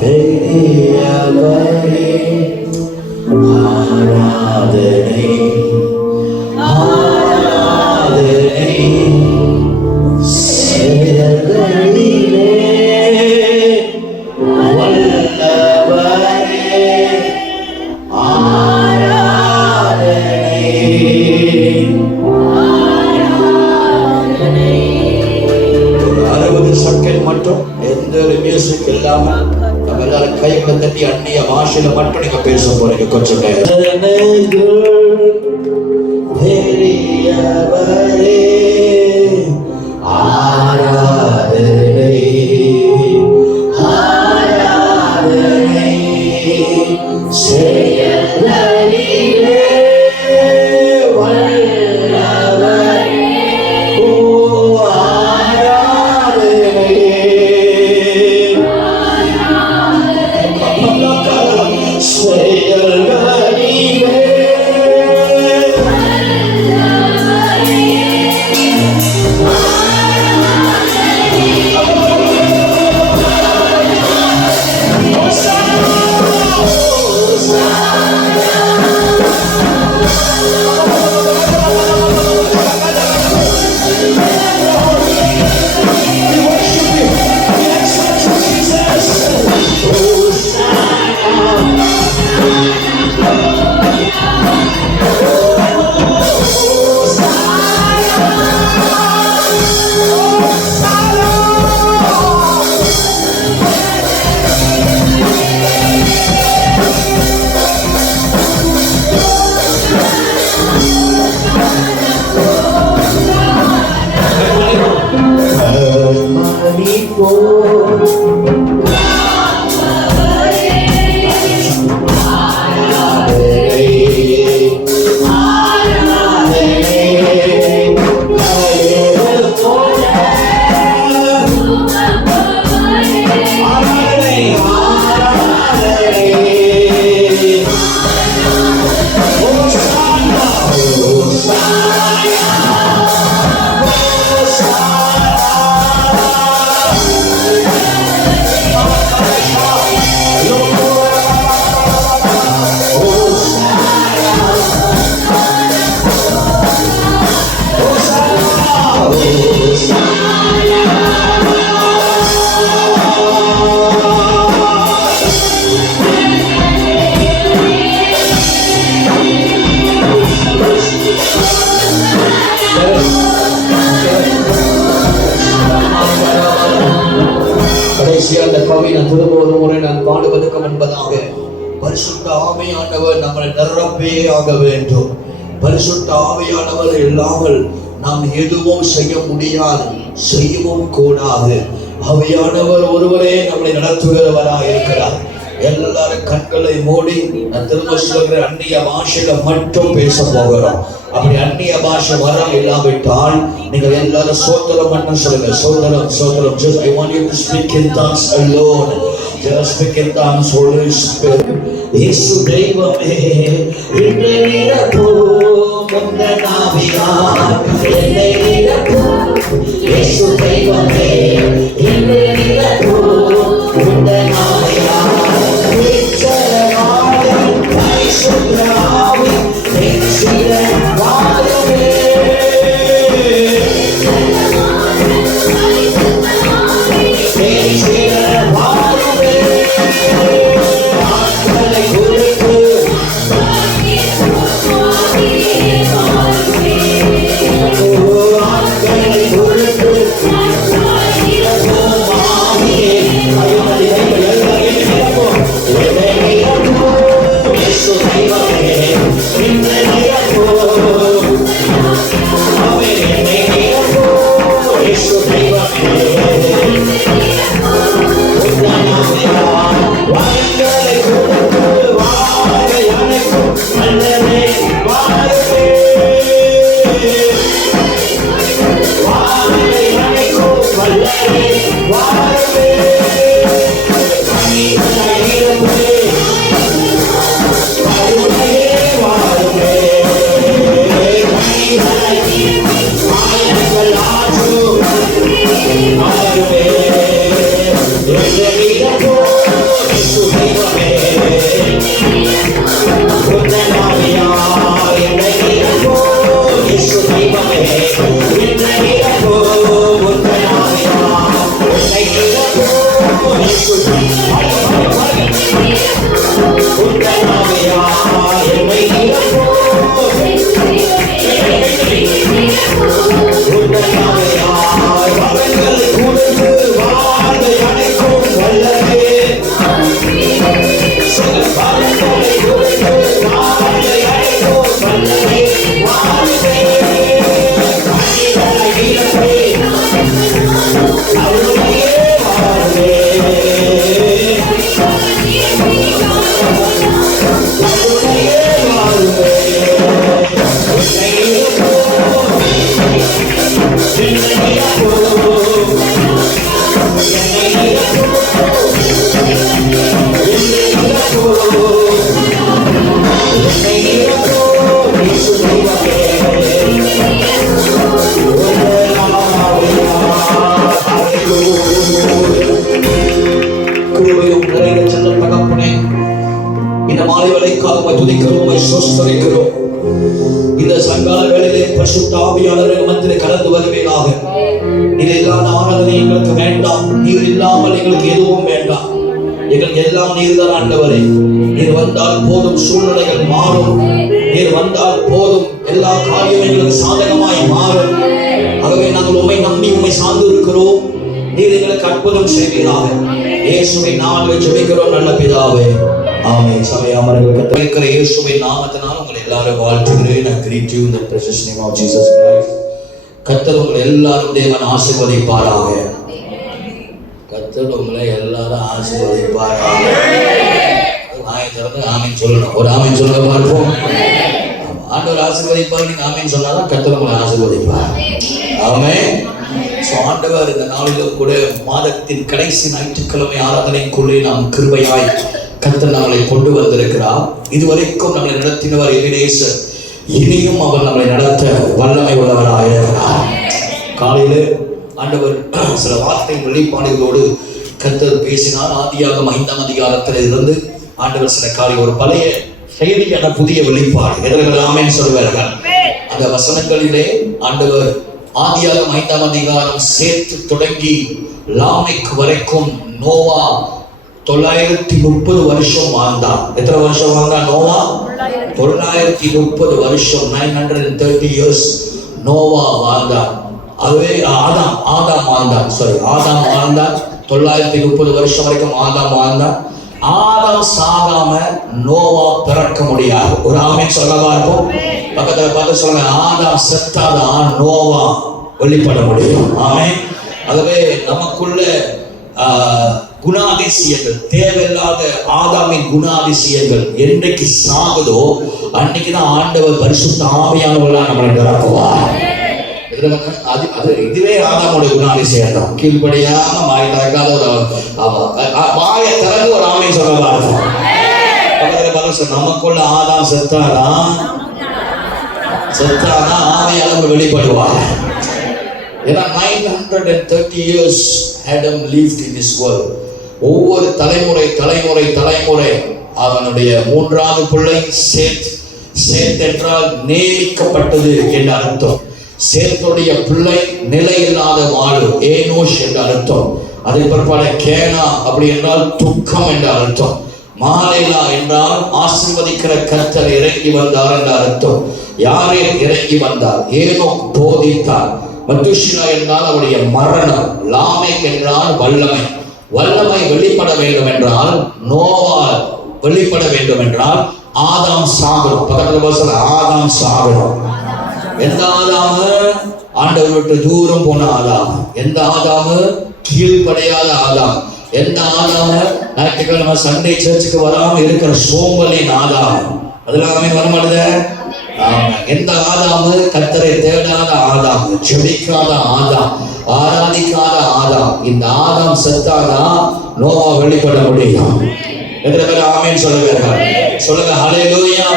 பெரியவரே ஆராதனை ஆராதனை செயல்களிலே வல்லவரே ஆராதனை ஒரு 60 செகண்ட் மட்டும் எந்த ஒரு மியூசிக் இல்லாமல் நம்ம எல்லாரும் கைகளை தட்டி அந்நிய பாஷையில மட்டும் நீங்க பேச போறீங்க கொஞ்சம் பெரியவரே ஆராதனை ஆராதனை செயல்களிலே வல்லவரே ஓ ஆராதனை செயல்களிலே அந்த கவியை திரும்ப ஒரு முறை நான் பாடுவதற்கு முன்பதாக பரிசுத்த ஆவியானவர் நம்மளை நிரப்பே ஆக வேண்டும். பரிசுத்த ஆவியானவர் இல்லாமல் நாம் எதுவும் செய்ய முடியாது, செய்யவும் கூடாது. ஆவியானவர் ஒருவரே நம்மளை நடத்துகிறவராக இருக்கிறார். எல்லாரும் கண்களை மூடி நான் திரும்ப சொல்கிற அந்நிய பாஷையில மட்டும் பேச போகிறோம். அப்படி அந்நிய பாஷை வரம் இல்லாவிட்டால் நீங்கள் எல்லாரும் சோத்திரம் மட்டும் சொல்லுங்க. சோத்திரம் சோத்திரம். Just I want you to speak in tongues alone. Just speak in tongues, Holy Spirit. இயேசு தெய்வமே என்னை நிரப்பு உந்தன் ஆவியால் என்னை நிரப்பு. இயேசு தெய்வமே என்னை நிரப்பு உந்தன் ஆவியால். Hallelujah. இயேசு தெய்வமே உந்தன் ஆவியால் என்னை நிரப்போ இயேசு தெய்வமே என்னை நிரப்போ உந்தன் ஆவியால் என்னை நிரப்போ இயேசு உந்தன் ஆவியால் என்னை நிரப்போ உந்தன் ஆவியால் வரங்களை கொடுத்து வாழ்வை அணைக்கும் வல்லமே வரங்களை கொடுத்து வாழ்வை அணைக்கும் வல்லமே வாழ்வே கண்ணிகளை நீரப்பே அவருடைய வாழ்வே கிருபையும் நிறைந்த செல்ல தகப்பனே, இந்த மாலை வேளைக்காக துதிக்கிறோம், சோஸ்தரிக்கிறோம். இந்த சங்கால வேளையிலே பரிசுத்த ஆவியானவர் மத்தியிலே கலந்து வருவீராக. நீர் இல்லாத ஆராதனை எங்களுக்கு வேண்டாம், நீர் இல்லாமல் எங்களுக்கு எதுவும் வேண்டாம். எங்களுக்கு எல்லாம் நீர் தான் ஆண்டவரே. நீர் வந்தால் போதும், சூழ்நிலைகள் மாறும். நீர் வந்தால் போதும், எல்லா காரியமும் எங்களுக்கு சாதகமாய் மாறும். ஆகவே நாங்கள் உம்மை நம்பி உம்மை சார்ந்து இருக்கிறோம். நீர் எங்களுக்கு அற்புதம் செய்வீராக. இயேசுவின் நாமத்தில் ஜெபிக்கிறோம் நல்ல பிதாவே, ஆமென். சபையாமர்களுக்கு இருக்கிற இயேசுவின் நாமத்தினால் உங்களை எல்லாரும் வாழ்த்துகிறேன். I greet you in the precious name of Jesus Christ. கர்த்தர் உங்களை எல்லாரும் தேவன் ஆசீர்வதிப்பாராக. கர்த்தர் உங்களை எல்லாரும் ஆசீர்வதிப்பாராக. ஆமென் சொல்லணும். ஒரு ஆமென் சொல்ல பார்ப்போம். ஆண்டவர் ஆசீர்வதிப்பார். நீங்க ஆமென் சொன்னாதான் கர்த்தர் உங்களை ஆசீர்வதிப்பார். ஆமென். ஆண்டவர் இந்த நாளிலும் கூட மாதத்தின் கடைசி ஞாயிற்றுக்கிழமை ஆராதனைக்குள்ளே நாம் கிருபையாய் கர்த்தர் நம்மளை கொண்டு வந்திருக்கிறார். இதுவரைக்கும் நம்மளை நடத்தினவர் எபினேசர். இனியும் அவர் நம்மளை நடத்த வல்லமை உள்ளவராக இருக்கிறார். காலையில ஆண்டவர் சில வார்த்தை வெளிப்பாடுகளோடு கர்த்தர் பேசினார். ஆதியாகமம் 5ஆம் அதிகாரத்தில் இருந்து ஆண்டவர் சில காரியம், ஒரு பழைய செய்தியான புதிய வெளிப்பாடு, எதிர்கள் ஆமென் சொல்வார்கள். அந்த வசனங்களிலே ஆண்டவர் ஆதியாகமம் 5ஆம் அதிகாரம் சேர்த்து தொடங்கி லாமெக் வரைக்கும் நோவா 930 வருஷம் வாழ்ந்தான். எத்தனை வருஷம் வாழ்ந்தான் நோவா? 930 வருஷம், 930 years நோவா வாழ்ந்தான். அதுவே ஆதாம் வாழ்ந்தான். ஆதாம் வாழ்ந்தான் 930 வருஷம் வரைக்கும் ஆதாம் வாழ்ந்தான். ஆதாம் சாகாம நோவா பிறக்க முடியாது. ஒரு ஆமென் சொல்லவா இருக்கும். பக்கத்துல பார்த்து சொல்லுங்க, ஆதாம் செத்தாதான் நோவா வெளிப்பட முடியும். ஆமென். ஆகவே நமக்குள்ள குணாதிசயங்கள், தேவையில்லாத ஆதாமின் குணாதிசயங்கள் என்றைக்கு சாகுதோ அன்னைக்குதான் ஆண்டவர் பரிசுத்த ஆவியானவர்களாக நம்மளை நிரப்புவார். இதுவே ஆதாமுடைய குணாதிசயம் தான். கீழ்படியாம வாய் திறக்காத வாயை திறந்து ஒரு ஆமென் சொல்லவா இருக்கும். நமக்குள்ள ஆதாம் செத்தாதான் ஆவியானவர் வெளிப்படுவார். ஏன்னா 930 years Adam lived in this world. ஒவ்வொரு தலைமுறை அவனுடைய மூன்றாவது பிள்ளை சேத். சேத் என்றால் நியமிக்கப்பட்டது என்ற அர்த்தம். சேத்துடைய பிள்ளை நிலையில்லாத வாழ்வு, ஏனோஷ் என்ற அர்த்தம். அதை பிற்பாடு கேனா அப்படி என்றால் துக்கம் என்ற அர்த்தம். மாலேலா என்றால் ஆசீர்வதிக்கிற கர்த்தர் இறங்கி வந்தார் என்ற அர்த்தம். யாரே இறங்கி வந்தார்? ஏனோக் போதித்தார். மத்துஷிலா என்றால் அவருடைய மரணம். லாமெக் என்றால் வல்லமை வெளிப்பட வேண்டும் என்றால், நோவா வெளிப்பட வேண்டும் என்றால் ஆதாம் சாகணும். பக்கத்துல ஆதாம் சாகணும். எந்த ஆதாமு? ஆண்டவர் விட்டு தூரம் போன ஆதாம். எந்த ஆதாமு? கீழ்படையாத ஆதாம். எந்த ஆதாமு? ஞாயிற்றுக்கிழமை சண்டே சர்ச்சுக்கு வராம இருக்கிற சோம்பலின் ஆதாம். அதெல்லாமே வரமாட்டேத. எந்த ஆதாமு? கர்த்தரை தேடாத ஆதாம், ஜெபிக்காத ஆதாம், ஆராதிக்காத ஆதாம். இந்த ஆதாம் செத்தாதான் நோவா வெளிப்பட முடியும். எத்தனை பேர் ஆமென் சொல்லுவார்கள்? சொல்லுங்க ஹல்லேலூயா.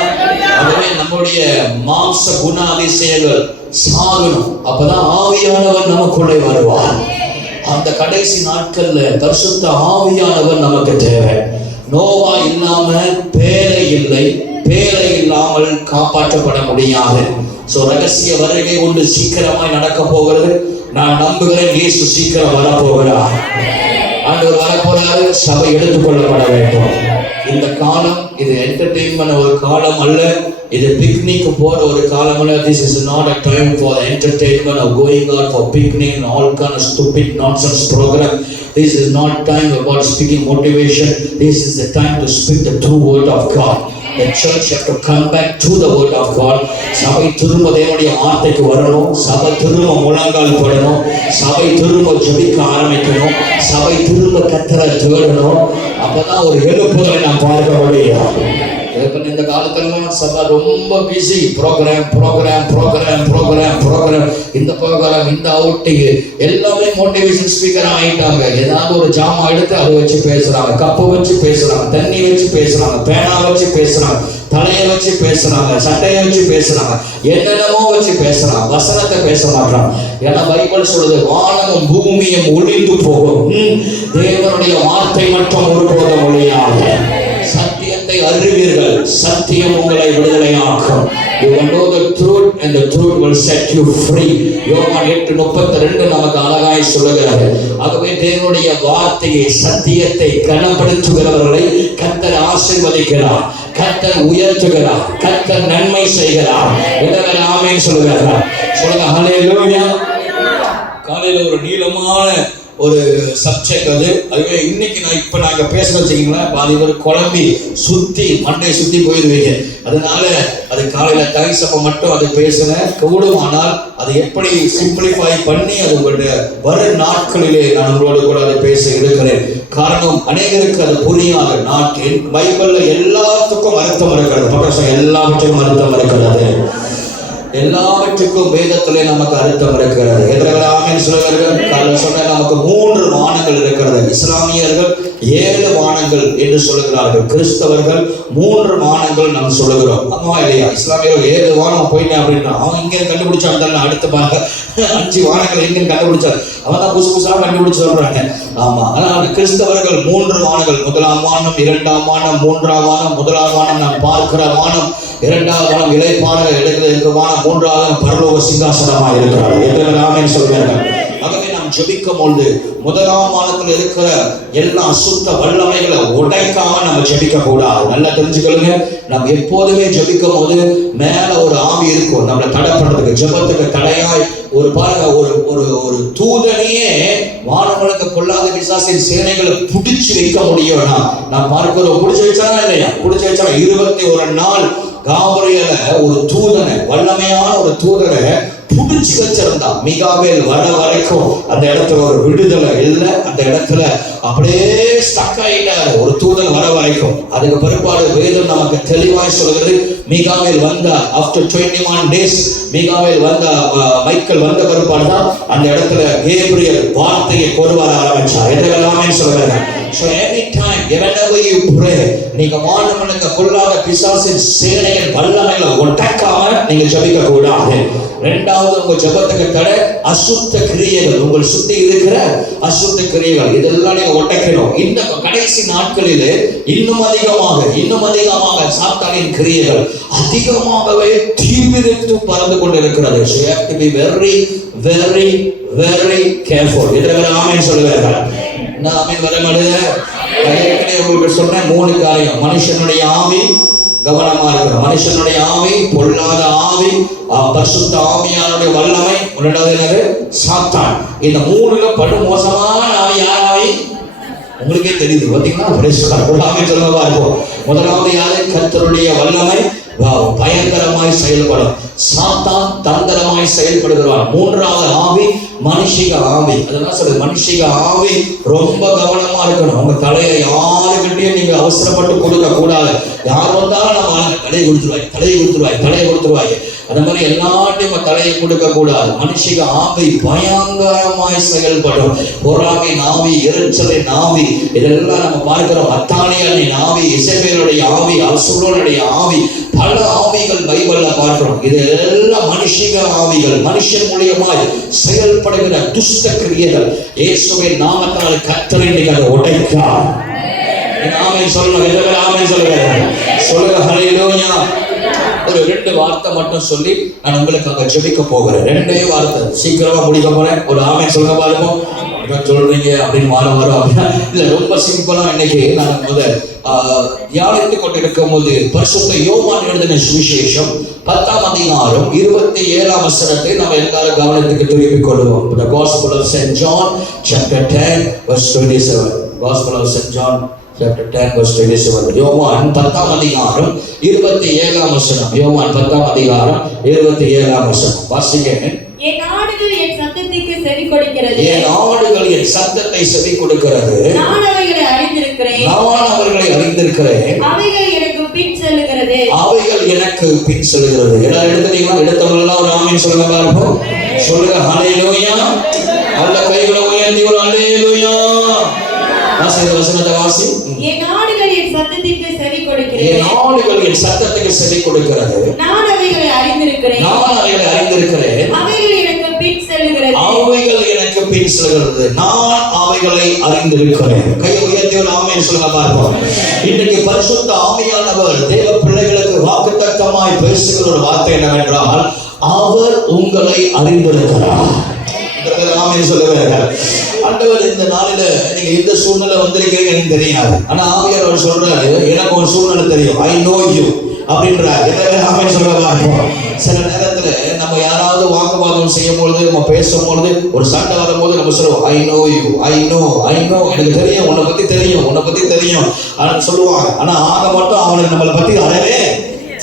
அதுவே நம்முடைய மாம்ச குணாதிசயங்கள் சாகணும். அப்பதான் ஆவியானவர் நமக்குள்ளே வருவார். அந்த கடைசி நாட்கள்ல பரிசுத்த ஆவியானவர் நமக்கு தேவை. நோவா இல்லாம பேரை இல்லை, பேரை இல்லாமல் காப்பாற்றப்பட முடியாது. சோ ரகசிய வருகை ஒன்று சீக்கிரமாய் நடக்க போகிறது. நான் நம்புகிறேன் இயேசு சீக்கிரம் வரப்போகிறார். ஆண்டவர் வரப்போறாரு. சபை எடுத்துக்கொள்ளப்பட வேண்டும். இந்த காலம் இது என்டர்டெயின்மெண்ட் ஒரு காலம் அல்ல, இது பிக்னிக் போற ஒரு காலம் அல்ல. This is not a time for entertainment or going out for picnic and all kind of stupid nonsense program. This is not time about speaking motivation. This is the time to speak the true word of God. The church have to come back to the word of God. சபை திரும்ப தேவனுடைய வார்த்தைக்கு வரணும். சபை திரும்ப முழங்கால் போடணும். சபை திரும்ப ஜெபிக்க ஆரம்பிக்கணும். சபை திரும்ப கர்த்தரை தேடணும். அப்பதான் ஒரு எழுப்புதலை நாம் பார்க்க முடியும். இந்த காலத்துல சபை ரொம்ப பிஸி. ப்ரோக்ராம் இந்த ப்ரோக்ராம் இந்த அவுட்டிங் எல்லாமே மோட்டிவேஷன் ஸ்பீக்கர் ஆயிட்டாங்க. ஏதாவது ஒரு ஜாமா எடுத்து அதை வச்சு பேசுறாங்க, கப்பை வச்சு பேசுறாங்க, தண்ணி வச்சு பேசுறாங்க, பேனா வச்சு பேசுறாங்க, தலையை வச்சு பேசுறாங்க, சட்டையை வச்சு பேசுறாங்க, என்னென்னமோ வச்சு பேசுறாங்க. வசனத்தை பேச மாட்டாங்க. ஏன்னா பைபிள் சொல்லுது, வானமும் பூமியும் ஒளிந்து போகும், தேவனுடைய வார்த்தை மட்டும் ஒருபோதும் ஒளியாது. சத்தியத்தை அறிவீர்கள், சத்தியம் உங்களை விடுதலையாக்கும். You will know the truth and the truth will set you free. யோவான் 8:32 நமக்கு அழகாய் சொல்லுகிறது. ஆகவே தேவனுடைய வார்த்தையை, சத்தியத்தை கனப்படுத்துகிறவர்களை கர்த்தர் ஆசீர்வதிக்கிறார், கர்த்தர் உயர்த்துகிறார், கர்த்தர் நன்மை செய்கிறார். எல்லாரும் ஆமென் சொல்லுகிறார். சொல்லுங்க ஹல்லேலூயா. காலையில ஒரு நீளமான ஒரு சப்ஜெக்ட் அதுவே இன்னைக்கு நாங்க பேச வச்சுக்கீங்களேன், பாதி ஒரு குழம்பி சுத்தி மண்டை சுத்தி போயிருவீங்க. அதனால அது காலையில டைசப்ப மட்டும் அது பேசுனேன். கூடுமானால் அதை எப்படி சிம்பிளிஃபை பண்ணி அது உங்களுடைய வரும் நாட்களிலே நான் உங்களோடு கூட அதை பேச இருக்கிறேன். காரணம், அநேகருக்கு அது புரியாது. நாட்டில் பைபிள்ல எல்லாத்துக்கும் அர்த்தம் இருக்கிறது. பக்கம் எல்லாவற்றுக்கும் அர்த்தம் இருக்கிறது. எல்லாவற்றுக்கும் வேதத்திலே நமக்கு அர்த்தம் இருக்கிறது. எதிராக சொன்ன நமக்கு 3 வானங்கள் இருக்கிறது. இஸ்லாமியர்கள் 7 வானங்கள் என்று சொல்லுகிறார்கள். கிறிஸ்தவர்கள் 3 வானங்கள் நம்ம சொல்லுகிறோம். அம்மா இல்லையா? இஸ்லாமியர்கள் 7 வானம் போயிட்டேன் அப்படின்னா அவன் இங்கே கண்டுபிடிச்சான். அடுத்த 5 வானங்கள் எங்க கண்டுபிடிச்சார்? அவன் தான் புதுசாக கண்டுபிடிச்சு சொல்றாங்க. ஆமா. ஆனால் கிறிஸ்தவர்கள் 3 வானங்கள், 1ஆம் வானம், 2ஆம் வானம், 3ஆம் வானம். 1ஆம் வானம் நாம் பார்க்கிற வானம், 2ஆம் வானம் இளைப்பாற எடுக்கிற வானம், 3ஆவது பரலோக சிங்காசனமா இருக்கிறார். எத்தனை ஆமென் சொல்றாங்க. ஆகவே நாம் ஜெபிக்கும் பொழுது 1ஆம் வானத்தில் இருக்கிற எல்லா அசுத்த வல்லமைகளை உடைக்காம நம்ம ஜெபிக்க கூடாது. நல்லா தெரிஞ்சுக்கொள்ளுங்க. நம்ம எப்போதுமே ஜெபிக்கும் போது மேல ஒரு ஆவி இருக்கும் நம்மளை தடை பண்றதுக்கு, ஜெபத்துக்கு தடையாய். ஒரு பாருங்க, ஒரு தூதனையே வானவனுக்கு பொல்லாத பிசாசின் சேனைகளை பிடிச்சு வைக்க முடியும்னா நான் பார்க்கிறோம். பிடிச்சு வச்சானா இல்லையா? பிடிச்சு வச்சா 21 நாள் காபிரியேல ஒரு தூதனை, வல்லமையான ஒரு தூதனை புடிச்சு வச்சிருந்தா. மிகாவேல் வர வரைக்கும் அந்த இடத்துல ஒரு விடுதலை இல்லை. அந்த இடத்துல அப்படியே ஸ்டக் ஆயிட்டாரு ஒரு தூதன் வர வரைக்கும். அதுக்கு பிற்பாடு வேதம் நமக்கு தெளிவாய் சொல்கிறது, மிகாவேல் வந்த ஆஃப்டர் 21 டேஸ் மிகாவேல் வந்த மைக்கேல் வந்த பிற்பாடு தான் அந்த இடத்துல கேப்ரியல் வார்த்தையை கொண்டு வர ஆரம்பிச்சார். எதெல்லாமே சொல்றாங்க. So every time, whenever you pray, நீங்க வானமனுக்கு பொல்லாத பிசாசின் சேனையின் வல்லமைகளை ஒட்டக்காம நீங்க ஜெபிக்க கூடாது. இரண்டாவது, உங்க ஜெபத்துக்கு தடை அசுத்த கிரியைகள், உங்கள் சுத்தி இருக்கிற அசுத்த கிரியைகள், இதெல்லாம் நீங்க ஒட்டக்கணும். இந்த கடைசி நாட்களிலே இன்னும் அதிகமாக சாத்தானின் கிரியைகள் அதிகமாகவே தீவிரித்து பறந்து கொண்டிருக்கிறது. So you have to be very, very, very careful. இதெல்லாம் ஆமென் சொல்லுவார்கள். ஆமென் வர மாட்டேங்குது. உங்களுக்கு சொன்ன 3 காரியம். மனுஷனுடைய ஆவி கவனமா இருக்கணும். மனுஷனுடைய ஆவி, பொல்லாத ஆவி, பரிசுத்த ஆவியானுடைய வல்லமை, என்னது சாத்தான். இந்த 3ல படு மோசமான ஆவி யார் ஆவி? உங்களுக்கே தெரியுது பாத்தீங்கன்னா. சொல்லுவா இருக்கும். முதலாவது யாரு? கர்த்தருடைய வல்லமை பயங்கரமாய் செயல்படும். சாத்தான் தந்திரமாய் செயல்படுகிறார். 3வது ஆவி மனுஷிக ஆவி. அதெல்லாம் சொல்றது, மனுஷிக ஆவி ரொம்ப கவனமா இருக்கணும். உங்க தலையை யாருக்கிட்டையும் நீங்க அவசரப்பட்டு கொடுக்க கூடாது. யார் வந்தாலும் நம்ம தலையை கொடுத்துருவாங்க. அந்த மாதிரி எல்லாத்தையும் தலையை கொடுக்க கூடாது. மனுஷிக ஆவி பயங்கரமாய் செயல்படும். பொறாமையின் ஆவி, எரிச்சலின் ஆவி, இதெல்லாம் நம்ம பார்க்கிறோம். அத்தானியனின் ஆவி, இசபேலுடைய ஆவி, அசுரோனுடைய ஆவி, பல ஆவிகள் பைபிள்ல பார்க்கிறோம். இது எல்லாம் மனுஷிக ஆவிகள், மனுஷன் மூலியமாய் செயல்படுகிற துஷ்ட கிரியைகள். இயேசுவின் நாமத்தால் கர்த்தர் இன்னைக்கு அதை உடைக்கிறார். ஆமென் சொல்லுங்க. எல்லாரும் ஆமென் சொல்லுங்க. சொல்லுங்க ஹல்லேலூயா. ஒரு 2 வார்த்தை மட்டும் சொல்லி நான் உங்களுக்காக ஜெபிக்க போகிறேன். 2 வார்த்தை சீக்கிரமா முடிக்க போறேன். ஒரு ஆமென் சொல்லுங்க பாருங்க. சொல்றீங்க அப்படின்னு வரும் அப்படின்னா இல்ல, ரொம்ப சிம்பிளா இன்னைக்கு நான் தியானித்துக் கொண்டிருக்கும் போது பரிசுத்த யோவான் எழுதின சுவிசேஷம் 10ஆம் அதிகாரம் 27ஆம் வசனத்தை நம்ம எல்லாரும் கவனத்துக்கு திருப்பிக் கொள்வோம். The Gospel of St. John chapter 10 verse 27. Gospel of St. John chapter 10 verse 27. யோவான் 10ஆம் அதிகாரம் 27ஆம் வசனம். யோவான் 10ஆம் அதிகாரம் 27ஆம் வசனம். வாசிங்க. என் ஆடுகள் என் சத்தத்துக்கு செவி கொடுக்கிறது. என் ஆடுகள் என் சத்தத்தை செவி கொடுக்கிறது. நான் அவைகளை அறிந்திருக்கிறேன். நான் அவர்களை அறிந்திருக்கிறேன். அவைகள் எனக்கு பின் செல்லுகிறது. அவைகள் எனக்கு பின் செல்லுகிறது. எல்லாரும் எடுத்தீங்களா? எடுத்தவங்க எல்லாம் ஒரு ஆமென் சொல்லுங்க பாருங்க. சொல்லுங்க ஹல்லேலூயா. அல்ல கைகளை உயர்த்தி ஒரு ஹல்லேலூயா. வாசிங்க வசனத்தை வாசி. என் ஆடுகள் என் சத்தத்துக்கு செவி கொடுக்கிறது. என் ஆடுகள் என் சத்தத்துக்கு செவி கொடுக்கிறது. நான் அவைகளை அறிந்திருக்கிறேன். நான் அவைகளை அறிந்திருக்கிறேன். அவைகள் எனக்கு பின் செல்லுகிறது. அவைகள் எனக்கு பின் செல்கிறது. நான் அவைகளை அறிந்திருக்கிறேன். கையை உயர்த்தி ஒரு ஆமென் சொல்லுங்க பார்ப்போம். இன்றைக்கு பரிசுத்த ஆவியானவர் தேவ பிள்ளைகளுக்கு வாக்குத்தத்தமாய் பேசுகிற ஒரு வார்த்தை என்னவென்றால், அவர் உங்களை அறிந்திருக்கிறார். ஆமென் சொல்லுங்க. ஆண்டவர் இந்த நாளில நீங்க இந்த சூழ்நிலை வந்திருக்கீங்க எனக்கு தெரியாது, ஆனா ஆவியானவர் சொல்றாரு எனக்கு ஒரு சூழ்நிலை தெரியும். ஐ நோ யூ அப்படின்றார். ஆமென் சொல்லுங்க. சில நேரத்துல நம்ம யாராவது வாக்குவாதம் செய்யும் பொழுது, நம்ம பேசும்பொழுது, ஒரு சண்டை வரும்போது நம்ம சொல்லுவோம் I know you, I know, எனக்கு தெரியும், உன்னை பத்தி தெரியும் அப்படின்னு சொல்லுவாங்க. ஆனா ஆக மட்டும் அவனுக்கு நம்மளை பத்தி அறவே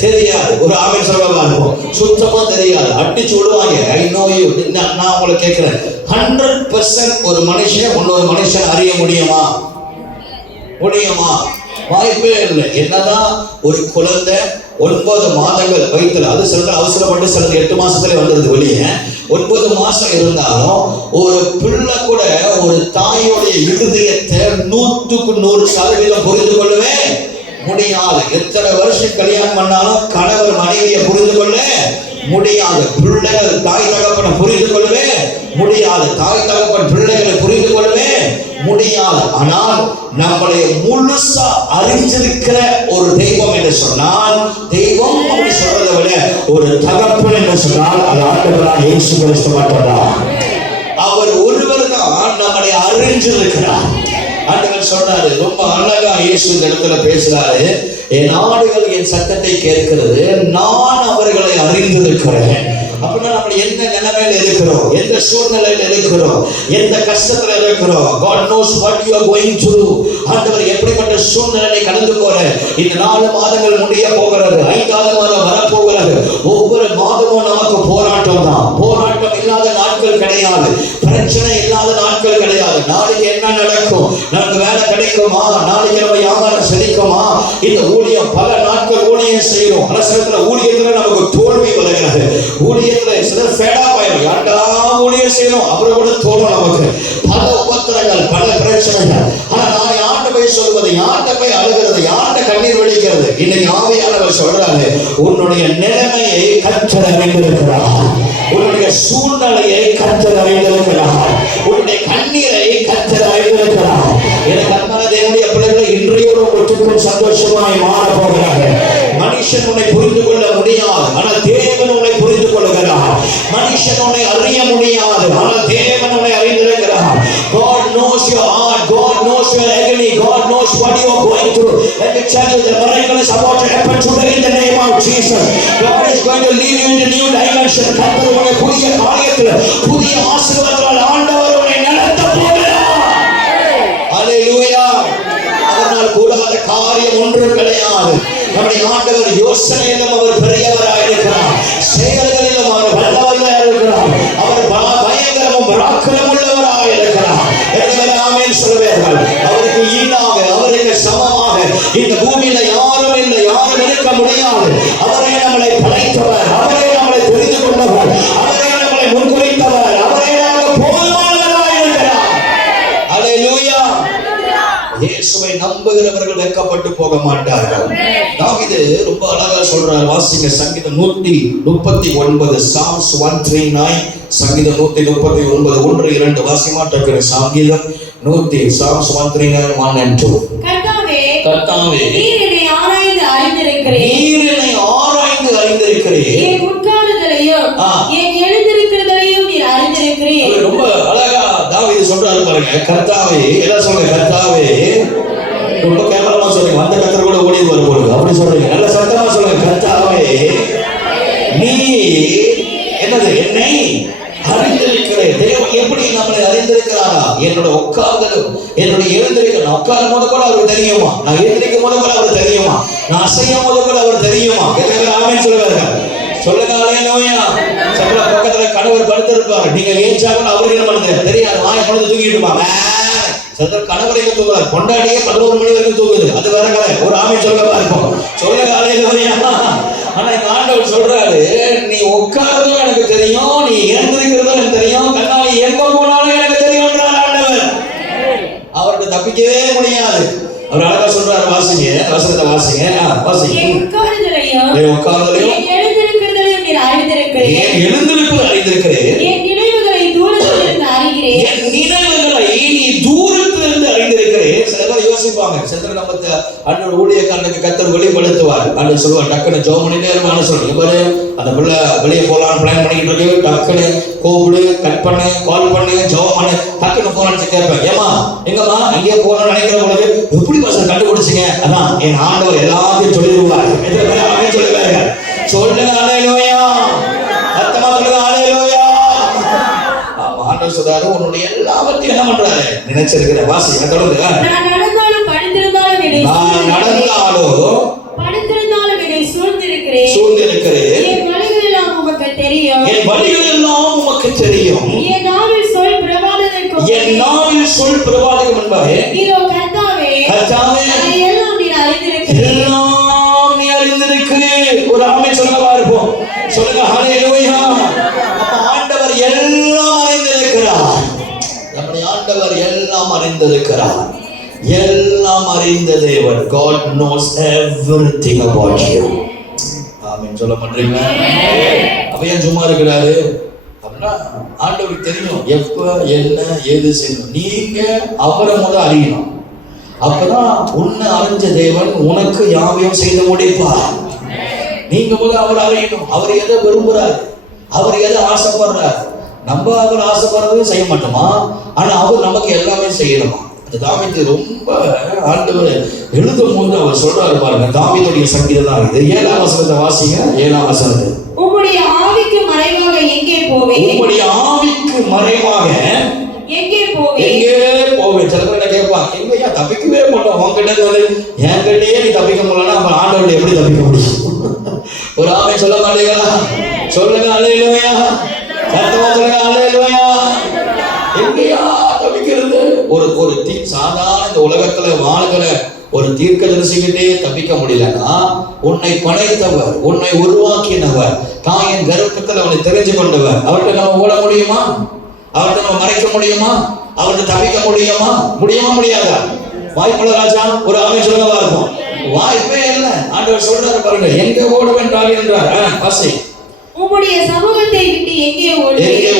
தெரியாது. ஒரு ஆமென் சொல்லுங்க. சுத்தமா தெரியாது, அடிச்சு விடுவாங்க. I know you. நான் உங்களை கேட்கிறேன், 100% ஒரு மனுஷன் இன்னொரு மனுஷன் அறிய முடியுமா? வாய்ப்பே இல்லை. என்னதான் ஒரு குழந்தை 9 மாதங்கள் வயிற்றுல, அது சிலது அவசரப்பட்டு சிலது 8 மாசத்துல வந்துருது வெளியே, 9 மாசம் இருந்தாலும் ஒரு பிள்ளை கூட ஒரு தாயோடைய இருதயத்தை 100க்கு 100% புரிந்து கொள்ளவே முடியாது. எத்தனை வருஷம் கல்யாணம் பண்ணாலும் கணவர் மனைவியை புரிந்து கொள்ள முடியாது. பிள்ளைகள் தாய் தகப்பனை புரிந்து கொள்ளவே முடியாது. தாய் தகப்பன் பிள்ளைகளை புரிந்து கொள்ளவே முடியாது. ஆனால் நம்மளை முழுசா அறிஞ்சிருக்கிற ஒரு தெய்வம் என்று சொன்னால், தெய்வம் அப்படி சொல்றதை விட ஒரு தகப்பன் என்று சொன்னால் அது ஆண்டவராகிய இயேசு கிறிஸ்து மட்டும்தான். அவர் ஒருவர் தான் நம்மளை அறிஞ்சிருக்கிறார். ஆண்டவர் சொல்றாரு, ரொம்ப அழகா இயேசு இந்த இடத்துல பேசுறாரு. என் ஆடுகள் என் சத்தத்தை கேட்கிறது, நான் அவர்களை அறிந்திருக்கிறேன். அப்படின்னா நம்ம என்ன நிலைமையில இருக்கிறோம், எந்த சூழ்நிலையில இருக்கிறோம், எந்த கஷ்டத்துல இருக்கிறோம், God knows what you are going through. ஆண்டவர் எப்படிப்பட்ட சூழ்நிலையை கடந்து போற. இந்த 4 மாதங்கள் முடிய போகிறது, 5வது மாதம் வரப்போகிறது. ஒவ்வொரு மாதமும் நமக்கு போராட்டம் தான். போராட்டம் இல்லாத நாட்கள் கிடையாது, பிரச்சனை இல்லாத நாட்கள் கிடையாது. நாளைக்கு என்ன நடக்கும், நமக்கு வேலை கிடைக்குமா, நாளைக்கு நம்ம வியாபாரம் செழிக்குமா, இந்த ஊழியம் பல நாட்கள் ஊழியம் செய்யும். அரசத்துல ஊழியத்துல நமக்கு தோல்வி வருகிறது. ஊழியத்துல சிலர் ஃபேடா போயிடும், யார்டா ஊழியம் செய்யணும் அப்புறம் கூட தோணும். நமக்கு பல உபத்திரங்கள், பல பிரச்சனைகள். ஆனா நான் யார்கிட்ட போய் சொல்வது, யார்கிட்ட போய் அழுகிறது, யார்கிட்ட கண்ணீர் வடிக்கிறது? இன்னைக்கு ஆவியானவர் சொல்றாரு, உன்னுடைய நிலைமையை கர்த்தர் அறிந்திருக்கிறார். உன்னுடைய சூழ்நிலையை கர்த்தர் அறிந்திருக்கிறார். உன்னுடைய கண்ணீரை கர்த்தர் அறிந்திருக்கிறார். எனக்கு அன்பான தேவனுடைய பிள்ளைகளை, இன்றையோடு ஒற்றுக்கும் சந்தோஷமாய் மாற போகிறார்கள். மனுஷன் உன்னை புரிந்து கொள்ள முடியாது, ஆனால் தேவன் உன்னை புரிந்து கொள்கிறார். மனுஷன் உன்னை அறிய முடியாது, ஆனால் தேவன் உன்னை அறிந்திருக்கிறார். God knows your heart, God knows your agony, God knows what you are going through. Let me tell you, the miracle is about to happen today in the name of Jesus. God is going to lead you into new dimension. கர்த்தர் உன்னை புதிய காரியத்தில், புதிய ஆசீர்வாதத்தால் ஆண்டவர் உன்னை நடத்த போகிறார். ஹல்லேலூயா. அவரால் கூடாத காரியம் ஒன்றும் கிடையாது. நம்முடைய ஆண்டவர் யோசனையிலும் அவர் பெரியவராய் இருக்கிறார், செயல்களிலும் அவர் வல்லவராய் இருக்கிறார். அவர் பயங்கரமும் பராக்கிரமும் உள்ளவராய் இருக்கிறார். ஆமென் சொல்லுவார்கள். அவருக்கு ஈடாக, அவருக்கு சமமாக இந்த பூமியில யாரும் இல்லை, யாரும் இருக்க முடியாது. அவரே நம்மளை படைத்தவர், அவரே நம்மளை தெரிந்து கொண்டவர், அவரே நம்மளை முன்குறித்தவர், அவரே நமக்கு போதுமானவராய் இருக்கிறார். ஹல்லேலூயா. இயேசுவை நம்புகிறவர்கள் வெட்கப்பட்டு போக மாட்டார்கள். தாவீது ரொம்ப அழகா சொல்றார். வாசிங்க சங்கீதம் 139, Psalms 139, சங்கீதம் 139, 1-2 வாசிமா டக்குனு. சங்கீதம் 100, Psalms 139, 1 and 2. கர்த்தாவே கர்த்தாவே, நீர் என்னை ஆராய்ந்து அறிந்திருக்கிறேன். நீர் என்னை ஆராய்ந்து அறிந்திருக்கிறேன். என் உட்காருதலையும் என் எழுந்திருக்கிறதையும் நீர் அறிந்திருக்கிறேன். அது ரொம்ப அழகா தாவீது சொல்றாரு பாருங்க. கர்த்தாவே, எல்லாம் சொல்லுங்க. கர்த்தாவே, ரொம்ப கேவலமா சொல்றீங்க. வந்த கர்த்தர் கூட ஓடி வர போடுங்க. அப்படி சொல்றீங்க. நல்ல சத்தமா சொல்லுங்க. கர்த்தாவே, நீ என்னது என்னை அறிந்திருக்கிறேன். தேவன் எப்படி நம்மளை அறிந்திருக்கிறாரா? என்னோட உட்கார்ந்தலும் என்னுடைய எழுந்திருக்க, நான் உட்காரும் போது கூட அவருக்கு தெரியுமா? நான் எழுந்திருக்கும் போது கூட அவருக்கு தெரியுமா? நான் அசையும் போது கூட அவர் தெரியுமா? ஆமென் சொல்லுவாங்க. சொல்லுங்க அல்லேலூயா. சக்கர பக்கத்துல கணவர் படுத்திருப்பாரு. நீங்க ஏஞ்சாலும் அவருக்கு என்ன பண்ணுது தெரியாது. வாயை பொழுது தூங்கிட்டு இருப்பாங்க. சக்கர கணவர் எங்க தூங்குறாரு? கொண்டாடியே 11 மணி வரைக்கும் தூங்குது. அது வேற கதை. ஒரு ஆமென் சொல்லவா இருக்கும். சொல்லுங்க அல்லேலூயா. ஆனா இந்த ஆண்டவர் சொல்றாரு, நீ உட்கார்றதும் எனக்கு தெரியும், நீ எழுந்திருக்கிறதும் எனக்கு தெரியும், கண்ணாடி எங்க போனாலும் எனக்கு தெரியும்ன்றார் ஆண்டவர். அவர்கிட்ட தப்பிக்கவே முடியாது. அவர் அழகா சொல்றாரு. வாசிங்க, வசனத்தை வாசிங்க. வாசிங்க. என் உட்காருதலையும் உட்கார்ந்ததையும் என் எழுந்திருக்கிறதையும் நீர் அறிந்திருக்கிறேன். என் எழுந்திருப்பது அறிந்திருக்கிறேன். என் நினைவுகளை தூரத்திலிருந்து அறிகிறேன். என் நினைவுகளை நீ தூரத்திலிருந்து அறிந்திருக்கிறேன். சில பேர் யோசிப்பாங்க, சில நம்ம அண்ணன் ஊழியக்காரனுக்கு கர்த்தர் வெளிப்படுத்துவார். அண்ணன் சொல்லுவார், டக்குன்னு ஜெபம் பண்ணிட்டே இருப்பான்னு சொல்லுங்க. பாரு, அந்த பிள்ளை வெளியே போகலான்னு பிளான் பண்ணிக்கிட்டு இருக்கு. டக்குன்னு கூப்பிடு, கட் பண்ணு, கால் பண்ணு, ஜெபம் பண்ணு. டக்குன்னு போன் அடிச்சு கேட்பேன், ஏமா எங்கம்மா அங்கேயே போகணும்னு நினைக்கிற பொழுது எப்படி பசங்க கண்டுபிடிச்சிங்க? அதான் என் ஆண்டவர் எல்லாத்தையும் சொல்லிடுவார். சொல்லுவாங்க. சொல்லுங்க அல்லேலூயா. அர்த்தமா சொல்லுங்க அல்லேலூயா. ஆண்டவர் சொல்றாரு, உன்னுடைய எல்லாவற்றையும் என்ன பண்றாரு? நினைச்சிருக்கிற. வாசி, தொடர்ந்து. நான் நடந்தாலும் படுத்திருந்தாலும் என்னை சூழ்ந்திருக்கிறேன். என் வழிகள் எல்லாம் உமக்கு தெரியும். என் வழிகள் எல்லாம் உமக்கு தெரியும். என் நாவில் சொல் பிரபாதத்திற்கு என் நாவில் சொல் பிரபாதகம் என்பாரே. இதோ கர்த்தாவே, அதை எல்லாம் நீர் அறிந்திருக்கிறீர். எல்லாம் நீ அறிந்திருக்கிறீர். ஒரு ஆமென் சொல்லவா இருப்போம். சொல்லுங்க ஹல்லேலூயா. அப்ப ஆண்டவர் எல்லாம் அறிந்திருக்கிறார். நம்முடைய ஆண்டவர் எல்லாம் அறிந்திருக்கிறார். எல்லாம் அறிந்த தேவன். God knows everything about you. ஆமென் சொல்ல மாட்டீங்களா? அப்ப ஏன் சும்மா இருக்கிறாரு? அப்படின்னா ஆண்டவருக்கு தெரியும் எப்ப என்ன ஏது செய்யணும். நீங்க அவரை முதல் அறியணும். அப்பதான் உன்னை அறிஞ்ச தேவன் உனக்கு யாவையும் செய்து முடிப்பார். நீங்க முதல் அவர் அறியணும். அவர் எதை விரும்புறாரு, அவர் எதை ஆசைப்படுறாரு. நம்ம அவர் ஆசைப்படுறதும் செய்ய மாட்டோமா, ஆனா அவர் நமக்கு எல்லாமே செய்யணுமா. தாவீது ரொம்ப ஆண்டவர் எழுதும் போது அவர் சொல்றாரு பாருங்க. தாவீதுடைய சங்கீதம் தான் இது. 7ஆம் வசனத்தை வாசிங்க. 7ஆம் வசனத்தை. உம்முடைய ஆவிக்கு மறைவாக எங்கே போவேன்? உம்முடைய ஆவிக்கு மறைவாக எங்கே போவேன்? எங்கே போவேன்? சில பேர் கேட்பாங்க, எங்கயா தப்பிக்கவே மாட்டோம் உங்ககிட்ட வந்து. என்கிட்டயே நீ தப்பிக்க முடியலன்னா அப்ப ஆண்டவர்கிட்ட எப்படி தப்பிக்க முடியும்? ஒரு ஆமென் சொல்ல மாட்டீங்களா? சொல்லுங்க அல்லேலூயா. சத்தமா சொல்லுங்க அல்லேலூயா. எங்கயா தப்பிக்கிறது? ஒரு சாதாரண இந்த உலகத்துல வாழ்கிற ஒரு தீர்க்கதரிசிகிட்டே தப்பிக்க முடியலன்னா, உன்னை படைத்தவர், உன்னை உருவாக்கினவர், தாயின் கர்ப்பத்தில் அவனை தெரிஞ்சு கொண்டவர், அவர்கிட்ட நம்ம ஓட முடியுமா? அவர்கிட்ட நம்ம மறைக்க முடியுமா? அவர்கிட்ட தப்பிக்க முடியுமா? முடியாதா? வாய்ப்புள்ள ராஜா. ஒரு ஆமென் சொல்லவா இருக்கும். வாய்ப்பே இல்லை. ஆண்டவர் சொல்றாரு பாருங்க, எங்க ஓட வேண்டாம் என்றார். வாசி. உம்முடைய சமூகத்தை விட்டு எங்கே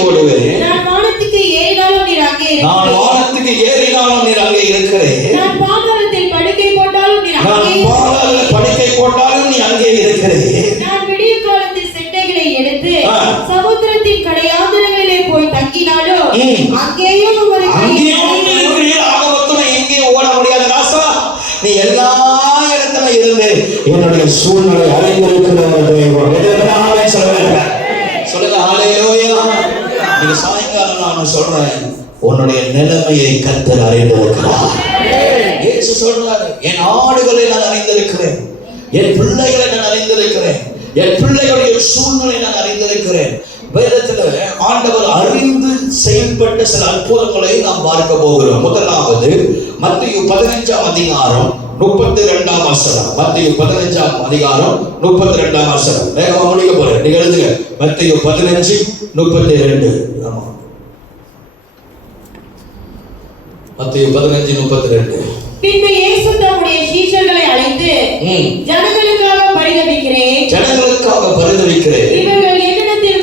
ஓடுவேன்? நான் வானத்துக்கு ஏறினாலும் நீர் அங்கே இருக்கிறீர். நான் பாதாளத்தில் படுக்கை போட்டாலும் நீ அங்கே இருக்கிறீர். நான் விடிய காலத்தில் செட்டைகளை எடுத்து சமுத்திரத்தின் கடையாந்தரங்களிலே போய் தங்கினாலும் அங்கேயும் எங்கே ஓட முடியாது ராசா. நீ எல்லா இடத்துல இருந்து என்னுடைய சூழ்நிலை அறிந்திருக்கிற தேவன். சொல்லுங்க ஹல்லேலூயா. நீங்க சாயங்காலம் நான் சொல்றேன், உன்னுடைய நிலைமையை கர்த்தர் அறிந்திருக்கிறார். இயேசு சொல்றாரு, என் ஆடுகளை நான் அறிந்திருக்கிறேன், என் பிள்ளைகளை நான் அறிந்திருக்கிறேன், என் பிள்ளைகளுடைய சூழ்நிலை நான் அறிந்திருக்கிறேன். வேதத்துல ஆண்டவர் அறிந்து செயல்பட்ட சில அற்புதங்களை நாம் பார்க்க போகிறோம். முதலாவது மத்தேயு 15ஆம் அதிகாரம் 32ஆம் வசனம். மத்தேயு 15ஆம் அதிகாரம் 32ஆம் வசனம். வேகமா முடிக்க போறேன். நீங்க எழுதுங்க. மத்தேயு 15:32. ஆமா, மத்தேயு 15:32. பின்பு இயேசு தம்முடைய சீஷர்களை அழைத்து, ஜனங்களுக்காக பரிதபிக்கிறேன். இவர்கள் என்னிடத்தில்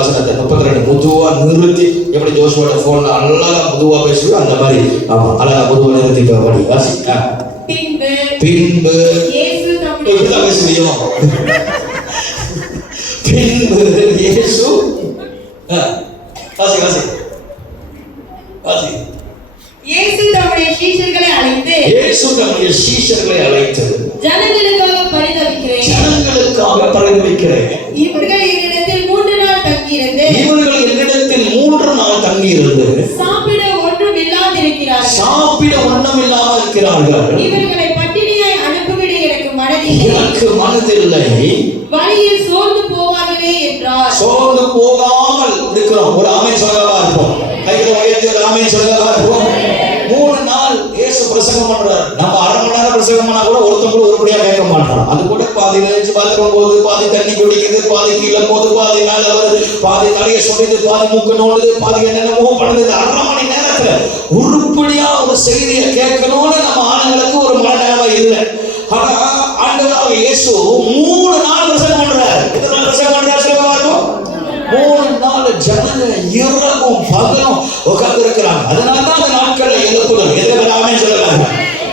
வசனத்தை 32 முதுவா நிறுத்தி எப்படி எப்படி ஜோஷுவோட போன்ல அழகா பொதுவா பேசுவோம் அந்த மாதிரி ஆமா அழகா பொதுவா நிறுத்திட்டு படி வாசி. பின்பு இயேசு தம்முடைய இப்படிதான் பேசுவியோ பின்பு இயேசு வாசி வாசி வாசி. இயேசு தம்முடைய சீஷர்களை அழைத்து ஜனங்களுக்காக பரிதபிக்கிறேன். இவர்கள் என்னிடத்தில் 3 நாள் தங்கியிருந்து சாப்பிட ஒன்றும் இல்லாமல் இருக்கிறார்கள். இவர்களை பட்டினியாய் அனுப்பிவிட எனக்கு மனதில்லை. வழியில் சோர்ந்து போவார்களே என்றார். சோர்ந்து போகாமல் இருக்கிறோம். ஒரு ஆமென் சொல்லவா இருப்போம். கைகளை உயர்த்தி ஒரு ஆமென் சொல்லவா இருப்போம். 3 நாள் இயேசு பிரசங்கம் பண்றார். நம்ம அரை மணி நேரம் பிரசங்கம் பண்ணா கூட ஒருத்தவங்க ஒருபடியா கேட்க மாட்டான். அது கூட பாதி நினைச்சு பாத்துக்கும் போது பாதி தண்ணி குடிக்குது, பாதி கீழே போது, பாதி மேல வருது, பாதி தலையை சொல்லுது, பாதி மூக்கு நோடுது, பாதி என்னென்னமோ பண்ணுது. அரை மணி நேரத்துல உருப்படியா ஒரு செய்தியை கேட்கணும்னு நம்ம ஆளுங்களுக்கு ஒரு மனநிலைமை இல்லை. ஆனா ஆண்டவராக இயேசு 3 நாள் பிரசங்கம் பண்றார். எத்தனை நாள் பிரசங்கம் பண்றார் சொல்லுங்க பாருங்க. 3 நாள் ஜனங்க இரவும் பகலும் உட்கார்ந்து இருக்கிறாங்க. அதனாலதான் அந்த நாட்களை எழுப்புதல் எதிர்பாராமே சொல்லலாங்க.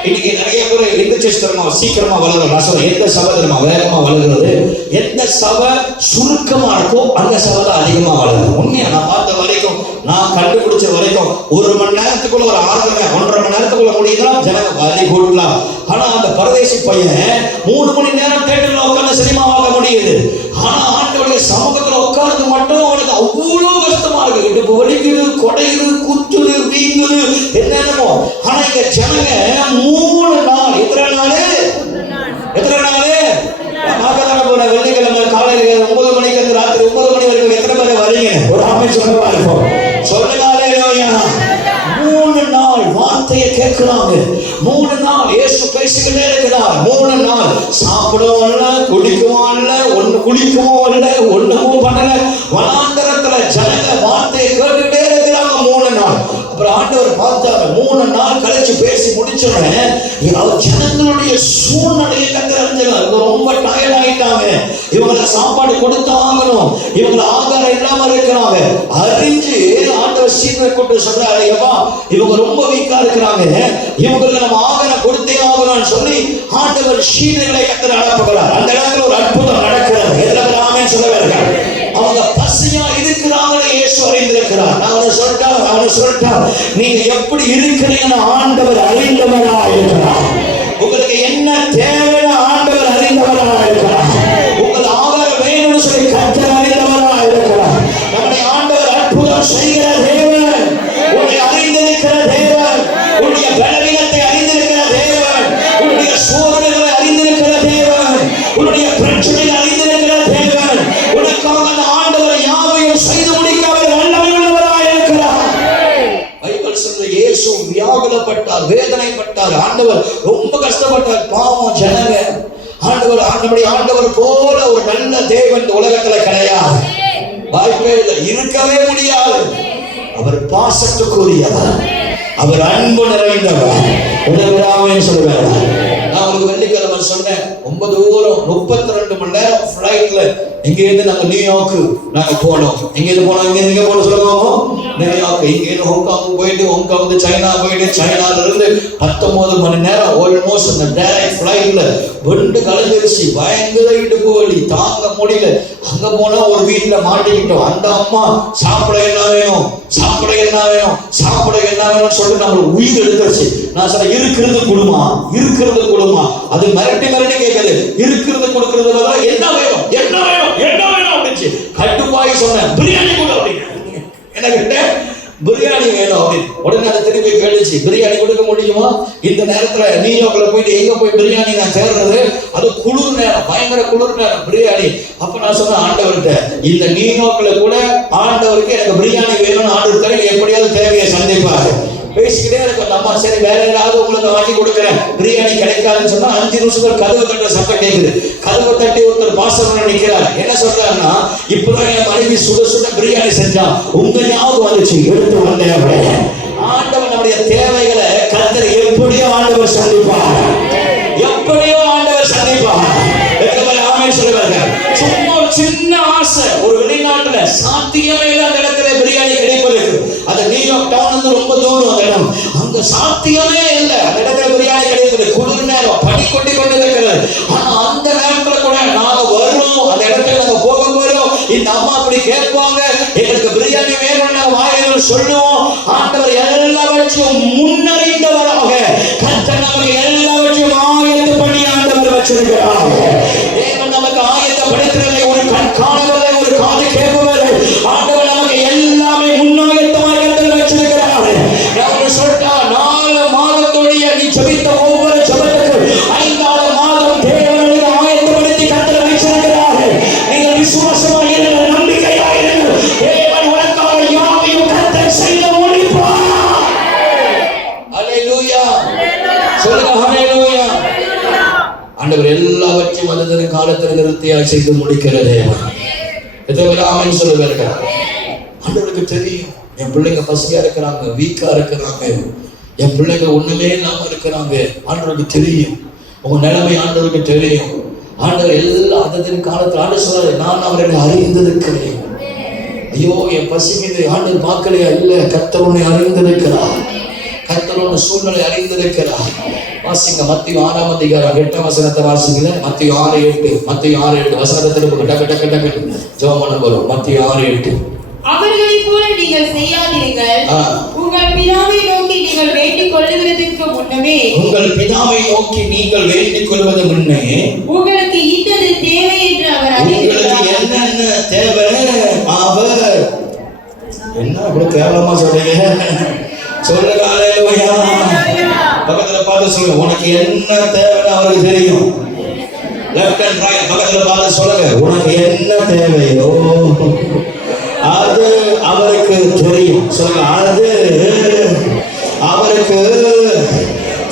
இன்னைக்கு நிறைய பேர் எந்த சிஸ்டமா சீக்கிரமா வளரும். நான் சொல்றேன், எந்த சபை தெரியுமா வேகமா வளர்கிறது? எந்த சபை சுருக்கமா இருக்கோ அந்த சபை தான் அதிகமா வளருது. உண்மையா நான் பார்த்த வரைக்கும், நான் கண்டுபிடிச்ச வரைக்கும் 1 மணி நேரத்துக்குள்ள ஒரு 1.5 மணி நேரத்துக்குள்ள முடியுதுன்னா ஜனங்க வலி கூட்டலாம். ஆனா அந்த பரதேசி பையன் 3 மணி நேரம் தேட்டர்ல உட்கார்ந்து சினிமா பார்க்க முடியுது. ஆனா ஆண்டவருடைய சமூகத்துல உட்கார்ந்து மட்டும் அவனுக்கு அவ்வளவு கஷ்டமா இருக்கு. இடுப்பு வலிக்குது, கொடையுது, குத்துது, வீங்குது, என்னென்னமோ. ஆனா இங்க ஜனங்க 3 நாள் எத்தனை நாள் மாக்கதான போன வெள்ளிக்கிழமை காலையில 9 மணிக்கு இருந்து ராத்திரி 9 மணி வரைக்கும் எத்தனை பேர் வரீங்க? ஒரு ஆமென் சொல்லுவா இருப்போம். சொல்லுங்களே லோயா. 3 நாள் வார்த்தையை கேட்கிறாங்க. 3 நாள் இயேசு பேசிக்கிட்டே இருக்கிறார். 3 நாள் சாப்பிடவும் இல்லை, குடிக்கவும் இல்லை, குளிக்கவும் இல்லை, ஒண்ணுமும் பண்ணல. வனாந்தரத்துல ஜனங்க வார்த்தையை கேட்டுட்டே இருக்கிறாங்க 3 நாள். அப்புறம் ஆண்டவர் பார்த்தாரு. 3 நாள் கழிச்சு பேசி முடிச்சோடனே ஜனங்களுடைய சூழ்நிலையை கத்தறிஞ்சாங்க. ரொம்ப டயர்ட் ஆயிட்டாங்க. இவங்களுக்கு சாப்பாடு கொடுத்தாங்கணும், இவங்க ஆகாரம் இல்லாம இருக்கிறாங்க. அறிஞ்சு ஆண்டவர் சீக்கிரம் கூட்டு சொல்றாரு, ஏப்பா இவங்க ரொம்ப வீக்கா இருக்கிறாங்க, இவங்களுக்கு நம்ம ஆகாரம் கொடுத்தே ஆகணும்னு சொல்லி ஆண்டவர் சீடர்களை கத்தர அனுப்புகிறார். அந்த இடத்துல ஒரு அற்புதம் நடக்கிறது. எதில் ஆமென் சொல்ல வருகிறார். அவங்க பசியா இருக்கிறாங்களே இயேசு அறிந்திருக்கிறார். அவனை சொல்லிட்டார், நீங்க எப்படி இருக்கிறீங்கன்னு ஆண்டவர் அறிந்தவரா இருக்கிறார். உங்களுக்கு என்ன தேவையான ஆண்டவர் அறிந்தவரா இருக்கிறார். உங்கள் ஆகாரம் வேணும்னு சொல்லி கர்த்தர் அறிந்தவரா இருக்கிறார். நம்முடைய ஆண்டவர் அற்புதம் செய்கிற தேவன், உன்னை அறிந்திருக்கிற தேவன், உன்னுடைய பலவீனத்தை அறிந்திருக்கிற தேவன், உன்னுடைய சோதனைகளை அறிந்திருக்கிற தேவன், உன்னுடைய பிரச்சனையை அறிந்திருக்கிற தேவன். உனக்காக அந்த ஆண்டவர் யாவையும் செய்து முடிக்க அவர் வல்லமை உள்ளவராக இருக்கிறார். பைபிள் சொல்ற இயேசு வியாகுலப்பட்டார், வேதனைப்பட்டார். ஆண்டவர் ரொம்ப கஷ்டப்பட்டார். பாவம் ஜனங்க. ஆண்டவர் போல ஒரு நல்ல தேவன் உலகத்துல கிடையாது. வாய்ப்பே இல்லை, இருக்கவே முடியாது. அவர் பாசத்துக்குரியவர், அவர் அன்பு நிறைந்தவர். உணர்வுறாமல் சொல்றார். நான் ஒரு வெள்ளிக்கிழமை சொன்னேன், ரொம்ப தூரம் 32 மணி நேரம் ஃபிளைட்ல இங்க இருந்து நாங்க நியூயார்க்கு நாங்க போனோம். இங்க இருந்து போனோம், இங்க போன சொல்லுவோம் நியூயார்க். இங்க இருந்து ஹாங்காங் போயிட்டு, ஹாங்காங் வந்து சைனா போயிட்டு, சைனால இருந்து 19 மணி நேரம் ஆல்மோஸ்ட் அந்த டைரக்ட் ஃபிளைட்ல வெண்டு கலந்துருச்சு. பயங்கர இடுப்பு வலி தாங்க முடியல. அங்க போனா ஒரு வீட்டுல மாட்டிக்கிட்டோம். அந்த அம்மா சாப்பிட என்ன வேணும், சாப்பிட என்ன வேணும், சாப்பிட என்ன வேணும்னு சொல்லிட்டு நம்மளுக்கு உயிர் எடுத்துருச்சு. நான் சொல்ல இருக்கிறது கொடுமா, இருக்கிறது கொடுமா. அது மிரட்டி கேட்குது. இருக்கிறது கொடுக்கறது என்ன வேணும், என்ன வேணும், என்ன வேணும் அப்படின்னு கட்டுப்பாய் சொன்னேன். பிரியாணி கூட அப்படின்னு என்ன கேட்டேன், பிரியாணி வேணும் அப்படின்னு. உடனே அதை திருப்பி கேட்டுச்சு, பிரியாணி கொடுக்க முடியுமா? இந்த நேரத்துல நியூயார்க்ல போயிட்டு எங்க போய் பிரியாணி நான் தேடுறது? அது குளிர் நேரம், பயங்கர குளிர் நேரம் பிரியாணி. அப்ப நான் சொன்னேன் ஆண்டவர்கிட்ட, இந்த நியூயார்க்ல கூட ஆண்டவருக்கு எனக்கு பிரியாணி வேணும்னு ஆர்டர் தர, எப்படியாவது தேவையை சந்திப்பாரு. பேசிக்கிட்டே இருக்க அம்மா, சரி வேற ஏதாவது உங்களுக்கு வாங்கி கொடுக்குறேன். பிரியாணி கிடைக்காதுன்னு சொன்னா 5 நிமிஷம் கதவு தட்டுற சத்தம் கேட்குது. கதவு தட்டி ஒருத்தர் பாசம் நிற்கிறார். என்ன சொல்றாருன்னா, இப்பதான் என் மனைவி சுட சுட பிரியாணி செஞ்சான், உங்க ஞாபகம் வந்துச்சு, எடுத்து வந்தேன். ஆண்டவர் நம்முடைய தேவைகளை கர்த்தர் எப்படியோ ஆண்டவர் சந்திப்பார், எப்படியோ ஆண்டவர் சந்திப்பார். ஆமென் சொல்லுவாங்க. சும்மா சின்ன ஆசை, ஒரு வெளிநாட்டுல சாத்தியமே அந்த இடத்துல பிரியாணி கிடைப்பதற்கு, அது ஆஃப் டவுன் வந்து ரொம்ப தூரம் அந்த இடம். அங்க சாத்தியமே இல்லை. அந்த இடத்துல பிரியாணி கிடையாது. குளிர் நேரம், பனி கொட்டி கொண்டு இருக்கிறது. ஆனா அந்த நேரத்துல கூட நாங்க வருவோம், அந்த இடத்துல நாங்க போக போறோம். இந்த அம்மா அப்படி கேட்பாங்க, எங்களுக்கு பிரியாணி வேணும், நாங்க வாயிலில் சொல்லுவோம். ஆண்டவர் எல்லாவற்றையும் முன்னறிந்தவராக கர்த்தர் நமக்கு எல்லாவற்றையும் ஆயத்த பண்ணி ஆண்டவர் வச்சிருக்கிறார். தேவன் நமக்கு ஆயத்தப்படுத்துவதை ஒரு கண் காணவில்லை, ஒரு காது கேட்பவில்லை. ஆண்டவர் நமக்கு எல்லாமே முன்னாயத்தமாக கர்த்தர் வச்சிருக்கிறார். நான் சொல்லிட்டா 4 மாதத்துடைய நீ ஜெபித்த ஒவ்வொரு ஜெபத்துக்கு 5வது மாதம் தேவனுக்கு ஆயத்தப்படுத்தி கர்த்தர் வச்சிருக்கிறார். நீங்கள் விசுவாசமாக இருங்கள், நம்பிக்கையாக இருங்கள். தேவன் உனக்காக யாவையும் கர்த்தர் செய்து முடிப்பார். ஹல்லேலூயா, சொல்லுங்க ஹல்லேலூயா. ஆண்டவர் எல்லாவற்றையும் அதன் காலத்தில் நிறுத்தியாய் செய்து முடிக்கிற தேவன். எத்தனை பேர் ஆமென் சொல்லுவார்கள்? ஆண்டவருக்கு தெரியும் என் பிள்ளைங்க பசியா இருக்கிறாங்க, வீக்கா இருக்கிறாங்க, என் பிள்ளைங்க ஒண்ணுமே இல்லாம இருக்கிறாங்க. ஆண்டவருக்கு தெரியும் உங்க நிலைமை, ஆண்டவருக்கு தெரியும். ஆண்டவர் எல்லா அதன் காலத்தில் ஆண்டு சொல்றாரு, நான் அவரை அறிந்திருக்கிறேன். ஐயோ என் பசிக்குது, ஆண்டவர் பார்க்கலையா? இல்ல, கர்த்தர் உன்னை அறிந்திருக்கிறார். கர்த்தர் உன் சூழ்நிலை அறிந்திருக்கிறார். வாசிங்க மத்திய 6ஆம் அதிகாரம் 8ஆம் வசனத்தை வாசிங்க. மத்திய 6:8, மத்திய 6:8 வசனத்தை திரும்ப கட்ட ஜெபம் பண்ண போறோம். மத்திய 6:8. அவர்களைப் போல நீங்கள் செய்யாதீர்கள். உங்கள் பிதாவை நோக்கி நீங்கள் வேண்டிக் கொள்ளுவதற்கு முன்னமே, உங்கள் பிதாவை நோக்கி நீங்கள் வேண்டிக் கொள்வது முன்னே உங்களுக்கு இன்னது தேவை என்று அவர் அறிந்திருக்கிறார். என்னென்ன தேவை அவர் என்ன அப்படி கேவலமா சொல்றீங்க? சொல்லுங்க ஹல்லேலூயா. பக்கத்துல பார்த்து சொல்லுங்க, உனக்கு என்ன தேவைன்னு அவருக்கு தெரியும். லெஃப்ட் அண்ட் ரைட் பக்கத்துல பார்த்து சொல்லுங்க, உனக்கு என்ன தேவையோ அது அவருக்கு தெரியும். சொல்லுங்க, அது அவருக்கு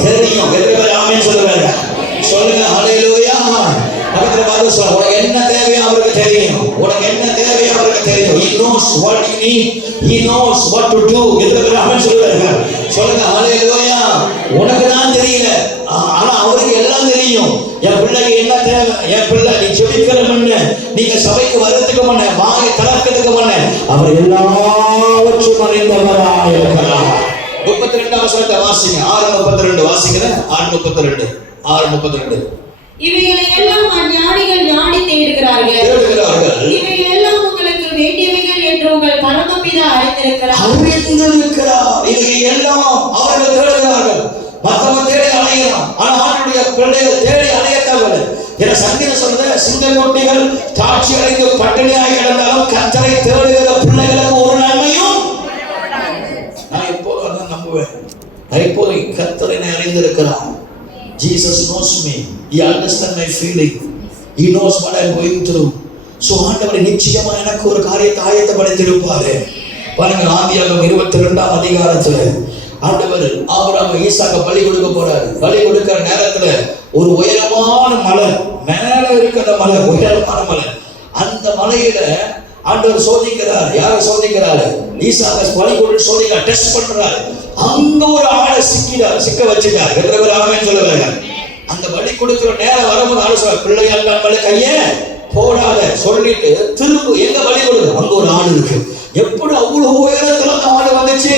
தெரியும். எத்தனை பேர் ஆமென் சொல்லுங்க? சொல்லுங்க ஹல்லேலூயா. பக்கத்துல பார்த்து சொல்லுங்க, உனக்கு என்ன தேவையோ அவருக்கு தெரியும். உனக்கு என்ன தேவையோ அவருக்கு தெரியும். He knows what you need. He knows what to do. எத்தனை பேர் ஆமென் சொல்லுங்க? சொல்லுங்க ஹல்லேலூயா. உனக்கு தான் தெரியல, ஆனா அவருக்கு எல்லாம் தெரியும். என் பிள்ளைக்கு என்ன தேவை, என் பிள்ளை நீ ஜெபிக்கிற முன்ன, நீங்க சபைக்கு வர்றதுக்கு முன்ன, வாயை திறக்கிறதுக்கு முன்ன அவர் எல்லாவற்றையும் அறிந்தவராக இருக்கிறார். 32ஆம் வசனத்தை வாசிங்க. 6:32 வாசிங்க. 6:32 6:32. இவைகளை எல்லாம் ஞானிகள் ஞானி தேடுகிறார்கள். இவைகள் எல்லாம் உங்களுக்கு வேண்டியவைகள் என்று உங்கள் பரமபிதா அறிந்திருக்கிறார். இவைகள் எல்லாம் அவர்கள் தேடுகிறார்கள். மற்றவன் தேடி அலைகிறான், ஆனா ஆண்டுடைய பிள்ளைகள் தேடி அலைய தேவையில்லை. என சங்கீதம் சொல்றது, சிங்கக்குட்டிகள் தாட்சி அடைந்து பட்டினியாய் கிடந்தாலும் கர்த்தரை தேடுகிற பிள்ளைகளுக்கு ஒரு நன்மையும். நான் எப்போதும் அதான் நம்புவேன். நான் எப்போதும் கர்த்தரை அறிந்திருக்கிறான். Jesus knows me. He understands my feeling. He knows what I am going through. So ஆண்டவர் நிச்சயமா எனக்கு ஒரு காரியத்தை ஆயத்தப்படுத்தியிருப்பாரு. பாருங்க, ஆதியாகமம் 22ஆம் அதிகாரத்துல ஆண்டவர் ஆபிரகாம் ஈசாக்க பலி கொடுக்க போறாரு. பலி கொடுக்கிற நேரத்துல ஒரு உயரமான மலை, மேல இருக்கிற மலை, உயரமான மலை, அந்த மலையில ஆண்டவர் சோதிக்கிறார். யாரை சோதிக்கிறாரு? ஈசாக்க பலி கொடுத்து சோதிக்கிறார், டெஸ்ட் பண்றாரு. அங்க ஒரு ஆளை சிக்க வச்சுட்டார். எத்தனை பேர் ஆமென் சொல்லுவாங்க? அந்த பலி கொடுக்கிற நேரம் வரும்போது ஆளு சொல்ற, பிள்ளையால் மேல கைய போடாத சொல்லிட்டு திரும்ப எங்க பலி கொடுக்க, அங்க ஒரு ஆள் இருக்கு. எப்படி அவ்வளவு உயரத்துல அந்த ஆடு வந்துச்சு?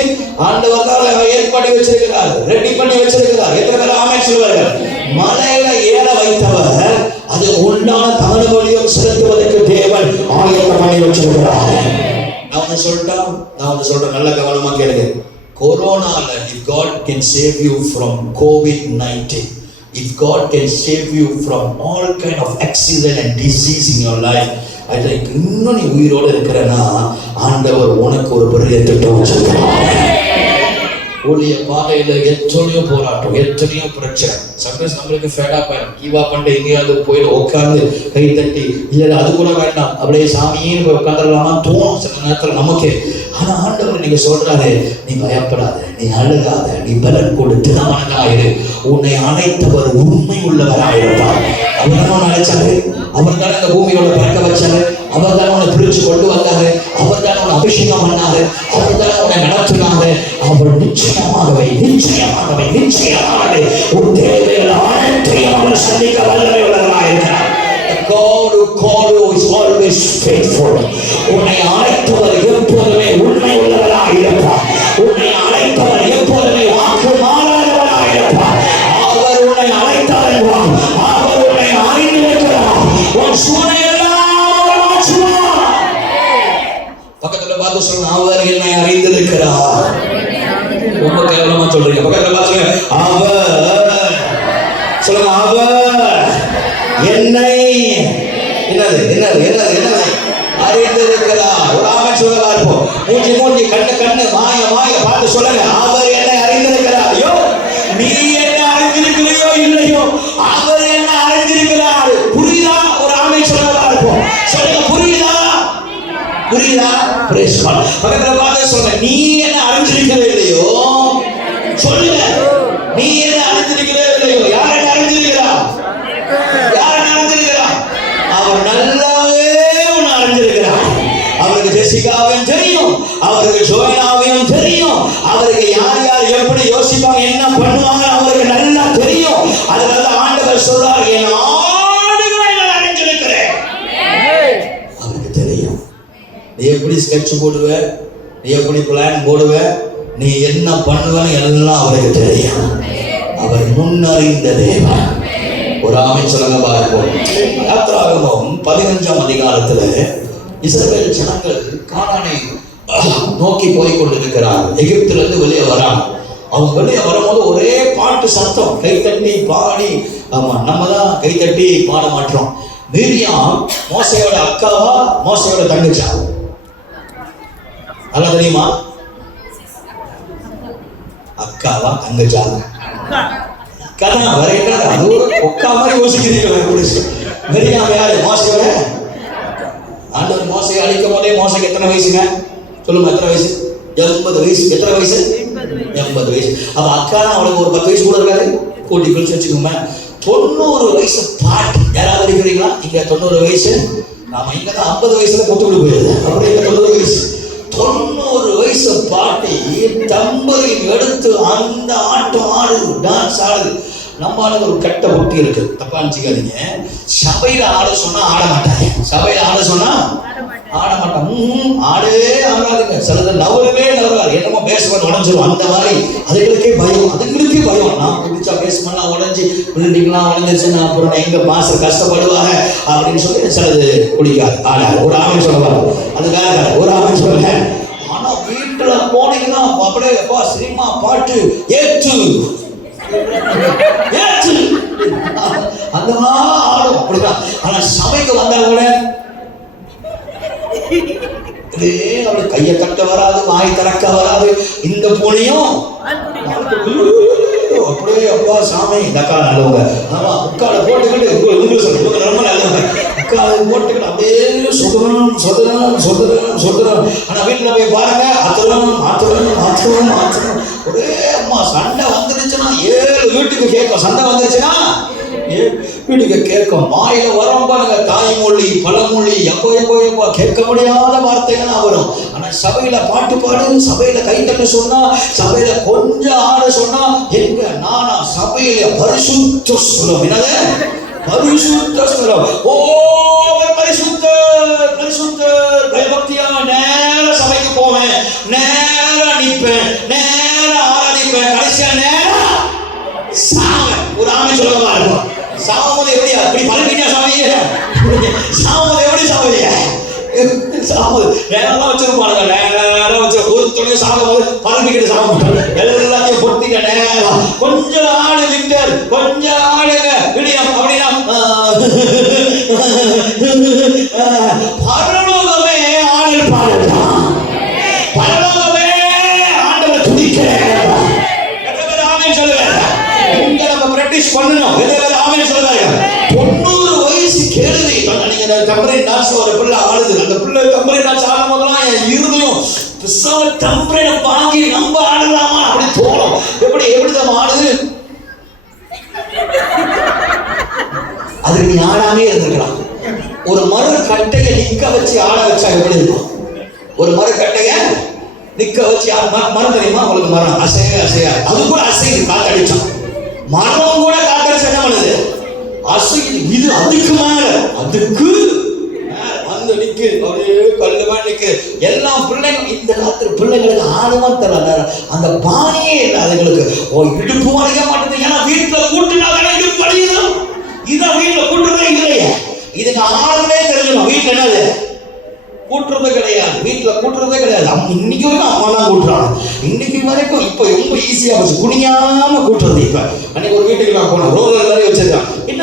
ஆண்டவர் தான் ஏற்பாடு வச்சிருக்கிறார், ரெடி பண்ணி வச்சிருக்கிறார். எத்தனை பேர் ஆமென் சொல்லுவார்கள்? மலையில ஏற வைத்தவர் அது உண்டான தகன பலியும் செலுத்துவதற்கு தேவன் ஆயத்தம் பண்ணி வச்சிருக்கிறார். நான் சொல்றேன், நல்ல கவனமா கேளுங்க. கொரோனால if God can save you from COVID-19, if God can save you from all kind of accident and disease in your life, I think இன்னும் நீ உயிரோடு இருக்கிறனா ஆண்டவர் உனக்கு ஒரு பெரிய திட்டம் வச்சிருக்கிறார். ஊழிய பாதையில எத்தனையோ போராட்டம், எத்தனையோ பிரச்சனை. சம்டைம்ஸ் நம்மளுக்கு ஃபேடா போயிடும், கீவா பண்ண எங்கேயாவது போயிட்டு உட்காந்து கை தட்டி இல்லை அது கூட வேண்டாம், அப்படியே சாமின்னு போய் உட்காந்துடலாமா தோணும் சில நேரத்தில் நமக்கு. ஆனா ஆண்டவர் நீங்க சொல்றாரு, நீ பயப்படாத, நீ அழுகாத, நீ பலன் கொடுத்து அவனதாயிரு, உன்னை அழைத்தவர் உண்மை உள்ளவராயிருப்பார். அவர் தான் உன்னை அழைச்சாரு, அவர் தான் இந்த பூமியோட பிறக்க வச்சாரு, அவர் தான் உன்னை பிரிச்சு கொண்டு வந்தாரு, அவர் தான் உன்னை அபிஷேகம் பண்ணாரு, அவர் தான் உன்னை நடத்தினாரு. அவர் நிச்சயமாகவே உன் தேவைகள் அனைத்தையும் அவர் சந்திக்க வல்லமை உள்ளவராயிருக்கிறார். God who called you is always faithful. உன்னை அழைத்தவர் எப்போதுமே உண்மை உள்ளவராயிருப்பார். உன்னை சொல்லுங்க, அவர் என்னை என்னது என்னது என்னது என்னது அறிந்திருக்கிறார். ஒரு ஆமென் சொல்லலாம். இருப்போம் மூஞ்சி மூஞ்சி கண்ணு மாய பார்த்து சொல்லுங்க, அவர் என்னை அறிந்திருக்கிறார். ஐயோ, நீ என்ன அறிந்திருக்கிறையோ இல்லையோ, அவர் என்ன அறிந்திருக்கிறார். புரியுதா? ஒரு ஆமென் சொல்லலாம். இருப்போம் சொல்லுங்க, புரியுதா? புரியுதா? Praise God. பக்கத்துல பார்த்து சொல்லுங்க, நீ என்ன அறிந்திருக்கிற இல்லையோ சொல்லுங்க, நீ என்ன அறிந்திருக்கிற இல்லையோ. யார் என்ன அறிந்திருக்கிறா? யார் என்ன அறிந்திருக்கிறா? அவர் நல்லாவே ஒன்று அறிந்திருக்கிறார். அவருக்கு ஜெசிகாவையும் தெரியும், அவருக்கு ஜோயனாவையும் தெரியும், அவருக்கு யார் யார் எப்படி யோசிப்பாங்க, என்ன பண்ணுவாங்க அவருக்கு நல்லா தெரியும். அதனால ஆண்டவர் சொல்றார், என் ஆடுகளை நான் அறிந்திருக்கிறேன். அவருக்கு தெரியும். நீ எப்படி ஸ்கெட்ச் போடுவ, நீ எப்படி பிளான் போடுவ, நீ என்ன பண்ணுவன்னு எல்லாம் அவருக்கு தெரியும். அவர் முன்னறிந்த தேவன். ஒரு ஆமென் சொல்லுங்க பார்ப்போம். யாத்திராகமம் 15ஆம் அதிகாரத்துல இஸ்ரவேல் ஜனங்கள் கானானை நோக்கி போய் கொண்டிருக்கிறார். எகிப்துல இருந்து வெளியே வராங்க. அவங்க வெளியே வரும்போது ஒரே பாட்டு சத்தம், கைத்தட்டி பாடி. ஆமா, நம்ம தான் கைத்தட்டி பாட மாட்டோம். மீரியாம் மோசையோட அக்காவா மோசையோட தங்கச்சா? நல்லா தெரியுமா? அக்காவா தங்கச்சா? கதை வரையில அது ஒரு ஒக்கா மாதிரி யோசிக்கிறீங்க. மீரியாம் யாரு? மோசையோட. ஆண்டவர் மோசையை அழிக்கும் போதே மோசைக்கு எத்தனை வயசுங்க சொல்லுங்க? எத்தனை வயசு? 80 வயசு. எத்தனை வயசு? 80 வயசு. அப்ப அக்கா அவளுக்கு ஒரு 10 வயசு கூட இருக்காது, கூட்டி கழிச்சு வச்சுக்கோங்க. 90 வயசு பாட்டி. யாராவது இருக்கிறீங்களா இங்க? 90 வயசு. நாம இங்க தான் 50 வயசுல கொத்துக்கிட்டு போயிருது. அப்புறம் இங்க 90 வயசு. 90 வயசு பாட்டி தம்பரை எடுத்து அந்த ஆட்டம் ஆடுது, டான்ஸ் ஆடுது. நம்ம ஆளுங்க ஒரு கெட்ட புத்தி இருக்கு, தப்பா நினைச்சுக்காதீங்க. சபையில ஆட சொன்னா ஆட மாட்டாங்க. சபையில ஆட சொன்னா ஆட மாட்டாங்க. ஆடவே ஆடாதுங்க. சிலது நவரவே நவராது, என்னமோ பேசுவாங்க உடஞ்சிரும். அந்த மாதிரி அதுகளுக்கே பயம், அதுகளுக்கே பயம். நான் குடிச்சா பேசுமெல்லாம் உடஞ்சி பில்டிங்லாம் உடஞ்சிருச்சுன்னா அப்புறம் எங்க மாஸ்டர் கஷ்டப்படுவாங்க அப்படின்னு சொல்லி சிலது குடிக்காது, ஆடாது. ஒரு ஆமென் சொல்லுவாங்க, அது வேற. ஒரு ஆமென் சொல்லுங்க. ஆனா வீட்டுல போனீங்கன்னா அப்படியே அப்பா சினிமா பாட்டு ஏற்று அந்த மாதிரி ஆடும், அப்படிதான். ஆனா சபைக்கு வந்தா கூட அவளுக்கு கையை கட்ட வராது, வாய் திறக்க வராது. இந்த பூனையும் அப்படியே அப்பா சாமி இந்த அக்கா நல்லவங்க. ஆமா, உட்கால போட்டுக்கிட்டு உங்களுக்கு ரொம்ப நல்லவங்க. உட்கால போட்டுக்கிட்டு அப்படியே சொதுறோம். ஆனா வீட்டுல போய் பாருங்க, ஆத்திரம். ஒரே அம்மா சண்டை வந்துருச்சுன்னா 7 வீட்டுக்கு கேட்கும். சண்டை வந்துருச்சுன்னா வீட்டுக்கு கேட்கும். வாயில வரும் பாருங்க, தாய்மொழி பழமொழி, எப்போ கேட்க முடியாத வார்த்தைகள்லாம் வரும். ஆனா சபையில பாட்டு பாடு, சபையில கைத்தட்ட சொன்னா, சபையில கொஞ்சம் ஆட சொன்னா, எங்க நானா சபையில பரிசுத்த ஸ்தலம். என்னது? பரிசுத்த ஸ்தலம். ஓ பரிசுத்தர் பயபக்தியா நேர சபைக்கு போவேன், நேரா நிற்பேன், நேரா ஆராதிப்பேன், கடைசியா நேரா சாவேன். ஒரு ஆமென் சொல்லுங்க இருக்கும். சாவும்போது எப்படியா? இப்படி பழகிட்டியா சாமிய? சாவும்போது எப்படி சாவுறிய? சாவும்போது நேரம் வச்சிருப்பாங்க, நேரம் வச்சு ஒரு துணியை சாகும்போது பழகிக்கிட்டு சாக மாட்டாங்க. எல்லாத்தையும் பொறுத்திக்க நேரம். கொஞ்சம் ஆடு விக்டர், கொஞ்சம் ஆடுங்க விடியம் அப்படின்னா பரலோகமே ஆடல் பாடலாம். பரலோகமே ஆண்டவர் துதிக்கிறேன். ஆமென் சொல்லுவேன். இங்க நம்ம பிராக்டிஸ் பண்ணணும். ஆமென் சொல்லுவாங்க. 90 வயசு கேள்வி. நீங்க தம்பரை டான்ஸ் ஒரு பிள்ளை ஆடுது, அந்த பிள்ளை தம்பரை டான்ஸ் ஆடும் போதெல்லாம் என் இருதயம் தம்பரை வாங்கி நம்ம ஆடலாமா அப்படி தோணும். எப்படி தான் ஆடுது? அதுக்கு நீ ஆடாமே இருந்திருக்கலாம். ஒரு மரக்கட்டையை நிக்க வச்சு ஆட வச்சா எப்படி இருக்கும்? ஒரு மரக்கட்டைய நிக்க வச்சு மரம் தெரியுமா உங்களுக்கு? மரம் அசையா அது கூட அசையுது, காத்தடிச்சா. மரம் கூட காத்தடிச்சு என்ன பண்ணுது? அசையுது. இது அதுக்கு மேல வந்து நிக்கு, அப்படியே கல்லுமா நிக்கு. எல்லாம் பிள்ளைங்க இந்த காலத்துல பிள்ளைங்களுக்கு ஆடுமா தெரியல, அந்த பாணியே இல்லை அதுங்களுக்கு. இடுப்பு வலிக்க மாட்டேங்குது. ஏன்னா வீட்டுல கூட்டுனாதானே இடுப்பு வலிக்குது. இதான் வீட்டுல கூட்டுறதே இல்லையே. இதுக்கு ஆளுமே தெரிஞ்சிடும். வீட்டுல என்னது கூட்டுறதே கிடையாது. வீட்டுல கூட்டுறதே கிடையாது. இன்னைக்கு வரைக்கும் அம்மா தான் கூட்டுறாங்க. இன்னைக்கு வரைக்கும் இப்ப ரொம்ப ஈஸியா போச்சு, குனியாம கூட்டுறது. இப்ப அன்னைக்கு ஒரு வீட்டுக்கு நான் போனேன், ரோலர் எல்லாரும் வச்சிருக்கேன்.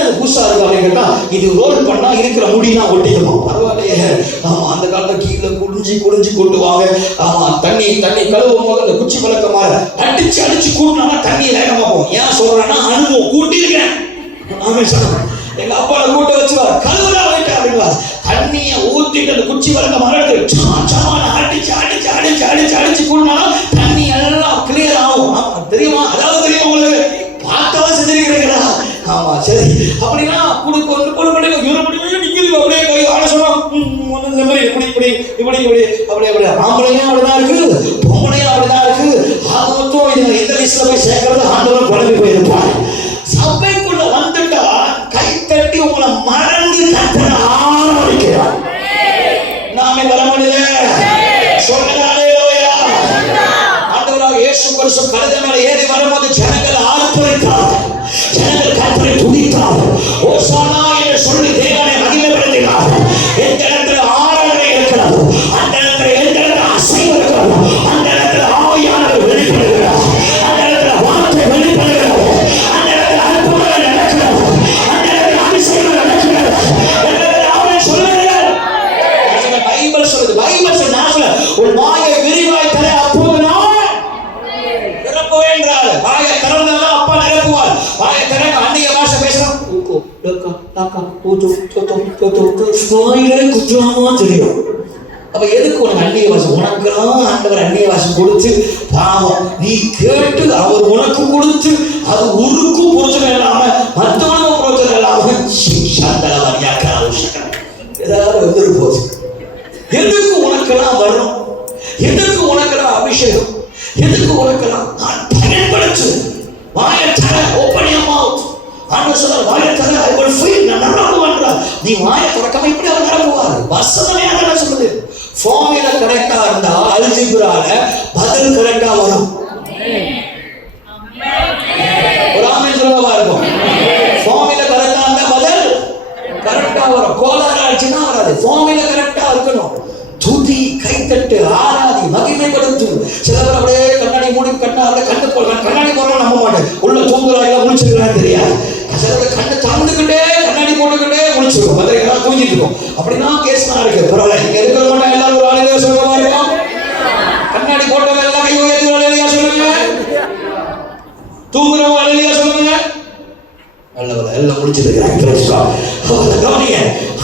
என்னது புதுசா இருக்கு அப்படின்னு கேட்டா, இது ரோல் பண்ணா இருக்கிற முடியெல்லாம் ஒட்டிக்குமா. பரவாயில்லையே. ஆமா, அந்த காலத்துல கீழே குளிஞ்சு குளிஞ்சு கூட்டுவாங்க. ஆமா, தண்ணி கழுவும் போது அந்த குச்சி பழக்கமாக அடிச்சு கூட்டினா தண்ணி வேகமா போகும். ஏன் சொல்றேன்னா அனுபவம் கூட்டியிருக்கேன். எங்க அப்பா கூட்ட வச்சுவார், கழுவுறா வைட்டா அப்படின்வார். தண்ணியை ஊத்திட்டு அந்த குச்சி வளர்க்க மரத்து அடிச்சு கூட்டினா தண்ணி எல்லாம் கிளியர் ஆகும். தெரியுமா? அதாவது தெரியும் உங்களுக்கு, பார்த்தவா செஞ்சிருக்கிறீங்களா? ஆமா, சரி. அப்படின்னா குடுக்க நிக்கிறது அப்படியே கை ஆட சொன்னா இப்படி ஆம்பளையும் அப்படிதான் இருக்கு, பொம்பளையும் அப்படிதான் இருக்கு. அது மொத்தம் இது எந்த வயசுல போய் சேர்க்கறது ஆண்டவன் குழம்பு போயிருப்பார். சபைக்குள்ள வந்துட்டா கை தட்டி உங்களை மறந்து கத்தர ஆரம்பிக்கிறார். நாமே வரமணில சொல்லுகிறாரே ஆண்டவராக இயேசு கிறிஸ்து கழுதை மேல ஏறி வரும்போது ஜனங்கள் ஆர்ப்பரித்தார்கள், ஜனங்கள் கர்த்தரை துதித்தார்கள், ஓசானா என்று சொல்லி தேவனை மகிமைப்படுத்தினார். எந்த இடத்துல ஆராதனை இருக்கிறது, அந்த இடத்துல எந்த இடத்துல அசைவு இருக்கிறது, அந்த இடத்துல ஆவியானவர் வெளிப்படுகிறார், அந்த இடத்துல வார்த்தை வெளிப்படுகிறது, அந்த இடத்துல அற்புதங்கள் நடக்கிறது, அந்த இடத்துல அதிசயங்கள் நடக்கிறது. அவன் சொல்லுகிறார், பைபிள் சொல்லுது, பைபிள் சொல்லுது, நான் சொல்ல உன் வாயை விரிவாய் தர அப்போது நான் நிரப்புவேன்றார். வாயை திறந்தாதான் அப்பா நிரப்புவார். வாயை திறக்க அந்நிய பாஷை பேசுறான், தெரியும். அப்ப எதுக்கு உனக்கு அந்நிய வாசம்? உனக்குலாம் ஆண்டவர் அந்நிய வாசம் கொடுத்து பாவம் நீ கேட்டு அவர் உனக்கு கொடுத்து அது உருக்கும் புரோஜனம் இல்லாம மற்றவனுக்கும் புரோஜனம் இல்லாம ஏதாவது வந்துரு போது. எதுக்கு உனக்கெல்லாம் வரணும்? எதுக்கு உனக்கெல்லாம் அபிஷேகம்? எதுக்கு உனக்கெல்லாம் நான் பயன்படுத்து? வாயை தர, ஓப்பன் யுவர் மவுத். ஆண்டவர் சொல்றார், வாயை தர, ஐ வில் ஃபீல், நான் நிரப்புவேன்றார். நீ வாயை திறக்காம இப்படி அவர் நிரப்புவார். வசனமே அதான் சொல்லுது. ஃபார்முலா கரெக்டா இருந்தா அல்ஜிப்ரால பதில் கரெக்டா வரும். ஒரு ஆமென் சொல்லுவா இருக்கும். ஃபார்முலா கரெக்டா இருந்தா பதில் கரெக்டா வரும். கோளாறு ஆச்சுன்னா வராது. ஃபார்முலா கரெக்டா இருக்கணும். துதி, கைத்தட்டு, ஆராதி, மகிமைப்படுத்து. சில பேர் அப்படியே கண்ணாடி மூடி கண்ணு போல கண்ணாடி போறோம் நம்ப மாட்டேன். உள்ள தூங்குறாங்க முடிச்சிருக்கான்னு தெரியாது. சில பேர் கண்ணை திறந்துக்கிட்டே கண்ணாடி போட்டுக்கிட்டே முடிச்சிருக்கோம். பதில் தூங்கிட்டு இருக்கோம். அப்படின்னா கேஸ்லாம் இருக்கு. பரவாயில்ல, இங்க இருக்கிற மாட்டோம். எல்லாரும் ஒரு ஆளுநர் சொல்லுவா இருக்கும். கண்ணாடி போட்டவங்க எல்லாம் கை உயர்த்தி அலையிலையா சொல்லுங்க. தூங்குறவங்க அலையிலையா சொல்லுங்க. நல்லவரை எல்லாம் முடிச்சிருக்கிறாங்க.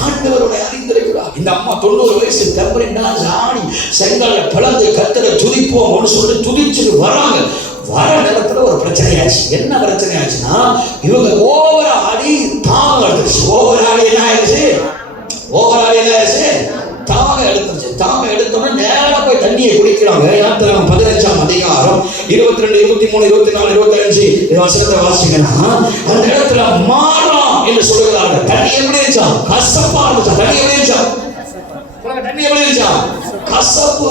ஆண்டவருடைய அறிந்திருக்கிறார். இந்த அம்மா 90 வயசு கம்பரிண்டா ஆணி செங்கல்ல பிளந்து கத்தரை துதிப்போம் சொல்லி துதிச்சுட்டு வராங்க. வர நேரத்துல ஒரு பிரச்சனையாச்சு. என்ன பிரச்சனையாச்சுன்னா, இவங்க ஓவரா ஆடி தாகம் எடுத்துருச்சு. ஓவரா ஆடி என்ன ஆயிடுச்சு? தாகம் எடுத்துருச்சு. தாகம் எடுத்தோம்னா நேரா போய் தண்ணியை குடிக்கிறாங்க. யாத்திரை 15ஆம் அதிகாரம் 22, 23, 24, 25 வசனத்தை வாசிங்கன்னா, அந்த இடத்துல மாறா என்று சொல்லுகிறார்கள். தண்ணி எப்படி இருந்துச்சா? கசப்பா இருந்துச்சா? தண்ணி எப்படி இருந்துச்சா? கசப்பு.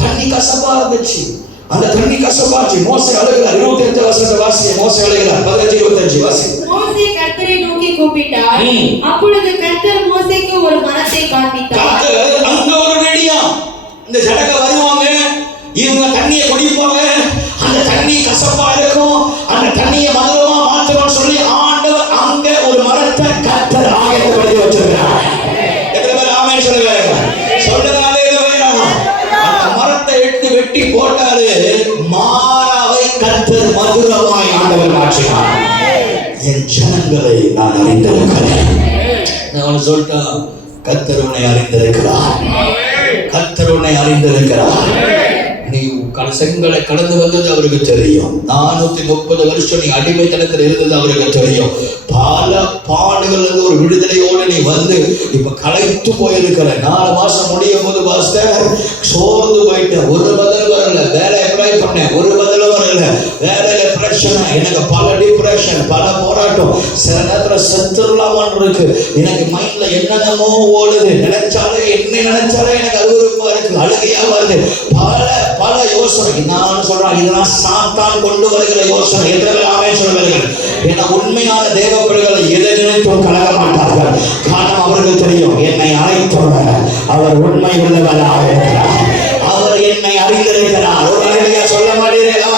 தண்ணி கசப்பா இருந்துச்சு. அந்த தண்ணி கசப்பாச்சு. மோசே அழுகிறார். 25 வசனத்தை வாசி. மோசே அழுகிறார். 15, 25 வாசி. மோசே கர்த்தரை நோக்கி கூப்பிட்டார். அப்பொழுது கர்த்தர் மோசேக்கு ஒரு மரத்தை காண்பித்தார். அங்க ஒரு நெடியா இந்த ஜனங்க வருவாங்க, இவங்க தண்ணியை குடிப்பாங்க. அந்த தண்ணி கசப்பா இருக்கும். அந்த தண்ணியை மதுரமா மாற்றணும்னு சொல்லி ஆண்டவர் அங்க ஒரு மரத்தை கர்த்தர் ஆயத்தப்படுத்தி வச்சிருக்கிறார். எத்தனை பேர் ஆமென் சொல்லுங்க? அந்த மரத்தை எடுத்து வெட்டி போட்டாரு. மாறாவை கர்த்தர் மதுரமாய் ஆண்டவர் மாற்றினார். என் ஜனங்களை நான் அறிந்திருக்கிறேன். நான் சொல்லிட்டேன், கர்த்தர் உன்னை அறிந்திருக்கிறார். கர்த்தர் உன்னை அறிந்திருக்கிறார். நீ செங்கலை கடந்து வந்தது அவருக்கு தெரியும். 430 வருஷம் நீ அடிமைத்தனத்தில் இருந்தது அவருக்கு தெரியும். பல பாடுகள் ஒரு விடுதலையோடு நீ வந்து இப்ப களைத்து போயிருக்கிற. 4 மாசம் முடியும் போது பாஸ்டர் சோர்ந்து போயிட்டேன். ஒரு பதில் வரல. வேலை அப்ளை பண்ணேன், ஒரு பதில் வரல. வேலையில பிரச்சனை, எனக்கு பல டிப்ரெஷன், பல போராட்டம். சில நேரத்துல செத்துடலாமான்னு இருக்கு. எனக்கு மைண்ட்ல என்னென்னமோ ஓடுது. நினைச்சாலே எனக்கு அருவருப்பா இருக்கு, அழுகையா வருது. பல யோசனை. நான் சொல்றேன், இதெல்லாம் சாத்தான் கொண்டு வருகிற யோசனை. எத்தனை ஆமென் சொல்லுங்கள்? ஏன்னா உண்மையான தேவ பிள்ளைகளை எதை நினைத்தும் கலக மாட்டார்கள். காரணம் அவர்கள் தெரியும், என்னை அழைத்தவர் அவர் உண்மை உள்ளவராக இருக்கிறார். அவர் என்னை அறிந்திருக்கிறார். ஒரு அறிவியா சொல்ல மாட்டீர்களா?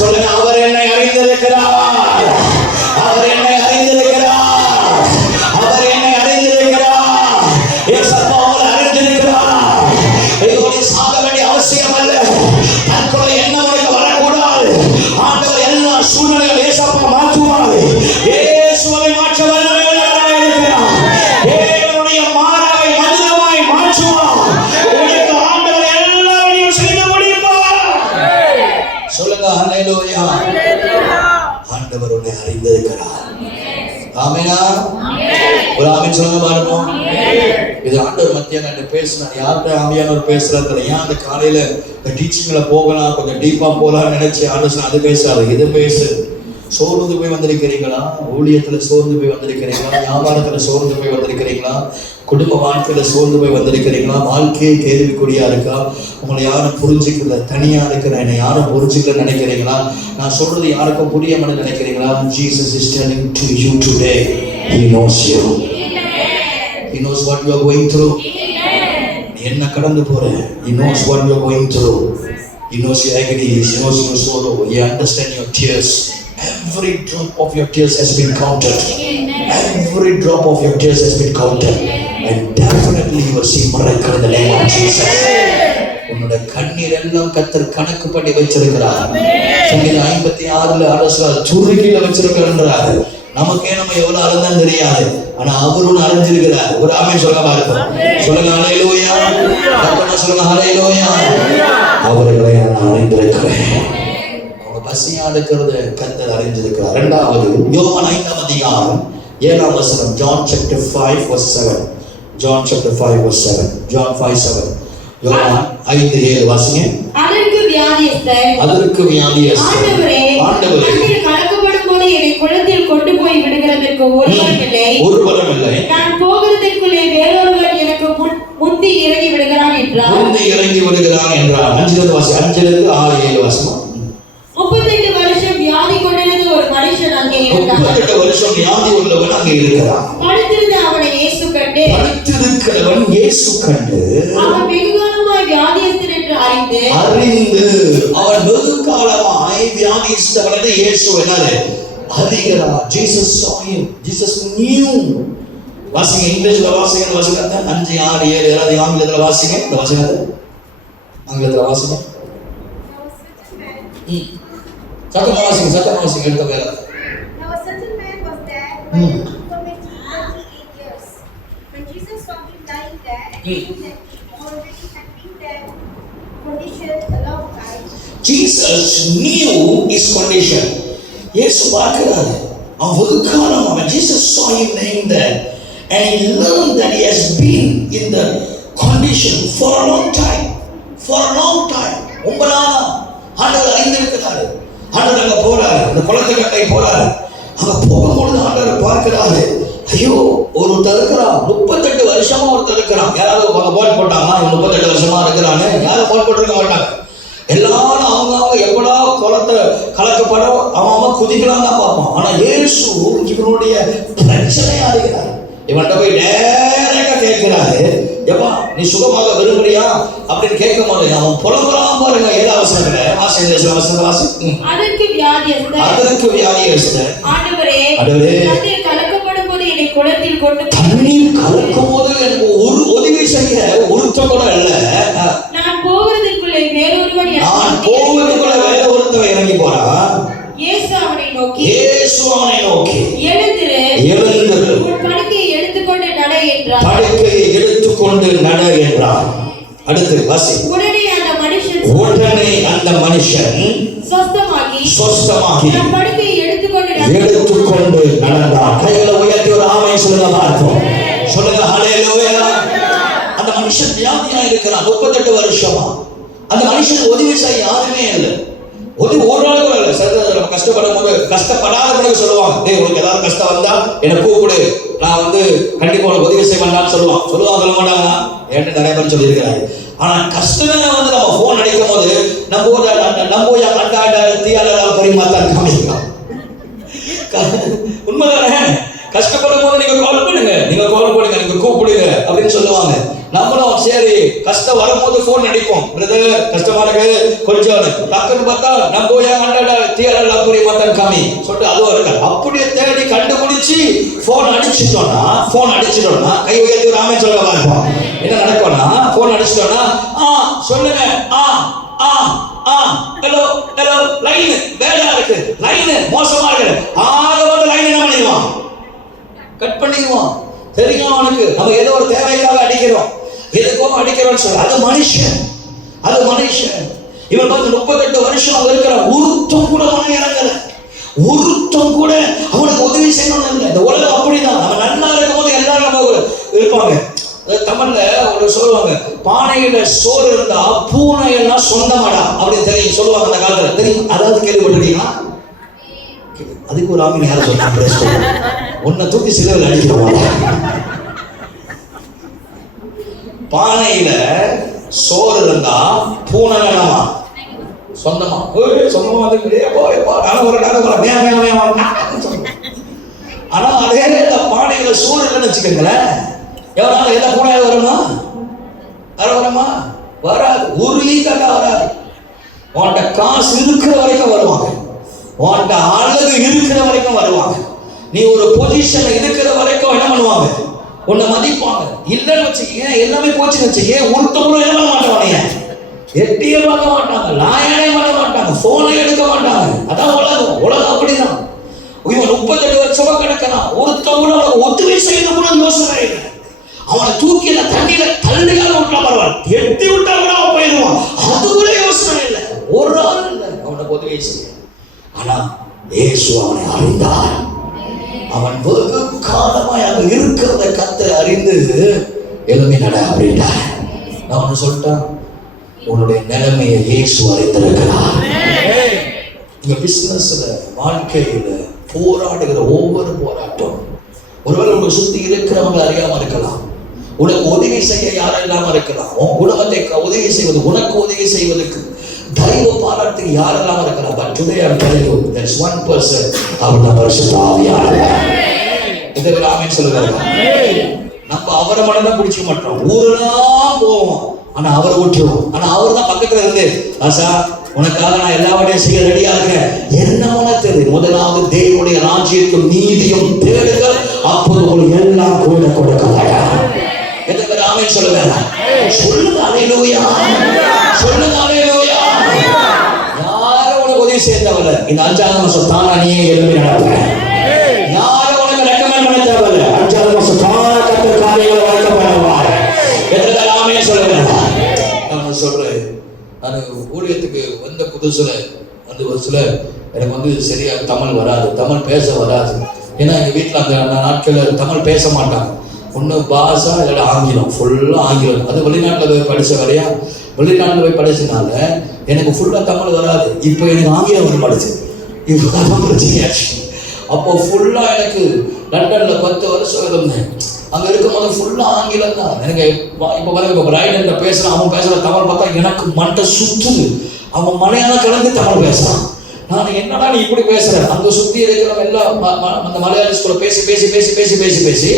சொல்லுங்க, அவர் என்னை அறிந்திருக்கிறார். அவர் நம்மை அறிந்திருக்கிறார். ஆமெனா? ஒரு ஆமென் சொல்லுங்க பாருங்க. இது ஆண்டவர் மத்திய நான் பேசினேன். யார்கிட்ட ஆவியானவர் பேசுறதுல ஏன் அந்த காலையில இந்த டீச்சிங்ல போகலாம், கொஞ்சம் டீப்பா போகலாம்னு நினைச்சு ஆண்டவர் அது பேசாது, இது பேசு. சோர்ந்து போய் வந்திருக்கிறீங்களா? ஊழியத்துல சோர்ந்து போய் வந்திருக்கிறீங்களா? வியாபாரத்துல சோர்ந்து போய் வந்திருக்கிறீங்களா? குடும்ப வாழ்க்கையில சோர்ந்து போய் வந்திருக்கிறீங்களா? வாழ்க்கையே கேள்விக்குறியா இருக்கா? உங்களை யாரும் புரிஞ்சுக்கல, தனியா இருக்கிற என்னை யாரும் புரிஞ்சுக்கல நினைக்கிறீங்களா? நான் சொல்றது யாருக்கும் புரியாம நினைக்கிறீங்களா? Jesus is telling to you today, He knows you. He knows what you are going through. நீ என்ன கடந்து போற? He knows what you are going through. He knows your agonies. He knows your sorrow. He understands your tears. Every drop of your tears has been counted. Every drop of your tears has been counted. And definitely you will see miracle in the name of Jesus. உன்னோட கண்ணீர் எல்லாம் கர்த்தர் கணக்கு பண்ணி வச்சிருக்கிறார். சங்கீதம் 56ல ஆண்டவர் சுருக்கில வச்சிருக்கிறார். நமக்கே நம்ம எவ்வளவு அறந்தான்னு தெரியாது, ஆனா அவரும் அறிஞ்சிருக்கிறார். ஒரு ஆமென் சொல்ல பாருங்க. சொல்லுங்க ஹல்லேலூயா. சொல்லுங்க ஹல்லேலூயா. அவர்களை நான் அறிந்திருக்கிறேன். அவங்க பசியா இருக்கிறது கர்த்தர் அறிஞ்சிருக்கிறார். இரண்டாவது யோவான் 5ஆம் அதிகாரம் 7ஆம் வசனம். John chapter 5 verse 7. John chapter 5 verse 7. John 5:7. யோவான் 5:7 வாசிங்க. அதற்கு வியாதியஸ்தர் ஆண்டவரே கண்ணீர் கலக்கப்படும் போது என்னை குளத்தில் கொண்டு போய் விடுகிறதற்கு ஒருவரும் இல்லை. நான் போகிறதற்குள்ளே வேறொருவர் எனக்கு முந்தி இறங்கி விடுகிறான் என்றார். 5 வாசி. 5 6 7 வாசிமா. 38 வருஷம் வியாதி கொண்டிருந்த ஒரு மனுஷன் அங்கே இருந்தான். 38 வருஷம் வியாதி உள்ளவன் அங்கே இருக்கிறான். படுத்திருக்கிறவன் இயேசு கண்டு அவன் வெகுகாலமாய் வியாதியஸ்தன் என்று அறிந்து அவன் வெகுகாலமாய் வியாதியஸ்தன் என்று இயேசு என்னது அறிகிறார். Jesus saw him. Jesus knew. வாசிங்க, இங்கிலீஷ்ல வாசிங்க. 5 6 7 எல்லாரும் ஆங்கிலத்துல வாசிங்க. இந்த வாசிங்க, ஆங்கிலத்துல வாசிங்க. சத்தமா வாசிங்க எடுத்த வேலை. Now a certain man was there by the infirmity 38 years. When Jesus saw him lying there, and knew that he already had been there condition a long time. Jesus knew his condition. இயேசு பார்க்கிறாரு. அவன் Jesus saw him lying there and he learned that he has been in the condition for a long time. ரொம்ப நாளா ஆண்டவர் அறிந்திருக்கிறாரு. ஆண்டவர் அங்க போறாரு, அந்த குளத்துக்கட்டை போறாரு. அங்க போகும்பொழுது ஆண்டவர் பார்க்கிறாரு. ஐயோ, ஒருத்தர் இருக்கிறான், 38 வருஷமா ஒருத்தர் இருக்கிறான். யாராவது போட் போட்டாங்க 38 வருஷமா இருக்கிறான்னு? யாரும் போட் போட்டிருக்க மாட்டாங்க. எல்லாரும் அவங்க எப்படா குளத்தை கலக்கப்படும் அவன் குதிக்கலாம் தான் பார்ப்பான். ஆனா இயேசு இவனுடைய பிரச்சனையா இருக்கிறார். இவன்கிட்ட போய் நேரா கேட்கிறாரு, எப்பா நீ சுகமாக விரும்புறியா அப்படின்னு கேட்கும் போது அவன் புலம்புறான் பாருங்க. 7ஆம் வசனத்துல வாசி. அதற்கு வியாதியஸ்தர் ஆண்டவரே தண்ணீர் கலக்கப்படும் போது என்னை குளத்தில் கொண்டு தண்ணீர் கலக்கும் போது எனக்கு ஒரு உதவி செய்ய ஒருத்தர் கூட இல்ல. நான் போகிறதுக்குள்ளே வேறொருவன் இறங்கி போறான். இயேசு அவனை நோக்கி எழுந்திரு, உன் படுக்கையை எடுத்துக்கொண்டு நட என்றார். அடுத்து வாசி. உடனே அந்த மனுஷன் சொஸ்தமாகி தன் படுக்கையை எடுத்துக்கொண்டு நடந்தான். கைகளை உயர்த்தி ஒரு ஆமென் சொல்லுங்க பார்ப்போம். சொல்லுங்க ஹல்லேலூயா. அந்த மனுஷன் வியாதியா இருக்கிறான் 38 வருஷமா. அந்த மனுஷன் உதவி செய்ய யாருமே இல்லை. ஒரு நாள் கூட இல்லை. நம்ம கஷ்டப்படும் போது கஷ்டப்படாத பிறகு சொல்லுவாங்க, டேய் உனக்கு ஏதாவது கஷ்டம் வந்தா என்னை கூப்பிடு, நான் கண்டிப்பா உனக்கு உதவி செய்ய வேண்டாம்னு சொல்லுவாங்க. சொல்ல மாட்டாங்க. ஏன்னு நிறைய பேர் சொல்லியிருக்கிறாங்க. ஆனா கஷ்டமே நம்ம போன் அடிக்கும் போது பரிமாத்தான் காமிக்கலாம். உண்மைதானே? கஷ்டப்படும் போது நீங்க கால் பண்ணுங்க, நீங்க கூப்பிடுங்க அப்படின்னு சொல்லுவாங்க. நம்மளும் சரி கஷ்டம் வரும்போது போன் அடிப்போம், பிரதர் கஷ்டமா இருக்கு கொஞ்சம் டக்குன்னு பார்த்தா பரிமாத்தான் காமி சொல்லிட்டு அதுவும் இருக்காது. அப்படியே தேடி கண்டுபிடிச்சு போன் அடிச்சிட்டோம்னா கை உயர்த்தி ஒரு ஆமென் சொல்ல பார்ப்போம். என்ன நடக்கும்னா போன் அடிச்சிட்டோம்னா சொல்லுங்க ஹலோ லைன் வேலையா இருக்கு, லைன் மோசமா இருக்கு, லைன் என்ன பண்ணிடுவான், கட் பண்ணிடுவான். தெரியும் அவனுக்கு நம்ம ஏதோ ஒரு தேவைக்காக அடிக்கிறோம், எதுக்கோ அடிக்கிறோம்னு சொல்ல. அது மனுஷன். இவன் 38 வருஷம் இருக்கிற ஒருத்தம் கூட மனம் இறங்கல. ஒருத்தம் கூட அவனுக்கு உதவி செய்யணும்னு இல்லை. இந்த உலகம் அப்படிதான். நம்ம நல்லா இருக்கும் போது எல்லாரும் நம்ம இருப்பாங்க. தமிழ்ல ஒரு சொல்லுவாங்க, பானையில சோறு இருந்தா பூனை எல்லாம் சொந்தமாடா அப்படின்னு தெரியும் சொல்லுவாங்க அந்த காலத்துல. தெரியும்? அதாவது கேள்விப்பட்டிருக்கீங்களா? அதுக்கு ஒரு ஆமீன் யாரும் சொன்னாங்க, உன்னை தூக்கி சிலுவையில் அடிக்கிறோம். பானையில சோறு இருந்தா பூனை வேணாமா சொந்தமா? சொந்தமா ஆனா அதே பானையில சோறு இல்லைன்னு வச்சுக்கோங்களேன், எவனால எல்லா பூனையாவது வருமா? வருமா? வராது. ஒரு ஈக்காக வராது. உன்கிட்ட காசு இருக்கிற வரைக்கும் வருவாங்க, உன்கிட்ட அழகு இருக்கிற வரைக்கும் வருவாங்க, நீ ஒரு பொசிஷன்ல இருக்கிற வரைக்கும் என்ன பண்ணுவாங்க? உன்னை மதிப்பாங்க. இல்லைன்னு வச்சுக்கீங்க, எல்லாமே போச்சுன்னு வச்சுக்கீங்க, ஒருத்தவங்களும் என்ன பண்ண மாட்டாங்க, எட்டியே பார்க்க மாட்டாங்க, லாயனே பண்ண மாட்டாங்க, போனை எடுக்க மாட்டாங்க. அதான் உலகம். உலகம் அப்படிதான். இவன் 38 வருஷமா கிடக்கிறான், ஒருத்தவங்களும் அவனுக்கு ஒத்துழை செய்யணும் கூட யோசனை இல்லை. அவனை தூக்கி அந்த தண்ணியில தள்ளியால விட்டா பரவாயில்ல, எட்டி விட்டா கூட அவன் போயிடுவான், அது கூட யோசனை இல்லை. ஒரு ஆள் இல்லை அவனுக்கு உதவி செய்ய. ஆனா இயேசு அவனை அறிந்தார். அவன் வெகு காலமாய் அவன் இருக்கிறத கத்தை அறிந்து எழுதி நட அப்படின்ட்டார். நான் ஒன்று சொல்லிட்டேன், உன்னுடைய நிலைமையை இயேசு அறிந்திருக்கிறார். இங்க பிசினஸ்ல, வாழ்க்கையில போராடுகிற ஒவ்வொரு போராட்டம், ஒருவேளை உங்களுக்கு சுத்தி இருக்கிறவங்க அறியாம இருக்கலாம், உனக்கு உதவி செய்ய யாரும் இல்லாம இருக்கலாம், உன் குடும்பத்தை உதவி செய்வது, உனக்கு உதவி செய்வதற்கு தெய்வ பாராட்டுக்கு யாரும் இல்லாம இருக்கலாம். But today I am telling you, there is one person, அவர் தான் பரிசுத்த ஆவியானவர். இதை ஆமென் சொல்லுங்க. நம்ம அவரை மட்டும் தான் பிடிச்சிக்க மாட்டோம், ஊரெல்லாம் போவோம், ஆனா அவரை விட்டுருவோம். ஆனா அவர் தான் பக்கத்துல இருந்து, ஆசா உனக்காக நான் எல்லாவற்றையும் செய்ய ரெடியா இருக்கேன், என்ன உனக்கு முதலாவது தேவனுடைய ராஜ்யத்தும் நீதியும் தேடுங்கள், அப்போது உங்களுக்கு எல்லாம் கூட கொடுக்கலாயா. எத்தனை பேர் ஆமென் சொல்லுங்க? சொல்லுங்க அல்லேலூயா, சொல்லுங்க அல்லேலூயா. யாரும் உனக்கு உதவி செய்ய தேவையில்ல, இந்த 5ஆவது மாசம் தானா நீயே எழுப்பி நடப்பேன். யாரும் உனக்கு ரெக்கமெண்ட் பண்ண தேவையில்ல, 5ஆவது மாசம் தானா கர்த்தர் காரியங்களை வளர்க்க பண்ணுவார். எத்தனை பேர் ஆமென் சொல்லுங்க? நான் சொல்றேன், நான் ஊழியத்துக்கு வந்த புதுசுல எனக்கு சரியா தமிழ் வராது, தமிழ் பேச வராது. ஏன்னா எங்கள் வீட்டில் அந்த நாட்களில் தமிழ் பேச மாட்டாங்க, ஒன்று பாஷா இல்லை ஆங்கிலம், ஃபுல்லாக ஆங்கிலம். அது வெளிநாட்டில் போய் படித்த வரையா, வெளிநாட்டில் போய் படிச்சதுனால எனக்கு ஃபுல்லாக தமிழ் வராது. இப்போ எனக்கு ஆங்கிலம் வந்து படிச்சு, இப்போ அதான் பிரச்சனையாச்சு. அப்போ ஃபுல்லாக எனக்கு லண்டனில் 10 வருஷம் இருந்தேன், அங்கே இருக்கும்போது ஃபுல்லாக ஆங்கிலம் தான். எனக்கு இப்போ வந்து இப்போ ரைடர்கிட்ட பேசுகிறான், அவன் பேசுகிற தமிழ் பார்த்தா எனக்கு மண்டை சுற்றுது. அவன் மலையாளம் கலந்து தமிழ் பேசுகிறான். நான் என்னடா நீ இப்படி பேசுற, அங்க சுத்தி இருக்கிறவங்க எல்லாம் அந்த மலையாள ஸ்கூல்ல பேசி பேசி பேசி பேசி பேசி பேசி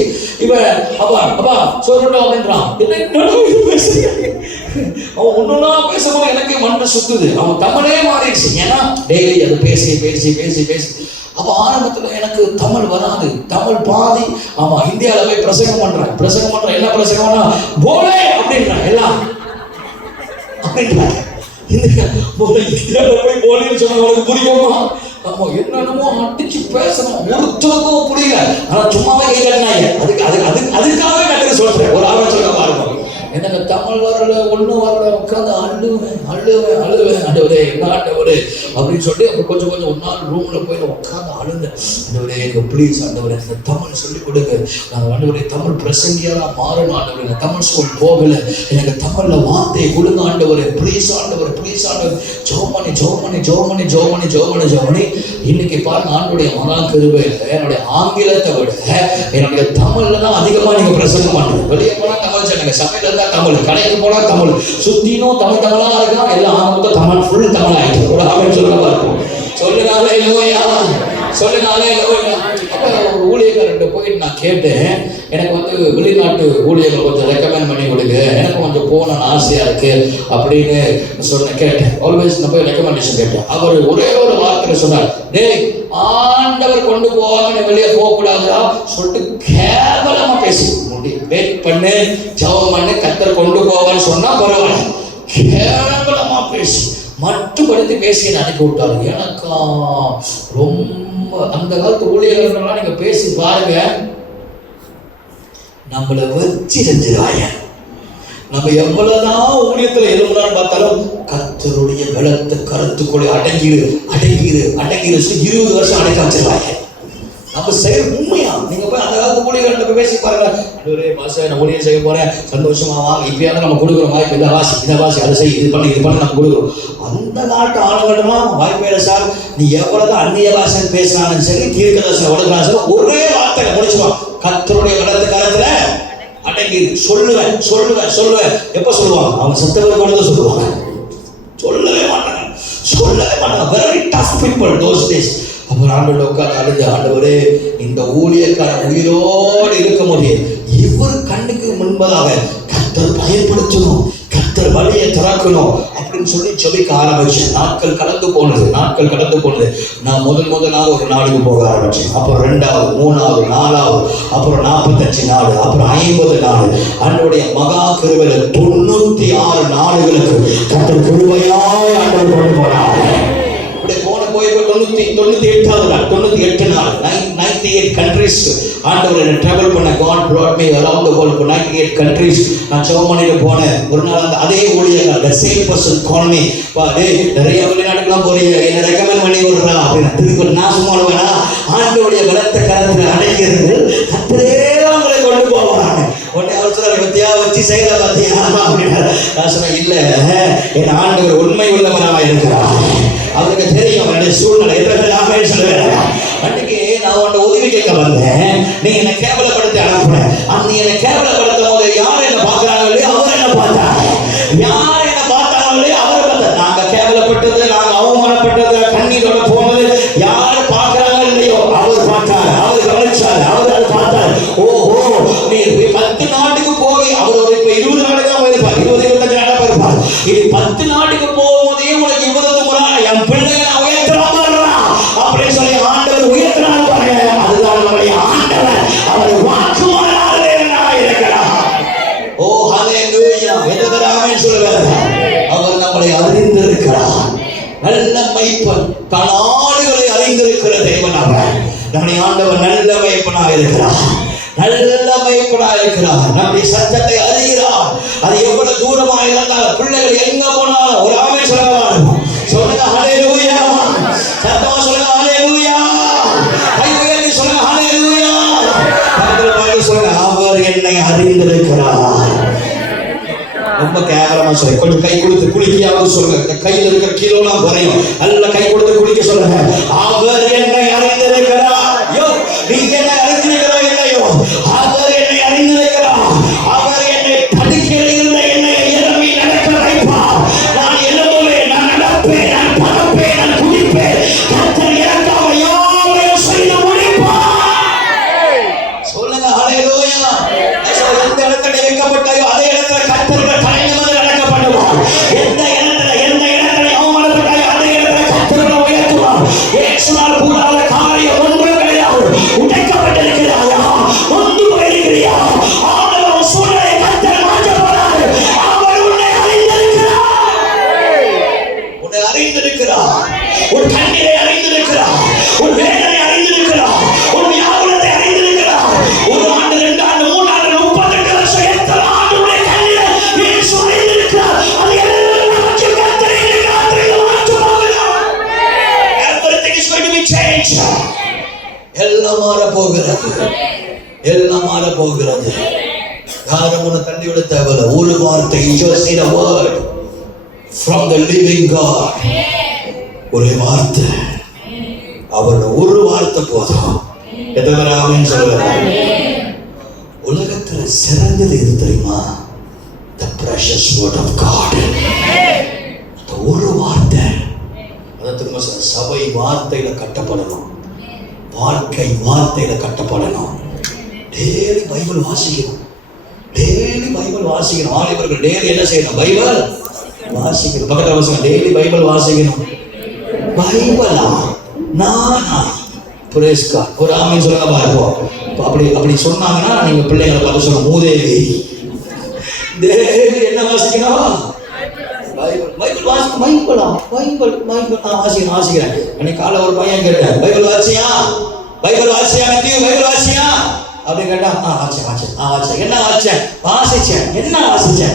இவன் அப்பா சொல்றோம் அப்படின்றான். அவன் ஒண்ணுனா பேசும்போது எனக்கு மண்டை சுத்துது, அவன் தமிழே மாறிடுச்சு. ஏன்னா டெய்லி அது பேசி பேசி பேசி பேசி அப்ப ஆரம்பத்துல எனக்கு தமிழ் வராது, தமிழ் பாதி. ஆமா, இந்தியாவில போய் பிரசங்கம் பண்றேன், என்ன பிரசங்கம்னா போலே அப்படின்றான் எல்லாம் அப்படின்றாங்க. போய் போலின்னு சொன்னா உனக்கு புரியுமா? நம்ம என்னென்னமோ அடிச்சு பேசணும், ஒருத்தருக்கும் புரியல. ஆனா சும்மாவே கேட்கறாங்க. அதுக்காகவே கற்றுக்க சொல்றேன். ஒரு ஆர்வம் சொல்ல பாருங்க, எனக்கு தமிழ் வரல, ஒன்றும் வரல, உட்காந்து அழுவேன் ஆண்டவரே, என்ன ஆண்டவரே அப்படின்னு சொல்லி அப்போ கொஞ்சம் ஒரு நாள் ரூம்ல போய் உட்காந்து அழுந்தேன். ஆண்டவரே எனக்கு ப்ளீஸ் ஆண்டவரே எனக்கு தமிழ் சொல்லிக் கொடுங்க, நான் ஆண்டவரே தமிழ் பிரசங்கியாரா மாறணும் ஆண்டவரே, நான் தமிழ் ஸ்கூல் போகல, எனக்கு தமிழ்ல வார்த்தையை கொடுங்க ஆண்டவரே, ப்ளீஸ் ஆண்டவர் ஜோமணி. இன்னைக்கு பாருங்க, ஆண்டுடைய மகா கிருபையில என்னுடைய ஆங்கிலத்தை விட என்னுடைய தமிழ்ல தான் அதிகமா நீங்க பிரசங்கம் பண்றீங்க. வெளியே போனா தமிழ் சொன்னீங்க, சமையல் தமிழ், கடைக்கு போனா தமிழ், சுத்தினும் தமிழா இருக்கா, எல்லாம் ஆரம்பத்தில் தமிழ் ஃபுல் தமிழ் ஆயிடுச்சு. ஒரு ஆமென் சொல்லுங்க பார்ப்போம். சொல்லுனாலே இல்லையா? அப்போ ஊழியர்கிட்ட போயிட்டு நான் கேட்டேன், எனக்கு வெளிநாட்டு ஊழியர்கள் கொஞ்சம் ரெக்கமெண்ட் பண்ணி கொடுங்க, எனக்கு கொஞ்சம் போகணும்னு ஆசையா இருக்கு அப்படின்னு கேட்டேன். ஆல்வேஸ் நான் போய் ரெக்கமெண்டேஷன் கேட்டேன். அவர் ஒரே ஒரு வார்த்தை சொன்னார், டேய் ஆண்டவர் கொண்டு போவாங்க, வெளியே போகக்கூடாதா சொல்லிட்டு கேவலமா பேசி வெயிட் பண்ணு, ஜெபம் பண்ணு, கர்த்தர் கொண்டு போவான்னு சொன்னா பரவாயில்ல, கேவலமா பேசி மட்டுப்படுத்தி பேசி அனுப்பி விட்டாரு. எனக்கா ரொம்ப அந்த காலத்து ஊழியர்கள்லாம் நீங்க பேசி பாருங்க, நம்மளை வச்சு செஞ்சிருவாங்க. நம்ம எவ்வளவுதான் ஊழியத்துல எழுபுறான்னு பார்த்தாலும் கர்த்தருடைய பலத்த கருத்துக்குள்ளே அடங்கிரு 20 வருஷம் அடைக்க வச்சிருவாங்க. நம்ம செயல் உண்மையா நீங்க போய் அந்த காலத்து ஊழியர்கள்ட்ட போய் பேசி பாருங்க. அண்டவரே பாஸ்டர் நான் ஊழியம் செய்ய போறேன், சந்தோஷமா வாங்க, இப்பயாவது நம்ம கொடுக்குறோம் வாய்ப்பு, இதை வாசி அதை செய், இது பண்ணி நம்ம கொடுக்குறோம். அந்த நாட்டு ஆளுங்கள்லாம் வாய்ப்பே சார், நீ எவ்வளவுதான் அந்நிய பாஷை பேசினாலும் சரி, தீர்க்க தரிசனம் வளர்க்கிறாலும் சரி, ஒரே வார்த்தை முடிச்சுவான், கர்த்தருடைய பலத்த கரத்துல அடங்கி சொல்லுவேன். எப்ப சொல்லுவாங்க? அவங்க சத்தவர் கொண்டு சொல்லுவாங்க, சொல்லவே மாட்டாங்க. Very tough people those days. அப்புறம் ஆண்டவரை உட்கார்ந்து அழுது, ஆண்டவரே இந்த ஊழியக்காரன் உயிரோடு இருக்க முடியும், இவர் கண்ணுக்கு முன்பதாக கர்த்தர் பயன்படுத்தணும், கர்த்தர் வழியை திறக்கணும் அப்படின்னு சொல்லி ஜெபிக்க ஆரம்பிச்சேன். நாட்கள் கடந்து போனது. நான் முதலாக ஒரு நாடுக்கு போக ஆரம்பிச்சேன். அப்புறம் 2வது 3வது 4வது, அப்புறம் 45 நாடு, அப்புறம் 50 நாடு. ஆண்டவருடைய மகா கிருபையில 96 நாடுகளுக்கு கர்த்தர் கிருபையாய் ஆண்டவர் கொண்டு போனார். போய் 98 நாள் 98 countries ஆண்டவர் என்ன டிராவல் பண்ண. God brought me around the world for 98 countries. நான் ஜெர்மனில போனேன். ஒரு நாள் அந்த அதே ஊழியர்கள் the same person call me, டேய் நிறைய வெளிநாட்டுக்குலாம் போறீங்க, என்ன ரெக்கமெண்ட் பண்ணி விடுறா அப்படின்னு. திருப்பி நான் சும்மா வேணா, ஆண்டவருடைய பலத்த கரத்துல அடங்கியிருந்து கர்த்தரே உங்களை கொண்டு போவாங்க. உடனே அவர் சொல்றாரு, பத்தியா வச்சு செய்யல பாத்தியா அப்படின்னா, நான் சொன்னேன் இல்ல, என் ஆண்டவர் உண்மை உள்ளவராக இருக்கிறார், அவருக்கு தெரியும் என்னுடைய சூழ்நிலை எதிர்கொள்ளாமே சொல்லுவேன். அன்னைக்கு நான் உன்னை உதவி கேட்க வந்தேன், நீ என்னை கேவலப்படுத்தி அனுப்புன. நீ என்னை கேவலப்படுத்தும் போது யார் என்ன பார்க்கிறாங்க இல்லையோ அவர் என்ன பார்த்தாங்க, யார் என்ன பார்த்தாங்க இல்லையோ அவர் பார்த்தாங்க. நாங்க கேவலப்பட்டது, நாங்க அவமானப்பட்டது, கண்ணீரோட போனது யார் பார்க்கிறாங்க இல்லையோ அவர் பார்த்தாரு, அவர் கவனிச்சாரு, அவர் அதை பார்த்தாரு. ஓஹோ, நீ 10 நாட்டுக்கு போய் அவர் ஒரு இப்ப 20 நாடுக்கு தான் போயிருப்பார், 20-25 நாடா போயிருப்பார். இது 10 நாட்டுக்கு போகும்போதே உனக்கு இவ்வளவு என் பிள்ளைகளை உயர்த்தலாம் அப்படின்னு சொல்லி ஆண்டவர் உயர்த்தினார் பாருங்க. அதுதான் நம்முடைய ஆண்டவர், அவர் வாக்குமானாக இருக்கிறார். ஓ ஹல்லேலூயா, எதவராமே சொல்லுவார், அவர் நம்மளை அறிந்திருக்கிறார். நல்ல மெய்ப்பன், பல ஆடுகளை அறிந்திருக்கிற தேவன் அவர். நம்முடைய ஆண்டவர் நல்ல மெய்ப்பனாக இருக்கிறார், நம்முடைய சத்தத்தை அறிகிறார். அது எவ்வளவு தூரமாக இருந்தாலும் பிள்ளைகள் எங்க போனாலும் ஒரு ஆமை சொல்லலாம். சொல்லுங்க ஹல்லேலூயா, சத்தமா சொல்லுங்க ஹல்லேலூயா, கை உயர்த்தி சொல்லுங்க ஹல்லேலூயா. சொல்லுங்க, அவர் என்னை அறிந்திருக்கிறார். ரொம்ப கேவலமா சொல்லுங்க, கொஞ்சம் கை கொடுத்து குளிக்கையாவது சொல்லுங்க, கையில் இருக்கிற கிலோலாம் குறையும், நல்ல கை கொடுத்து குளிக்க சொல்லுங்க. அவர் என்னை அறிந்திருக்கிறார். யோ, நீங்க என்னை அறிந்திருக்கிறோம் இல்லையோ, அவர் என்னை அறிந்திருக்கிறார். அவர் என்னை படுக்கையில் இருந்த என்னை எழுப்பி நடக்க வைப்பார். நான் எழும்புவேன், நான் நடப்பேன், நான் பறப்பேன், நான் குதிப்பேன். கர்த்தர் எனக்காக யாவையும் செய்து முடிப்பார். சொல்லுங்க ஹல்லேலூயா. எந்த இடத்துல வைக்கப்பட்டாயோ அதே இடத்துல கர்த்தர் தலைநிமிர்ந்து நடக்க பண்ணுவார். எந்த இடத்துல அவமானப்பட்டாயோ அதே இடத்துல கர்த்தர் உயர்த்துவார். இயேசுவால் கூடாத காரியம் ஒன்றும் கிடையாது. உடைக்கப்பட்டிருக்கிறாயா, ஒன்று போயிருக்கிறியா, ஆண்டவர் சூழ்நிலை கர்த்தர் மாற்ற போறார். அவர் உன்னை அறிந்திருக்கிறார், உன் கண்ணீரை அறிந்திருக்கிறார், உன் வேதனை அறிந்திருக்கிறார், உன் வியாகுலத்தை அறிந்திருக்கிறார். 1 ஆண்டு 2 ஆண்டு 3 ஆண்டு 38 வருஷம் எத்தனை ஆண்டுடைய கண்ணீரை இயேசு அறிந்திருக்கிறார். அது எல்லாத்தையும் கர்த்தர் இன்றைக்கு மாற்ற போகிறார். Everything is going to be changed. எல்லாம் மாற போகிறது. யாரும் உன்னை தள்ளி விட தேவையில்லை. ஒரு வார்த்தை, you just need a word from the living God. ஒரே வார்த்தை, அவரோட ஒரு வார்த்தை போதும். எத்தனை பேர் ஆமென் சொல்லுவாங்க? உலகத்துல சிறந்தது எது தெரியுமா? The precious word of God. அந்த ஒரு வார்த்தை. அத திரும்ப சொல்ற, சபை வார்த்தையில கட்டப்படணும், வாழ்க்கை வார்த்தையில கட்டப்படணும். டெய்லி பைபிள் வாசிக்கணும். ஆலிவர்கள் டெய்லி என்ன செய்யணும்? பைபிள் வாசிக்கணும். பக்கத்துல வாசிக்கணும், டெய்லி பைபிள் வாசிக்கணும். பைபிளா நானா? Praise God. ஒரு ஆமென் சொல்லுங்க பாருங்க. அப்படி சொன்னாங்கன்னா நீங்க பிள்ளைகளை பார்த்து சொல்ல, மூதேவி டெய்லி என்ன வாசிக்கணும்? பைபிள் வாசிக்கிறேன். அன்னைக்கு காலை ஒரு பையன் கேட்டேன், பைபிள் வாசியா மத்திய, பைபிள் வாசியா அப்படின்னு கேட்டா வாச்சேன் என்ன வாச்சேன் வாசிச்சேன் என்ன வாசிச்சேன்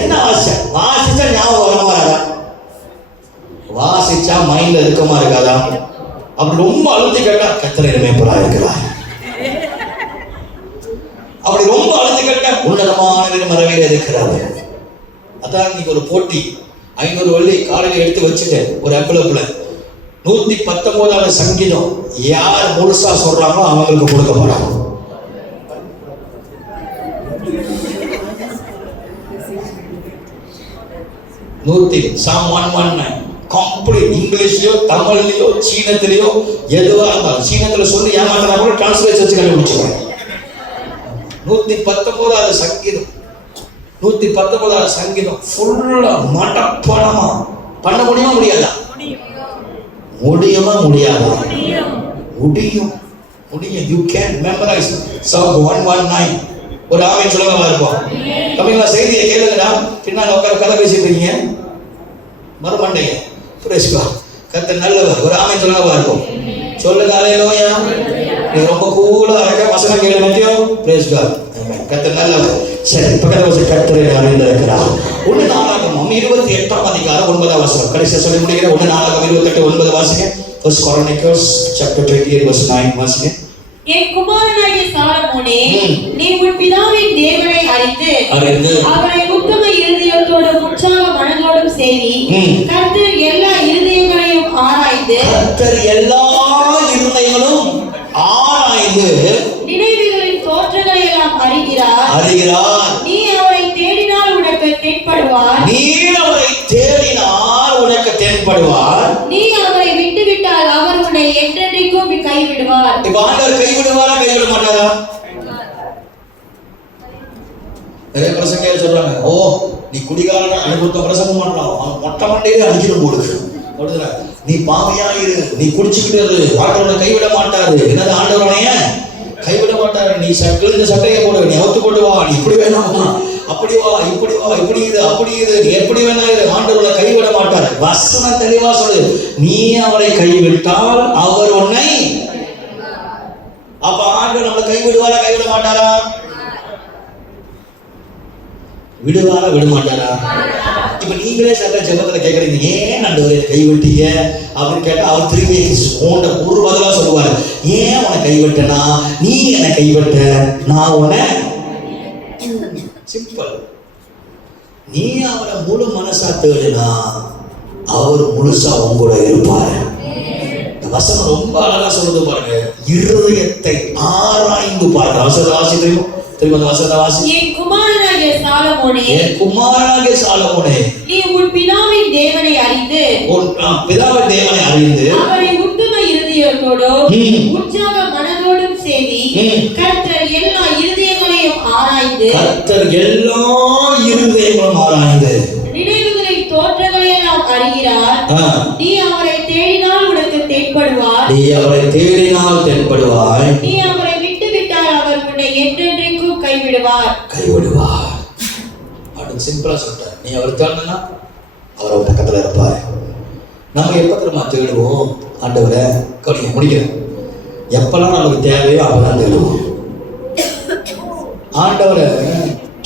என்ன வாசிச்சேன் ஞாபகம் வரமா இருக்கா? வாசிச்சா மைண்ட்ல இருக்கமா இருக்காதா? அப்படி ரொம்ப அழுத்தி கேட்டா கர்த்தர் மேய்ப்பரா இருக்கிறார். அப்படி ரொம்ப அழுத்தி கேட்டா உன்னதமான மரபில் இருக்கிறாரு. அதான் இன்னைக்கு ஒரு போட்டி 500 வெள்ளி காலையில் எடுத்து வச்சுட்டேன் ஒரு அம்பலப்புல 119வது சங்கீதம் யார் முழுசா சொல்றாங்களோ அவங்களுக்கு கொடுக்க போறாங்க. Psalm 119 கம்ப்ளீட் இங்கிலீஷ்லயோ தமிழ்லயோ சீனத்திலயோ எதுவா இருந்தாலும் சீனத்துல சொல்லி ஏமாத்தினா கூட டிரான்ஸ்லேஷன் வச்சு கண்டுபிடிச்சுக்கோங்க. 119வது சங்கீதம் 119வது சங்கீதம் ஃபுல்லா மடப்படமா பண்ண முடியுமா முடியாதா? முடியுமா முடியாதா? முடியும். You can memorize Psalm 119. ஒரு ஆமென் சொல்லுங்க இருப்போம். தமிழ்ல செய்தியை கேளுங்கடா. பின்னால உட்கார கதை பேசிட்டு இருக்கீங்க மறுமண்டைங்க. Brace God. கர்த்தர் நல்லவர். ஒரு ஆமென் சொல்லுங்க இருப்போம். சொல்லுங்க ஹalleluya. நீ ரொம்ப கூலா இருக்க வசனம் கேளு மத்தியோ. Brace God. ஆமென். கர்த்தர் நல்லவர். சரி பக்கத்துல வச்சு கர்த்தரை அறிந்திருக்கிறார். 1 நாளாகமம் 28ஆம் அதிகாரம் 9ஆம் வசனம். கடைசியா சொல்லி முடிக்கிற 1 நாளாகமம் 28:9 வாசிங்க. First Chronicles chapter 28 verse 9 வாசிங்க. என் குமாரனாகிய சாலமோனே, நீ உன் பிதாவின் தேவனை அறிந்து அவரை உத்தம இருதயத்தோடும் உற்சாக மனதோடும் சேவி. கர்த்தர் எல்லா இருதயங்களையும் ஆராய்ந்து நினைவுகளின் தோற்றங்களை எல்லாம் அறிகிறார். நீ அவரை தேடினால் உனக்கு தென்படுவார். நீ அவரை விட்டுவிட்டால் அவர் உன்னை என்றென்றைக்கும் கைவிடுவார். இப்ப ஆண்டவர் கைவிடுவாரா கைவிட மாட்டாரா? நிறைய பிரசங்க சொல்றாங்க, ஓ நீ குடிகாரன் அனுபவத்தை பிரசங்கம் பண்றான், மொட்டை மண்டையிலே அடிக்கணும் போடுற, நீ பாவியா இரு, நீ குடிச்சுக்கிட்டு இரு, ஆண்டவரை கைவிட மாட்டாரு. என்னது ஆண்டவரைய கைவிட மாட்டாரு. நீ கிழிஞ்ச சட்டையை போடு, நீ அவுத்து போட்டு வா, நீ இப்படி வேணாமா, அப்படி வா, இப்படி வா, இப்படி இது அப்படி இது, நீ எப்படி வேணா இரு, ஆண்டவரை கைவிட மாட்டாரு. வசனம் தெளிவா சொல்லு, நீ அவரை கைவிட்டால் அவர் உன்னை. அப்ப ஆண்டவர் நம்மளை கைவிடுவாரா கைவிட மாட்டாரா? விடுவாரா விட மாட்டாரா? இப்ப நீங்களே சட்ட ஜெபத்துல கேக்குறீங்க, ஏன் ஆண்டவரை கைவிட்டீங்க அப்படின்னு கேட்டா அவர் திரும்பி உன்ட ஒரு பதிலா சொல்லுவாரு, ஏன் உன்னை கைவிட்டனா, நீ என்ன கைவிட்ட, நான் உன்னை. சிம்பிள். நீ அவரை முழு மனசா தேடினா அவர் முழுசா உங்களோட இருப்பாரு. வசனம் ரொம்ப அழகா சொல்லுது பாருங்க, இருதயத்தை ஆராய்ந்து பாருங்க. வசனத்தை வாசி திரும்ப வசனத்தை வாசி. என் குமாரனாகிய சாலமோனே, நீ உன் பிதாவின் தேவனை அறிந்து அவரை உத்தம இருதயத்தோடும் உற்சாக மனதோடும் சேவி. கர்த்தர் எல்லா இருதயங்களையும் ஆராய்ந்து நினைவுகளின் தோற்றங்களை எல்லாம் அறிகிறார். நீ அவரை தேடினால் உனக்கு தென்படுவார். நீ அவரை விட்டுவிட்டால் அவர் உன்னை என்றென்றைக்கும் கைவிடுவார். அப்படின்னு சிம்பிளா சொல்றார். நீ அவரை தேடணும்னா அவர் உன் பக்கத்துல இருப்பார். நம்ம எப்ப தெரியுமா தேடுவோம் ஆண்டவரை? கவனிங்க, முடிக்கிறேன். எப்பெல்லாம் நமக்கு தேவையோ அப்பதான் தேடுவோம். ஆண்டவரை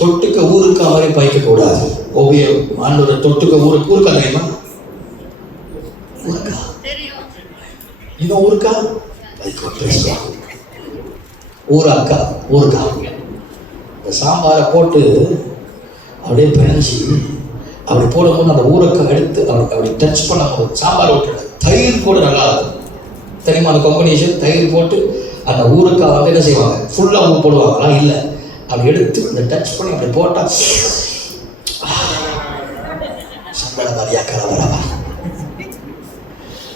தொட்டுக்க ஊருக்கா மாதிரி பயிக்க கூடாது. ஓவியம் ஆண்டவரை தொட்டுக்க ஊருக்கா தெரியுமா? ஊருக்கா இன்னும் ஊருக்கா ஊராக்கா ஊருக்கா. இந்த சாம்பாரை போட்டு அப்படியே பிணைஞ்சி அப்படி போடும்போது அந்த ஊரக்கா எடுத்து அப்படி டச் பண்ணும்போது சாம்பார் விட்டுட தயிர் கூட நல்லா இருக்கும் தெரியுமா? அந்த காம்பினேஷன் தயிர் போட்டு அந்த ஊருக்கா வந்து என்ன செய்வாங்க, ஃபுல்லாக ஊர் போடுவாங்களா? இல்லை, அப்படி எடுத்து அந்த டச் பண்ணி அப்படி போட்டா சம்பள மாதிரியா கலவரவா.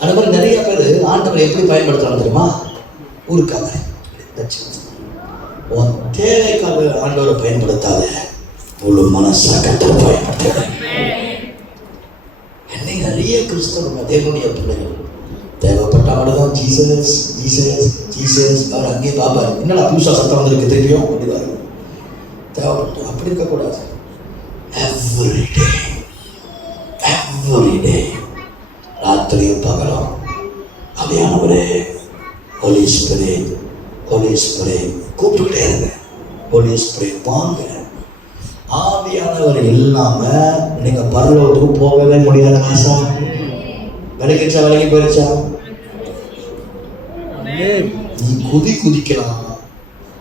அந்த மாதிரி நிறைய பேர் ஆண்டவரை எப்படி பயன்படுத்துறாங்க தெரியுமா? ஊருக்காக உன் தேவைக்காக ஆண்டவரை பயன்படுத்தாத, முழு மனசா கர்த்தரை பயன்படுத்த. என்னை நிறைய கிறிஸ்தவங்க தேவனுடைய பிள்ளைகள் தேவைப்பட்டவங்கதான் ஜீசஸ் ஜீசஸ் ஜீசஸ் அவர் அங்கேயே பார்ப்பாரு. என்னடா புதுசா சத்தம் வந்திருக்கு திருப்பியும் அப்படிதான் தேவைப்பட்டு. அப்படி இருக்கக்கூடாது. எவ்ரிடே ராத்திரியும் பகலும் அதையானவரே ஹோலி ஸ்பிரிட் ஹோலி ஸ்பிரிட் கூப்பிட்டுக்கிட்டே இருங்க. ஹோலி ஸ்பிரிட் வாங்க. ஆவியானவர் இல்லாம நீங்க பரலோகத்துக்கு போகவே முடியாது. மாசம் விலைக்கிச்சா விலைக்கு போயிருச்சா? நீ குதிக்கலாம்,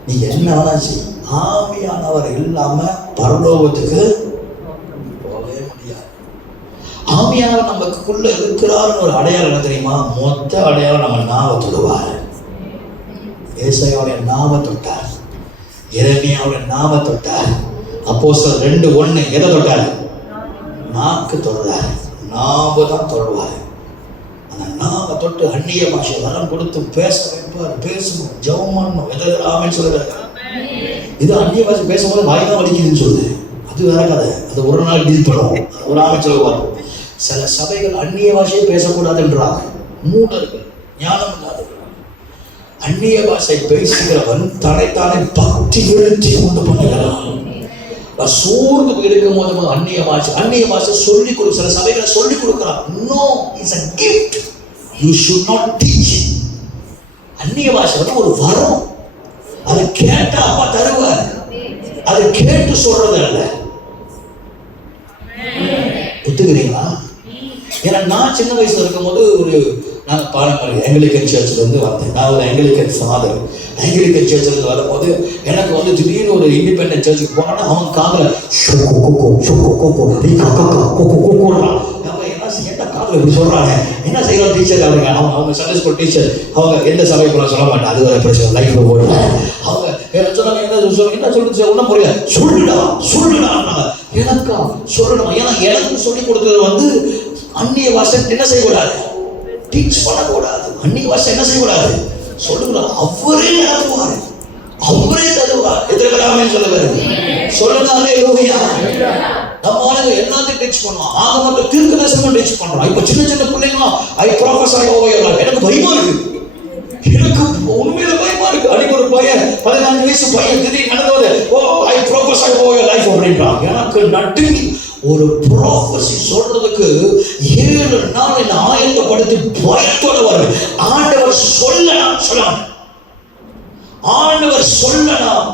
நீ என்ன ஆச்சு, ஆவியானவர் இல்லாம பரலோகத்துக்கு போகவே முடியாது. ஆவியானவர் நமக்குள்ள இருக்கிறார்னு ஒரு அடையாளம் என்ன தெரியுமா? மொத்த அடையாளம் நம்ம நாவை தொடுவார். ஏசாயாவுடைய நாவை தொட்டார், எரேமியாவுடைய நாவை தொட்டார், அப்போஸ்தலர் 2:1 எதை தொட்டார்? நாக்கு தொடுறார். நாவை தான் தொடுவார். அந்த நாவை தொட்டு அந்நிய பாஷை வரம் கொடுத்து பேச வைப்பார். பேசணும், ஜெபம் பண்ணணும், எதிராமன்னு சொல்லுறாரு. இது அந்நிய பாஷை பேசும்போது வாய் தான் வலிக்குதுன்னு சொல்லுது. அது வேற கதை. அது ஒரு நாள் டீல் பண்ணுவோம். ஒரு ஆமை சொல்லுவார். சில சபைகள் அந்நிய பாஷையை பேசக்கூடாதுன்றாங்க. மூடர்கள், ஞானம் இல்லாதவர்கள். அந்நிய பாஷை பேசுகிறவன் தன்னைத்தானே பக்தி விருத்தி கொண்டு பண்ணுகிறான். சோர்ந்து இருக்கும் போது அந்நிய பாஷை சொல்லிக் கொடு. சில சபைகளை சொல்லிக் கொடுக்கிறான். No, it's a gift. You should not teach. அந்நிய பாஷை வந்து ஒரு வரம். அதை கேட்டா அப்பா தருவார். அதை கேட்டு சொல்றது அல்ல. ஒத்துக்கிறீங்களா? ஏன்னா நான் சின்ன வயசுல இருக்கும் போது நாங்கள் பாரம்பரிய ஆங்கிலிக்கன் சர்ச்சில் இருந்து வந்தேன். நான் ஒரு ஆங்கிலிக்கன் ஃபாதர். ஆங்கிலிக்கன் சர்ச்சில் இருந்து வரும்போது எனக்கு வந்து திடீர்னு ஒரு இண்டிபெண்டன்ட் சர்ச்சுக்கு போனா அவன் காதில் என்ன காதில் இப்படி சொல்றாங்க, என்ன செய்யலாம் டீச்சர் அவங்க அவங்க சண்டே ஸ்கூல் டீச்சர். அவங்க எந்த சபைக்குள்ள சொல்ல மாட்டேன், அது ஒரு பிரச்சனை லைஃப்ல போடுங்க. அவங்க சொன்னாங்க, என்ன சொல்லுது ஒன்றும் புரியல. சொல்லுடா எனக்கா சொல்லணும். ஏன்னா எனக்கு சொல்லி கொடுத்தது வந்து அந்நிய பாஷை என்ன செய்யக்கூடாது, டீச் பண்ணக்கூடாது. அந்நிய பாஷை என்ன செய்யக்கூடாது, சொல்லக்கூடாது. அவரே நடத்துவார், அவரே தருவார். எதிர்கலாமே சொல்லுவாரு. சொல்லுங்க அல்லேலூயா. நம்ம ஆளுங்க எல்லாத்தையும் டீச் பண்ணுவோம். ஆக மட்டும் தீர்க்க தரிசனம் டீச் பண்றோம். இப்ப சின்ன சின்ன பிள்ளைங்களா ஐ ப்ரொஃபஸர் ஓவர். எனக்கு பயமா இருக்கு, எனக்கு உண்மையில பயமா இருக்கு. அன்னைக்கு ஒரு பையன் 15 வயசு பையன் திடீர்னு நடந்தது, ஓ ஐ ப்ரொஃபஸர் ஓவர் லைஃப் அப்படின்றான். எனக்கு நடுங்கி ஒரு ப்ராஃபஸி சொல்றதுக்கு 7 நாள் என்ன ஆயத்தப்படுத்தி பயத்தோட வருவேன். ஆண்டவர் சொல்லலாம், ஆண்டவர் சொல்லலாம்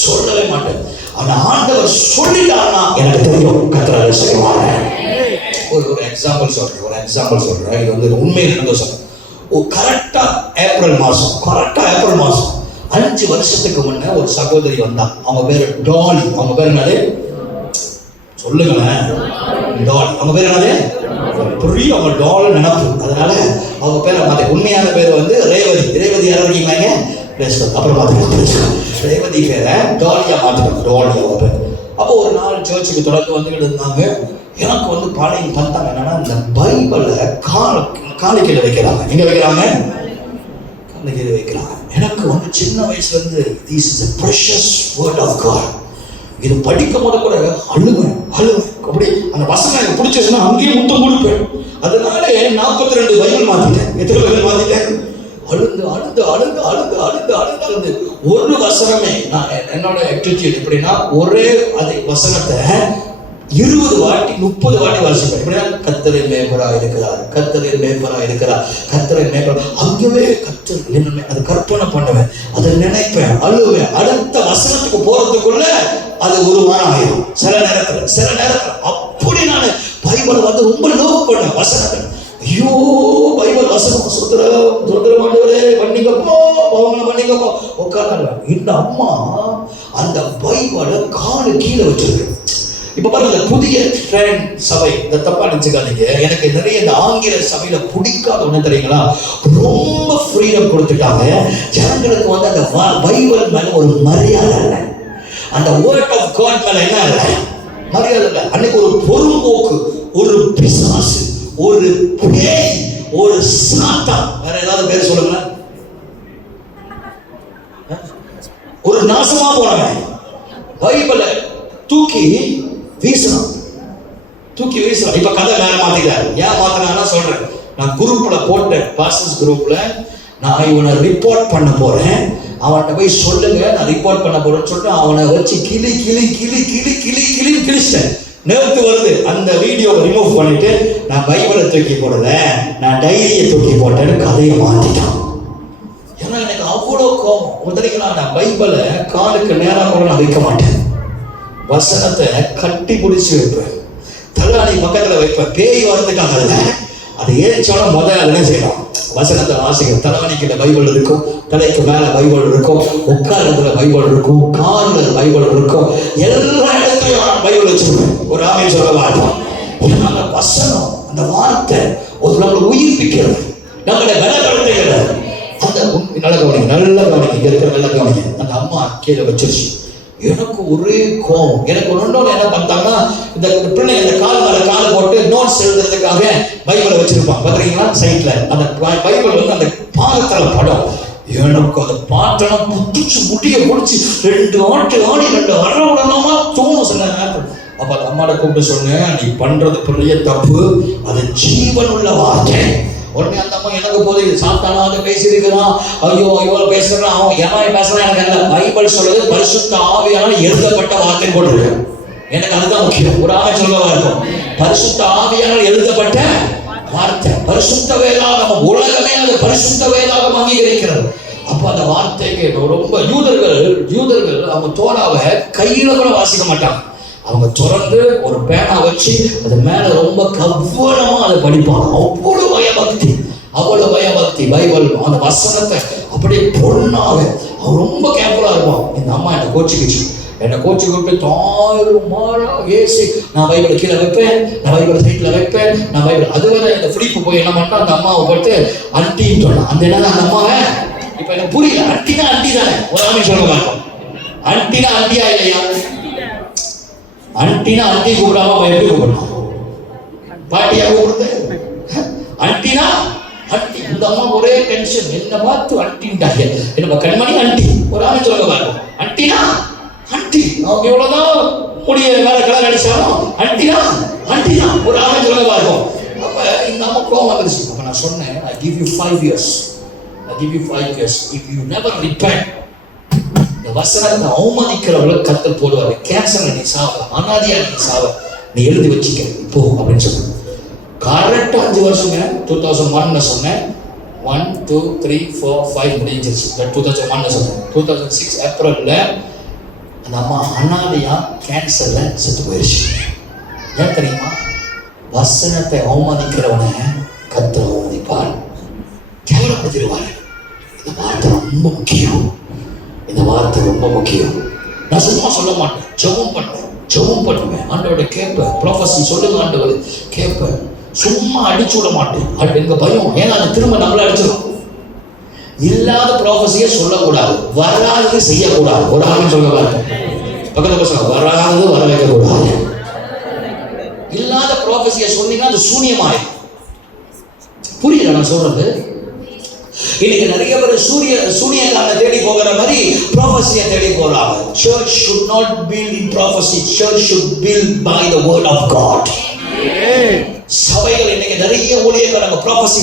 சொல்லவே மாட்டேன். ஆனா ஆண்டவர் சொல்லிட்டார்னா எனக்கு தெரியும் கர்த்தர் செய்வார். ஒரு எக்ஸாம்பிள் சொல்றேன். இது வந்து உண்மையை நடந்து சொல்றேன். கரெக்டா ஏப்ரல் மாசம் 5 வருஷத்துக்கு முன்ன ஒரு சகோதரி வந்தா. அவங்க பேரு டாலி. அவங்க பேர் என்னது சொல்லுங்களேன்? டாலி. அவங்க பேர் என்னது? புரிய அவங்க டால் நினைப்பு. அதனால அவங்க பேரை மாத்த. உண்மையான பேர் வந்து ரேவதி. யாரும் இருக்கீங்க? அப்புறம் பார்த்துக்கலாம். ரேவதி பேரை டாலியா மாத்திட்டாங்க. டாலி அவங்க பேர். அப்போ ஒரு நாள் சர்ச்சுக்கு தொடர்ந்து வந்துகிட்டு இருந்தாங்க. எனக்கு வந்து பாளையம் தந்தாங்க. என்னன்னா இந்த பைபிளை காணிக்கையில வைக்கிறாங்க. எங்க வைக்கிறாங்க? காணிக்கையில வைக்கிறாங்க. எனக்கு வந்து சின்ன வயசுல இருந்து this is a precious word of God. இது படிக்கும் போது கூட அழுவேன். அப்படி அந்த வசனம் எனக்கு பிடிச்சதுன்னா அங்கேயே முத்தம் கொடுப்பேன். அதனால 42 பைபிள் மாத்திட்டேன். எத்தனை பைபிள் மாத்திட்டேன்? அழுந்து ஒரு வசனமே. நான் என்னோட ஆக்டிவிட்டி எப்படின்னா ஒரே அதே வசனத்தை 20 வாட்டி 30 வாட்டி வாசிப்பேன். எப்படின்னா கர்த்தரே மேய்ப்பரா இருக்கிறார், கர்த்தரே மேய்ப்பரா. அங்கவே கர்த்தர் என்ன அதை கற்பனை பண்ணுவேன், அதை நினைப்பேன், அழுவேன். அடுத்த வசனத்துக்கு போறதுக்குள்ள அது ஒரு வாரம் ஆயிடும். சில நேரத்துல அப்படி நான் பைபிளை வந்து ரொம்ப லவ் பண்ணேன். வசனத்தை ஐயோ பைபிள் வசனம் சுதந்திரம் ஆண்டவரே மன்னிங்கப்பா, பாவங்களை மன்னிங்கப்பா உட்கார்ந்தாங்க. இந்த அம்மா அந்த பைபிளை காலு கீழே வச்சிருக்கு. இப்ப பாருங்க, புதிய ட்ரெண்ட் சபை, இந்த தப்பா நினைச்சுக்காதீங்க. எனக்கு நிறைய இந்த ஆங்கில சபையில பிடிக்காத ஒண்ணு தெரியுங்களா? ரொம்ப ஃப்ரீடம் கொடுத்துட்டாங்க ஜனங்களுக்கு. வந்து அந்த பைபிள் மேல ஒரு மரியாதை இல்லை, அந்த வேர்ட் ஆஃப் காட் மேல என்ன இல்லை, மரியாதை இல்லை. அன்னைக்கு ஒரு பொறும்போக்கு, ஒரு பிசாசு, ஒரு பேய், ஒரு சாத்தான், வேற ஏதாவது பேர் சொல்லுங்க, ஒரு நாசமா போனவன் பைபிளை தூக்கி வீசணும். இப்ப கதை மேல மாத்திட்டாரு. ஏன் மாத்தினா சொல்றேன். நான் குரூப்ல போட்டேன், பாஸ்டர்ஸ் குரூப்ல, நான் இவனை ரிப்போர்ட் பண்ண போறேன், அவன்கிட்ட போய் சொல்லுங்க நான் ரிப்போர்ட் பண்ண போறேன்னு சொல்லிட்டு அவனை வச்சு கிழிச்சிட்டேன். நேர்த்து வருது. அந்த வீடியோவை ரிமூவ் பண்ணிட்டு நான் பைபிளை தூக்கி போடல, நான் டைரியை தூக்கி போட்டேன்னு கதையை மாத்திட்டான். ஏன்னா எனக்கு அவ்வளோ கோபம். முதலில் நான் பைபிளை காலுக்கு நேராக கூட நான் வைக்க மாட்டேன். வசனத்தை கட்டி பிடிச்சி வைப்பேன், தள்ளாடி பக்கத்துல வைப்பேன். பேய் வரதுக்காக இல்லை, அது ஏற்றாலும் முதல்ல என்ன செய்யலாம், வசனத்தை வாசிக்க. தலைவலிக்கிற பைபிள் இருக்கும், தலைக்கு மேல பைபிள் இருக்கும், உட்காரத்துல பைபிள் இருக்கும், காலில் பைபிள் இருக்கும், எல்லா இடத்துலையும் பைபிள் வச்சிருப்பேன். ஒரு ஆமை சொல்ல மாட்டோம். அந்த வசனம், அந்த வார்த்தை ஒரு நம்மளை உயிர்ப்பிக்கிறது, நம்மளை பலப்படுத்துகிறது. அந்த நல்ல கவனிங்க, நல்ல கவனிங்க, இங்க இருக்கிற நல்ல கவனிங்க. அந்த அம்மா கீழே வச்சிருச்சு. எனக்கு ஒரே கோபம். எனக்கு ஒன்னொன்று என்ன பண்ணிட்டாங்கன்னா, இந்த பிள்ளை இந்த கால் மேல கால் போட்டு நோட்ஸ் எழுதுறதுக்காக பைபிளை வச்சிருப்பான் பாத்தீங்களா சைட்ல. அந்த பைபிள் வந்து அந்த பாதத்துல படம். எனக்கு அதை பார்த்தோம், குதிச்சு முடிய முடிச்சு 2 ஆட்டு ஆடி 2 வர விடணுமா தோணும் சில நேரத்தில். அப்ப அந்த அம்மாட்ட கூப்பிட்டு சொன்னேன், நீ பண்றது பெரிய தப்பு, அது ஜீவன் உள்ள வார்த்தை. உடனே அந்த அம்மா எனக்கு போது சாத்தானா வந்து பேசியிருக்கிறான், ஐயோ இவ்வளவு பேசுறான், அவன் ஏன் பேசுறான் எனக்கு அல்ல. பைபிள் சொல்றது பரிசுத்த ஆவியால் எழுதப்பட்ட வார்த்தை போட்டிருக்கு. எனக்கு அதுதான் முக்கியம். ஒரு ஆமை சொல்லவா இருக்கும், பரிசுத்த ஆவியால் எழுதப்பட்ட வார்த்தை. பரிசுத்த வேதாகமம், உலகமே அது பரிசுத்த வேதாகமம் அங்கீகரிக்கிறது. அப்ப அந்த வார்த்தைக்கு ரொம்ப யூதர்கள் அவங்க தோராவை கையில கூட வாசிக்க மாட்டாங்க. அவங்க திறந்து ஒரு பேனா வச்சு அது மேல ரொம்ப கவனமா அதை படிப்பாங்க. அவ்வளவு பயபக்தி பைபிள் அந்த வசனத்தை அப்படியே பொண்ணாக அவன் ரொம்ப கேர்ஃபுல்லா இருப்பான். இந்த அம்மா என்னை கோச்சு விட்டு தாயிரும் மாறா ஏசி நான் பைபிள் கீழே வைப்பேன், நான் பைபிள் சைட்ல வைப்பேன், நான் பைபிள் அதுவரை இந்த பிடிப்பு போய் என்ன பண்ணா அந்த அம்மாவை போட்டு அண்டின்னு சொன்னான். அந்த என்ன அந்த அம்மாவை இப்ப எனக்கு புரியல. அண்டினா அண்டி தானே, ஒரு ஆமை சொல்ல மாட்டோம். அண்டினா அண்டியா இல்லையா? அண்டினா அண்டி கூப்பிடாம எப்படி கூப்பிடணும்? பாட்டியா கூப்பிடுறது? அண்டினா அண்டி. இந்த அம்மா ஒரே டென்ஷன், என்ன பார்த்து அண்டின்ட்டாங்க. என்ன கண்மணி அண்டி, ஒரு ஆமை சொல்ல பாருங்க. அண்டினா அண்டி, அவங்க எவ்வளவுதான் முடிய வேற கலர் அடிச்சாலும் அண்டினா ஒரு ஆமை சொல்ல பாருங்க. அப்ப இந்த அம்மா கோவம் வந்துருச்சு. அப்ப நான் சொன்னேன், I give you 5 years. If you never repent, இந்த வசனத்தை அவமதிக்கிறவங்களை கத்தல் போடுவாரு. கேன்சர் நீ சாவ, அனாதியா நீ சாவ, நீ எழுதி வச்சுக்க இப்போ அப்படின்னு சொன்னேன். கரெக்டா 5 வருஷங்க. 2001 சொன்னேன். 1 2 3 4 5 முடிஞ்சிருச்சு. 2001 சொன்னேன். 2006 ஏப்ரல்ல அந்த அம்மா அனாதியா கேன்சர்ல செத்து போயிருச்சு. ஏன் தெரியுமா? வசனத்தை அவமதிக்கிறவனை கத்தல் அவமதிப்பார், கேவலப்படுத்திடுவார். இந்த வார்த்தை ரொம்ப முக்கியம். நான் சும்மா சொல்ல மாட்டேன், ஜெபம் பண்ணுவேன். ஆண்டவரை கேட்பேன், ப்ரொஃபஸி சொல்லுங்க ஆண்டவர் கேட்பேன். சும்மா அடிச்சு விட மாட்டேன். அது எங்க பயம், ஏன்னா அது திரும்ப நம்மள அடிச்சிடும். இல்லாத ப்ராஃபஸியை சொல்லக்கூடாது, வராது செய்யக்கூடாது. ஒரு ஆளும் சொல்ல பாருங்க, பக்கத்துல சொல்ல, வராது வர வைக்கக்கூடாது. இல்லாத ப்ராஃபஸியை சொன்னீங்கன்னா அது சூனியமாயிடும். புரியல நான் சொல்றது? இன்னைக்கு நிறைய பேர் சூனியக்காரனை தேடி போகிற மாதிரி ப்ராஃபஸியை தேடி போறாங்க. Church should not build in prophecy. Church should build by the word of God. சபைகள் இன்னைக்கு நிறைய ஊழியக்காரங்க ப்ராஃபஸி,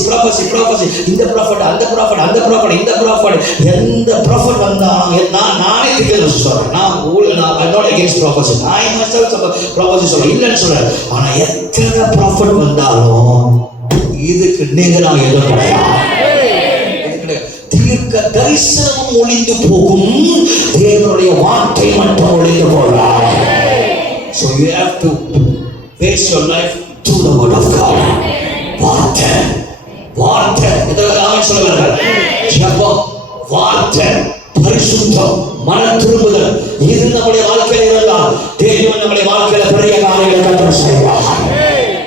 இந்த ப்ராஃபட், அந்த ப்ராஃபட், இந்த ப்ராஃபட், எந்த ப்ராஃபட் வந்தாலும் நானே திக்கல் சொல்றேன். நான் I'm not against prophecy. I myself prophecy சொல்றேன், இல்லைன்னு சொல்றேன். ஆனா எத்தனை ப்ராஃபட் வந்தாலும் இதுக்கு நிகராக எதுவும் கிடையாது. தீர்க்க தரிசனமும் ஒளிந்து போகும், தேவனுடைய வார்த்தை மட்டும் ஒளிந்து போகிறார். So you have to base your life to the word of God. வார்த்தை இதெல்லாம் சொல்லுவார்கள். ஜெபம், வார்த்தை, பரிசுத்தம், மன திரும்புதல், இது நம்முடைய வாழ்க்கையில் இருந்தால் தேவன் நம்முடைய வாழ்க்கையில பெரிய காரியங்களை கட்டளை செய்வார்.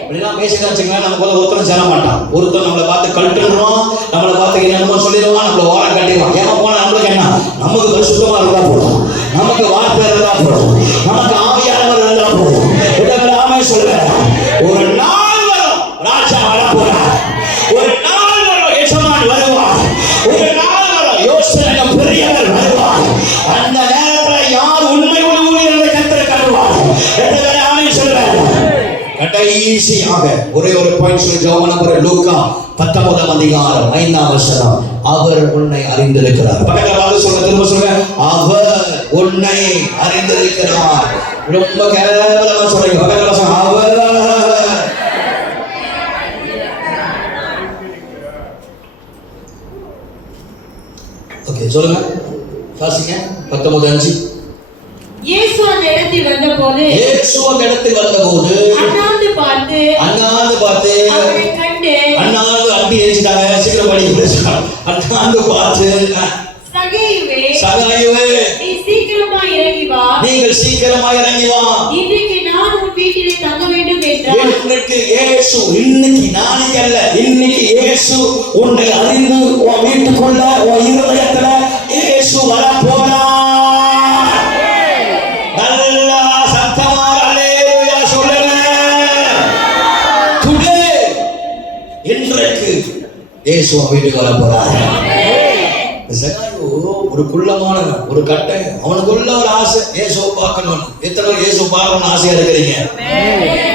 இப்படிலாம் பேசிட்டு வச்சுங்க, நமக்கு ஒருத்தரும் சேர மாட்டான். ஒருத்தர் நம்மளை பார்த்து கழட்டுறோம், நம்மளை பார்த்து என்னமோ சொல்லிடுவான், நம்மளை ஓரம் கட்டிடுவான். ஏன் போனா நம்மளுக்கு என்ன? நமக்கு பரிசுத்தமா இருந்தா போதும், நமக்கு வார்த்தை இருந்தா போதும், நமக்கு ஆவியானவர் இருந்தா போதும். ஆமே சொல்லுவேன். ஒரு நாள் வரும், ராஜா வரப்போறார். ஒரு நாள் வரும், எஜமான் வருவார். ஒரு நாள் வரும், யோசனை பெரியவர் வருவார். அந்த நேரத்தில் யார் உண்மை ஊழியர்களை கர்த்தர் காட்டுவார். ஆமே சொல்லுவேன். கடைசியாக ஒரே ஒரு பாயிண்ட் சொல்லி ஜெபம் பண்ண லூக்கா 19 அதிகாரம் 5ஆம் வசனம். அவர் உன்னை அறிந்திருக்கிறார். பக்கத்துல பார்த்து சொல்லுங்க, திரும்ப சொல்லுங்க, அவர் உன்னை அறிந்திருக்கிறார். ரொம்ப கேவலமா சொல்றீங்க. பக்கத்துல சொல்லுங்க, அவர். ஓகே, சொல்லுங்க, வாசிங்க. 19:5. இயேசு அந்த இடத்தில் வந்தபோது அண்ணாந்து பார்த்து அவரை கண்டு அண்ணாந்து அண்டி ஏறிட்டாங்க. சீக்கிரம் படி. அண்ணாந்து பார்த்து சகாயுவே நீ சீக்கிரமாய் இறங்கி வா, நீங்கள் சீக்கிரமாய் இறங்கி வா, இன்றைக்கு நான் உன் வீட்டிலே தங்க வேண்டும் என்றார். இன்னைக்கு இயேசு, இன்னைக்கு நாளைக்கு அல்ல, இன்னைக்கு இயேசு உன்னை அறிந்து உன் வீட்டுக்குள்ள உன் இருதயத்துல இயேசு வர போறார். நல்லா சத்தமா அல்லேலூயா சொல்லுங்க. டுடே, இன்றைக்கு இயேசு உன் வீட்டுக்கு வர போறார். சகாயு ஒரு குள்ளமானவன், ஒரு கட்டை, அவனுக்குள்ள ஒரு ஆசை இயேசுவை பார்க்கணும்னு. எத்தனை பேர் இயேசு பார்க்கணும்னு ஆசையா இருக்கிறீங்க?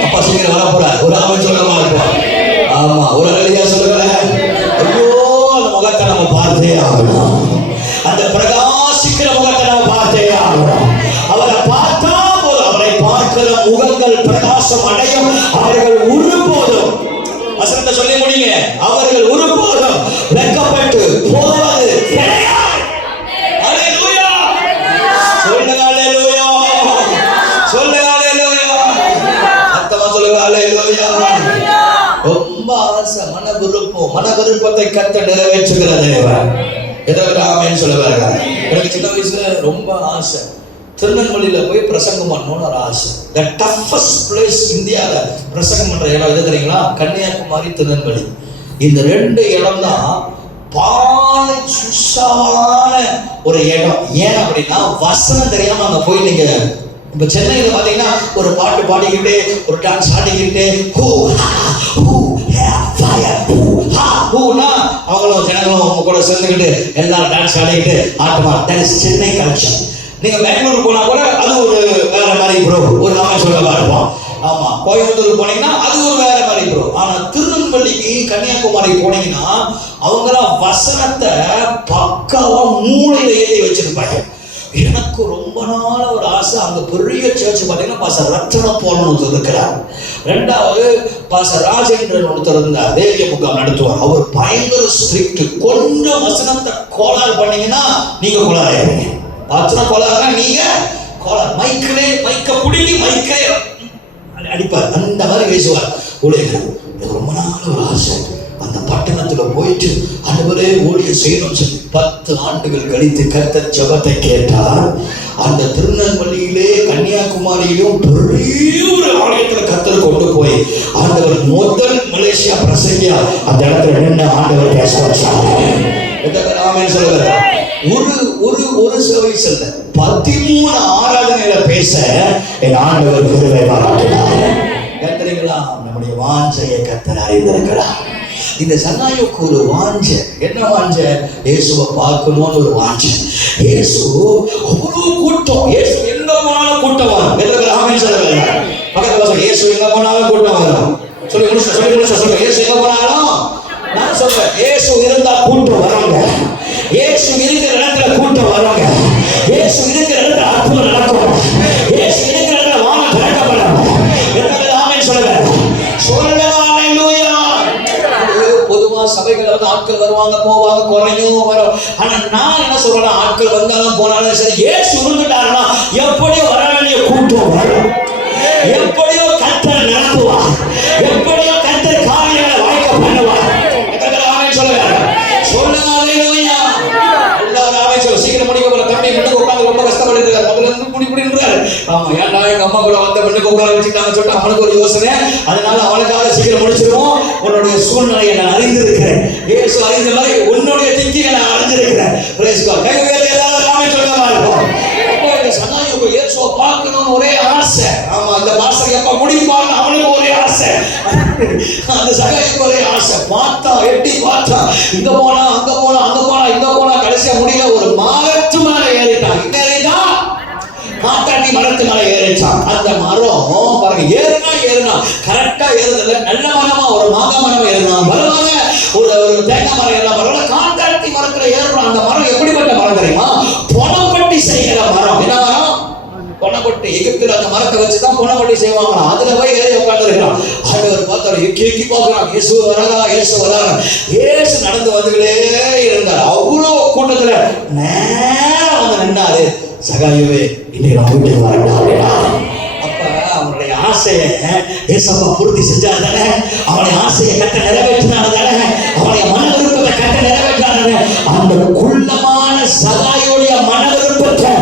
அப்பா சீக்கிரம் வர போறார். ஒரு அவன் சொல்லமா இருப்பான். ஆமா, ஒரு அழகியா சொல்லுங்க. ஐயோ, அந்த முகத்தை நம்ம பார்த்தே ஆகணும். அந்த பிரகாசிக்கிற முகத்தை நம்ம பார்த்தே ஆகணும். அவரை பார்த்தா போதும், அவரை பார்க்கிற முகங்கள் பிரகாசம் அடையும். அவர்கள் ஒருபோதும், வசனத்தை சொல்லி முடியுங்க, அவர்கள் ஒருபோதும் வெட்கப்பட்டு போவது கிடையாது. அல்லேலூயா சொல்லுங்க, அல்லேலூயா சொல்லுங்க, அல்லேலூயா அர்த்தமா சொல்லுங்க, அல்லேலூயா. ரொம்ப ஆசை, மன விருப்பத்தை கர்த்தர் நிறைவேற்றுகிற தேவன். எதற்கு ஆமென் சொல்லுவாங்க. எனக்கு சின்ன வயசுல ரொம்ப ஆசை, திருநெல்வேலியில போய் பிரசங்கம் பண்ணணும்னு ஒரு ஆசை. த டஃபஸ்ட் பிளேஸ் இந்தியாவில் பிரசங்கம் பண்ற இடம் எது தெரியுங்களா? கன்னியாகுமரி, திருநெல்வேலி. இந்த 2 இடம் தான் பாலை சுசான ஒரு இடம். ஏன் அப்படின்னா வசனம் தெரியாம அங்க போய் நீங்க, இப்ப சென்னையில பாத்தீங்கன்னா ஒரு பாட்டு பாடிக்கிட்டு, ஒரு டான்ஸ் ஆடிக்கிட்டு, அவங்களும் ஜனங்களும் அவங்க கூட சேர்ந்துக்கிட்டு எல்லாரும் டான்ஸ் ஆடிக்கிட்டு ஆட்டமா. That is Chennai culture. நீங்க பெங்களூர் போனா கூட அது ஒரு வேற மாதிரி ப்ரோ, ஒரு நாம சொல்லவா இருப்போம். ஆமா, கோயம்புத்தூர் போனீங்கன்னா அது ஒரு வேற மாதிரி ப்ரோ. ஆனா திருநெல்வேலிக்கு, கன்னியாகுமரி போனீங்கன்னா அவங்களாம் வசனத்தை பக்காவா மூளையில ஏற்றி வச்சிருப்பாங்க. எனக்கு ரொம்ப நாள் ஒரு ஆசை, அங்க பெரிய சர்ச் பார்த்தீங்கன்னா பாஸ்டர் ரத்னம் போடணும்னு இருக்கிறார். 2வது பாஸ்டர் ராஜேந்திரன் ஒருத்தர் இருந்தார், தேவிய முகாம் நடத்துவார். அவர் பயங்கர ஸ்ட்ரிக்ட். கொஞ்சம் வசனத்தை கோளாறு பண்ணீங்கன்னா நீங்க கோளாறாயிருவீங்க. வசனம் கோளாறுனா நீங்க கோளாறு. மைக்க பிடிங்கி மைக்கை அடிப்பார். அந்த மாதிரி பேசுவார் ஊழியர்கள். எனக்கு ரொம்ப நாள் ஒரு ஆசை, அந்த பட்டணத்துல போயிட்டு ஆண்டவரே ஊழியம் செய்யணும் சொல்லி 10 ஆண்டுகள் கழித்து கர்த்தர் ஜெபத்தை கேட்டார். அந்த திருநெல்வேலியிலே, கன்னியாகுமரியிலும் பெரிய ஒரு ஆலயத்துல கர்த்தர் கொண்டு போய் ஆண்டவர் முதல் மலேசியா பிரசங்கியா அந்த இடத்துல நின்று ஆண்டவர் பேச வச்சாங்க. ஆமென் சொல்லுங்க. ஒரு சர்வீஸ் இல்ல, 13 ஆராதனையில பேச என் ஆண்டவர் கிருபை பாராட்டினார். தெரியுங்களா? நம்முடைய வாஞ்சையை கர்த்தர் அறிந்திருக்கிறார். இந்த சகாயுக்கு ஒரு வாஞ்சை. என்ன வாஞ்சை? இயேசுவை பார்க்கணும்னு ஒரு வாஞ்சை. இயேசு அவ்வளவு கூட்டம், இயேசு எங்க போனாலும் கூட்டம் வரும். ஆமென் சொல்லுங்க. பக்கத்துல இயேசு எங்க போனாலும் கூட்டம் வரும். சொல்லி சொல்லுங்க. இயேசு எங்க போனாலும், நான் சொல்றேன், இயேசு இருந்தா கூட்டம் வராங்க. இயேசு இருக்கிற இடத்துல கூட்டம் வராங்க. இயேசு இருக்கிற இடத்துல அற்புதம் நடக்கும். இயேசு இருக்கிற இடத்துல வானம் திறக்கப்படும். ஆமென் சொல்லுங்க. பொதுவா சபைகள் வந்து ஆட்கள் வருவாங்க, போவாங்க, குறையும் வரும். ஆனா நான் என்ன சொல்றேன், ஆட்கள் வந்தாலும் போனாலும் சரி, இயேசு இருந்துட்டாருன்னா எப்படியோ வர வேண்டிய கூட்டம் வரும். எப்படியோ கர்த்தர் நடத்துவார். எப்படியோ கர்த்தர் காரியங்களை வாய்க்க பண்ணுவார். ஆமென் சொல்லுங்க. சொல்லுங்க, அல்லேலூயா. எல்லாரும் ஆமென் சொல்லுங்க. சீக்கிரம் முடிக்க போற தம்பி முன்னுக்கு உட்கார்ந்து ரொம்ப கஷ்டப்பட்டு இருக்காரு. முதல்ல இருந்து புடின்றாரு. ஆமா, ஏன்டா எங்க அம்மா கூட வந்த முன்னுக்கு உட்கார வச்சுட்டாங்க சொல்லிட்டு அவனுக்கு ஒரு யோசனை. அதனால அவனுக்காக சீக்கிரம் முடிச்சிருவோம். உன்னுடைய சூழ்நிலையை நான் அறிந்திருக்கிறேன். இயேசு அறிந்த மாதிரி உன்னுடைய திங்கியை நான் அறிந்திருக்கிறேன். Price God. கை உயர்த்தி எல்லாரும் ஆமென் சொல்லுங்க. சகாயுக்கு இயேசுவை பார்க்கணும்னு ஒரே ஆசை. ஆமா, அந்த மாசம் எப்ப முடிப்பாங்க அவனுக்கு ஒரே ஆசை. அந்த சகாயுக்கு ஒரே ஆசை. பார்த்தா, எட்டி பார்த்தா, இங்க போனா அங்க போனா, அங்க போனா இங்க போனா, கடைசியா முடியல ஒரு மரத்து மேல ஏறிட்டான். இங்க ஏறிட்டா காட்டாட்டி மரத்து மேல ஏறிச்சான். அந்த மரம் பாருங்க, ஏறுனா கரெக்டா ஏறுதல்ல. நல்ல மரமா ஒரு மாங்காய் மரம் ஏறினா பரவாயில்ல, ஒரு தேங்காய் மரம் ஏறினா பரவாயில்ல. காட்டாட்டி மரத்துல ஏறுறான். அந்த மரம் எப்படிப்பட்ட மரம் தெரியுமா? பொனப்பட்டி செய்கிற மரம். என்ன மரம்? பொனப்பட்டி. எகிப்துல அந்த மரத்தை வச்சுதான் பொனப்பட்டி செய்வாங்க. அதுல போய் ஏறி உட்கார்ந்து இருக்கான். ஆண்டவர் பார்த்தாரு, எக்கி பார்க்கிறாங்க, இயேசு வராரா, இயேசு வராரா. இயேசு நடந்து வந்துகளே இருந்தார். அவ்வளோ கூட்டத்துல நேரா வந்து நின்னாரு. சகாயவே, இன்னைக்கு நான் வீட்டுக்கு வரட்டாருடா. அப்ப அவனுடைய ஆசையை ஏசப்பா பூர்த்தி செஞ்சாரு தானே, அவனுடைய ஆசையை கட்ட நிறைவேற்றினாரு தானே, அவனுடைய மன விருப்பத்தை கட்ட நிறைவேற்றாரு. அந்த குள்ளமான சகாயுடைய மன விருப்பத்தை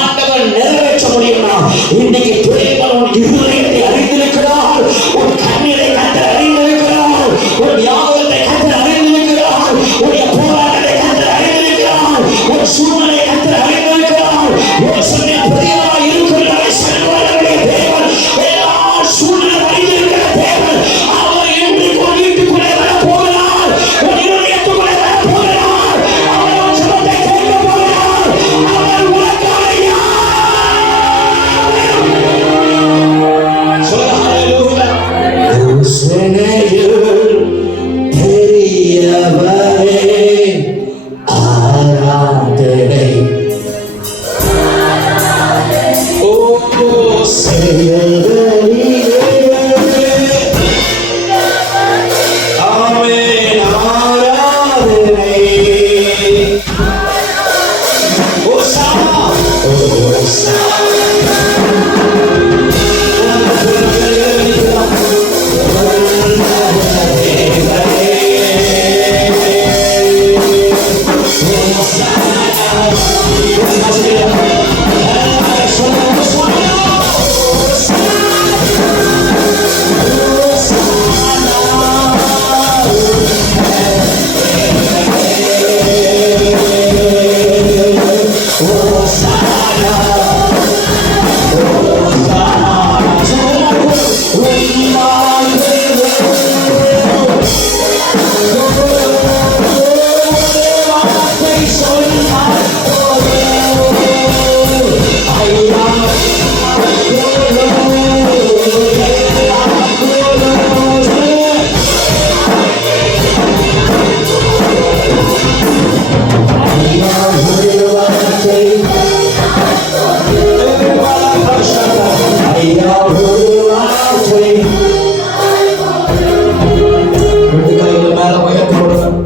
ஆண்டவர் நிறைவேற்ற முடியும்னா, இன்னைக்கு தேவன் உன் இருதயத்தை அறிந்திருக்கிறார், உன் கண்ணீரை கட்ட அறிந்திருக்கிறார், உன் வியாபாரத்தை கட்ட அறிந்திருக்கிறார், உன்னுடைய போராட்டத்தை கட்ட அறிந்திருக்கிறார், உன் சூழ்நிலை கட்ட அறிந்திருக்கிறார். யோசனை பெரியவராய் இருக்கிறார். சர்வவல்லவருடைய தேவன், எல்லா சூழ்நிலை அறிந்திருக்கிற தேவன், அவர் இன்றைக்கு உன் வீட்டுக்குள்ளே வரப் போகிறார், உன் இருதயத்துக்குள்ளே வரப் போகிறார், அவர் உன் ஜெபத்தை கேட்கப் போகிறார், அவர் உனக்காக பெரியவரே ஆராதனை. ஓ செயல்களிலே ஆமென் ஆராதனை. ஓசானா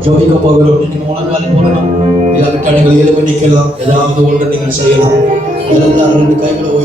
ஜோதிக்க போகிறோம். நீங்க முழங்கால் போடணும், இல்லாவிட்டால் நீங்கள் எலும்பி நிற்கலாம், ஏதாவது ஒன்று நீங்கள் செய்யலாம். எல்லாரும் 2 கைகளை உயர்த்தி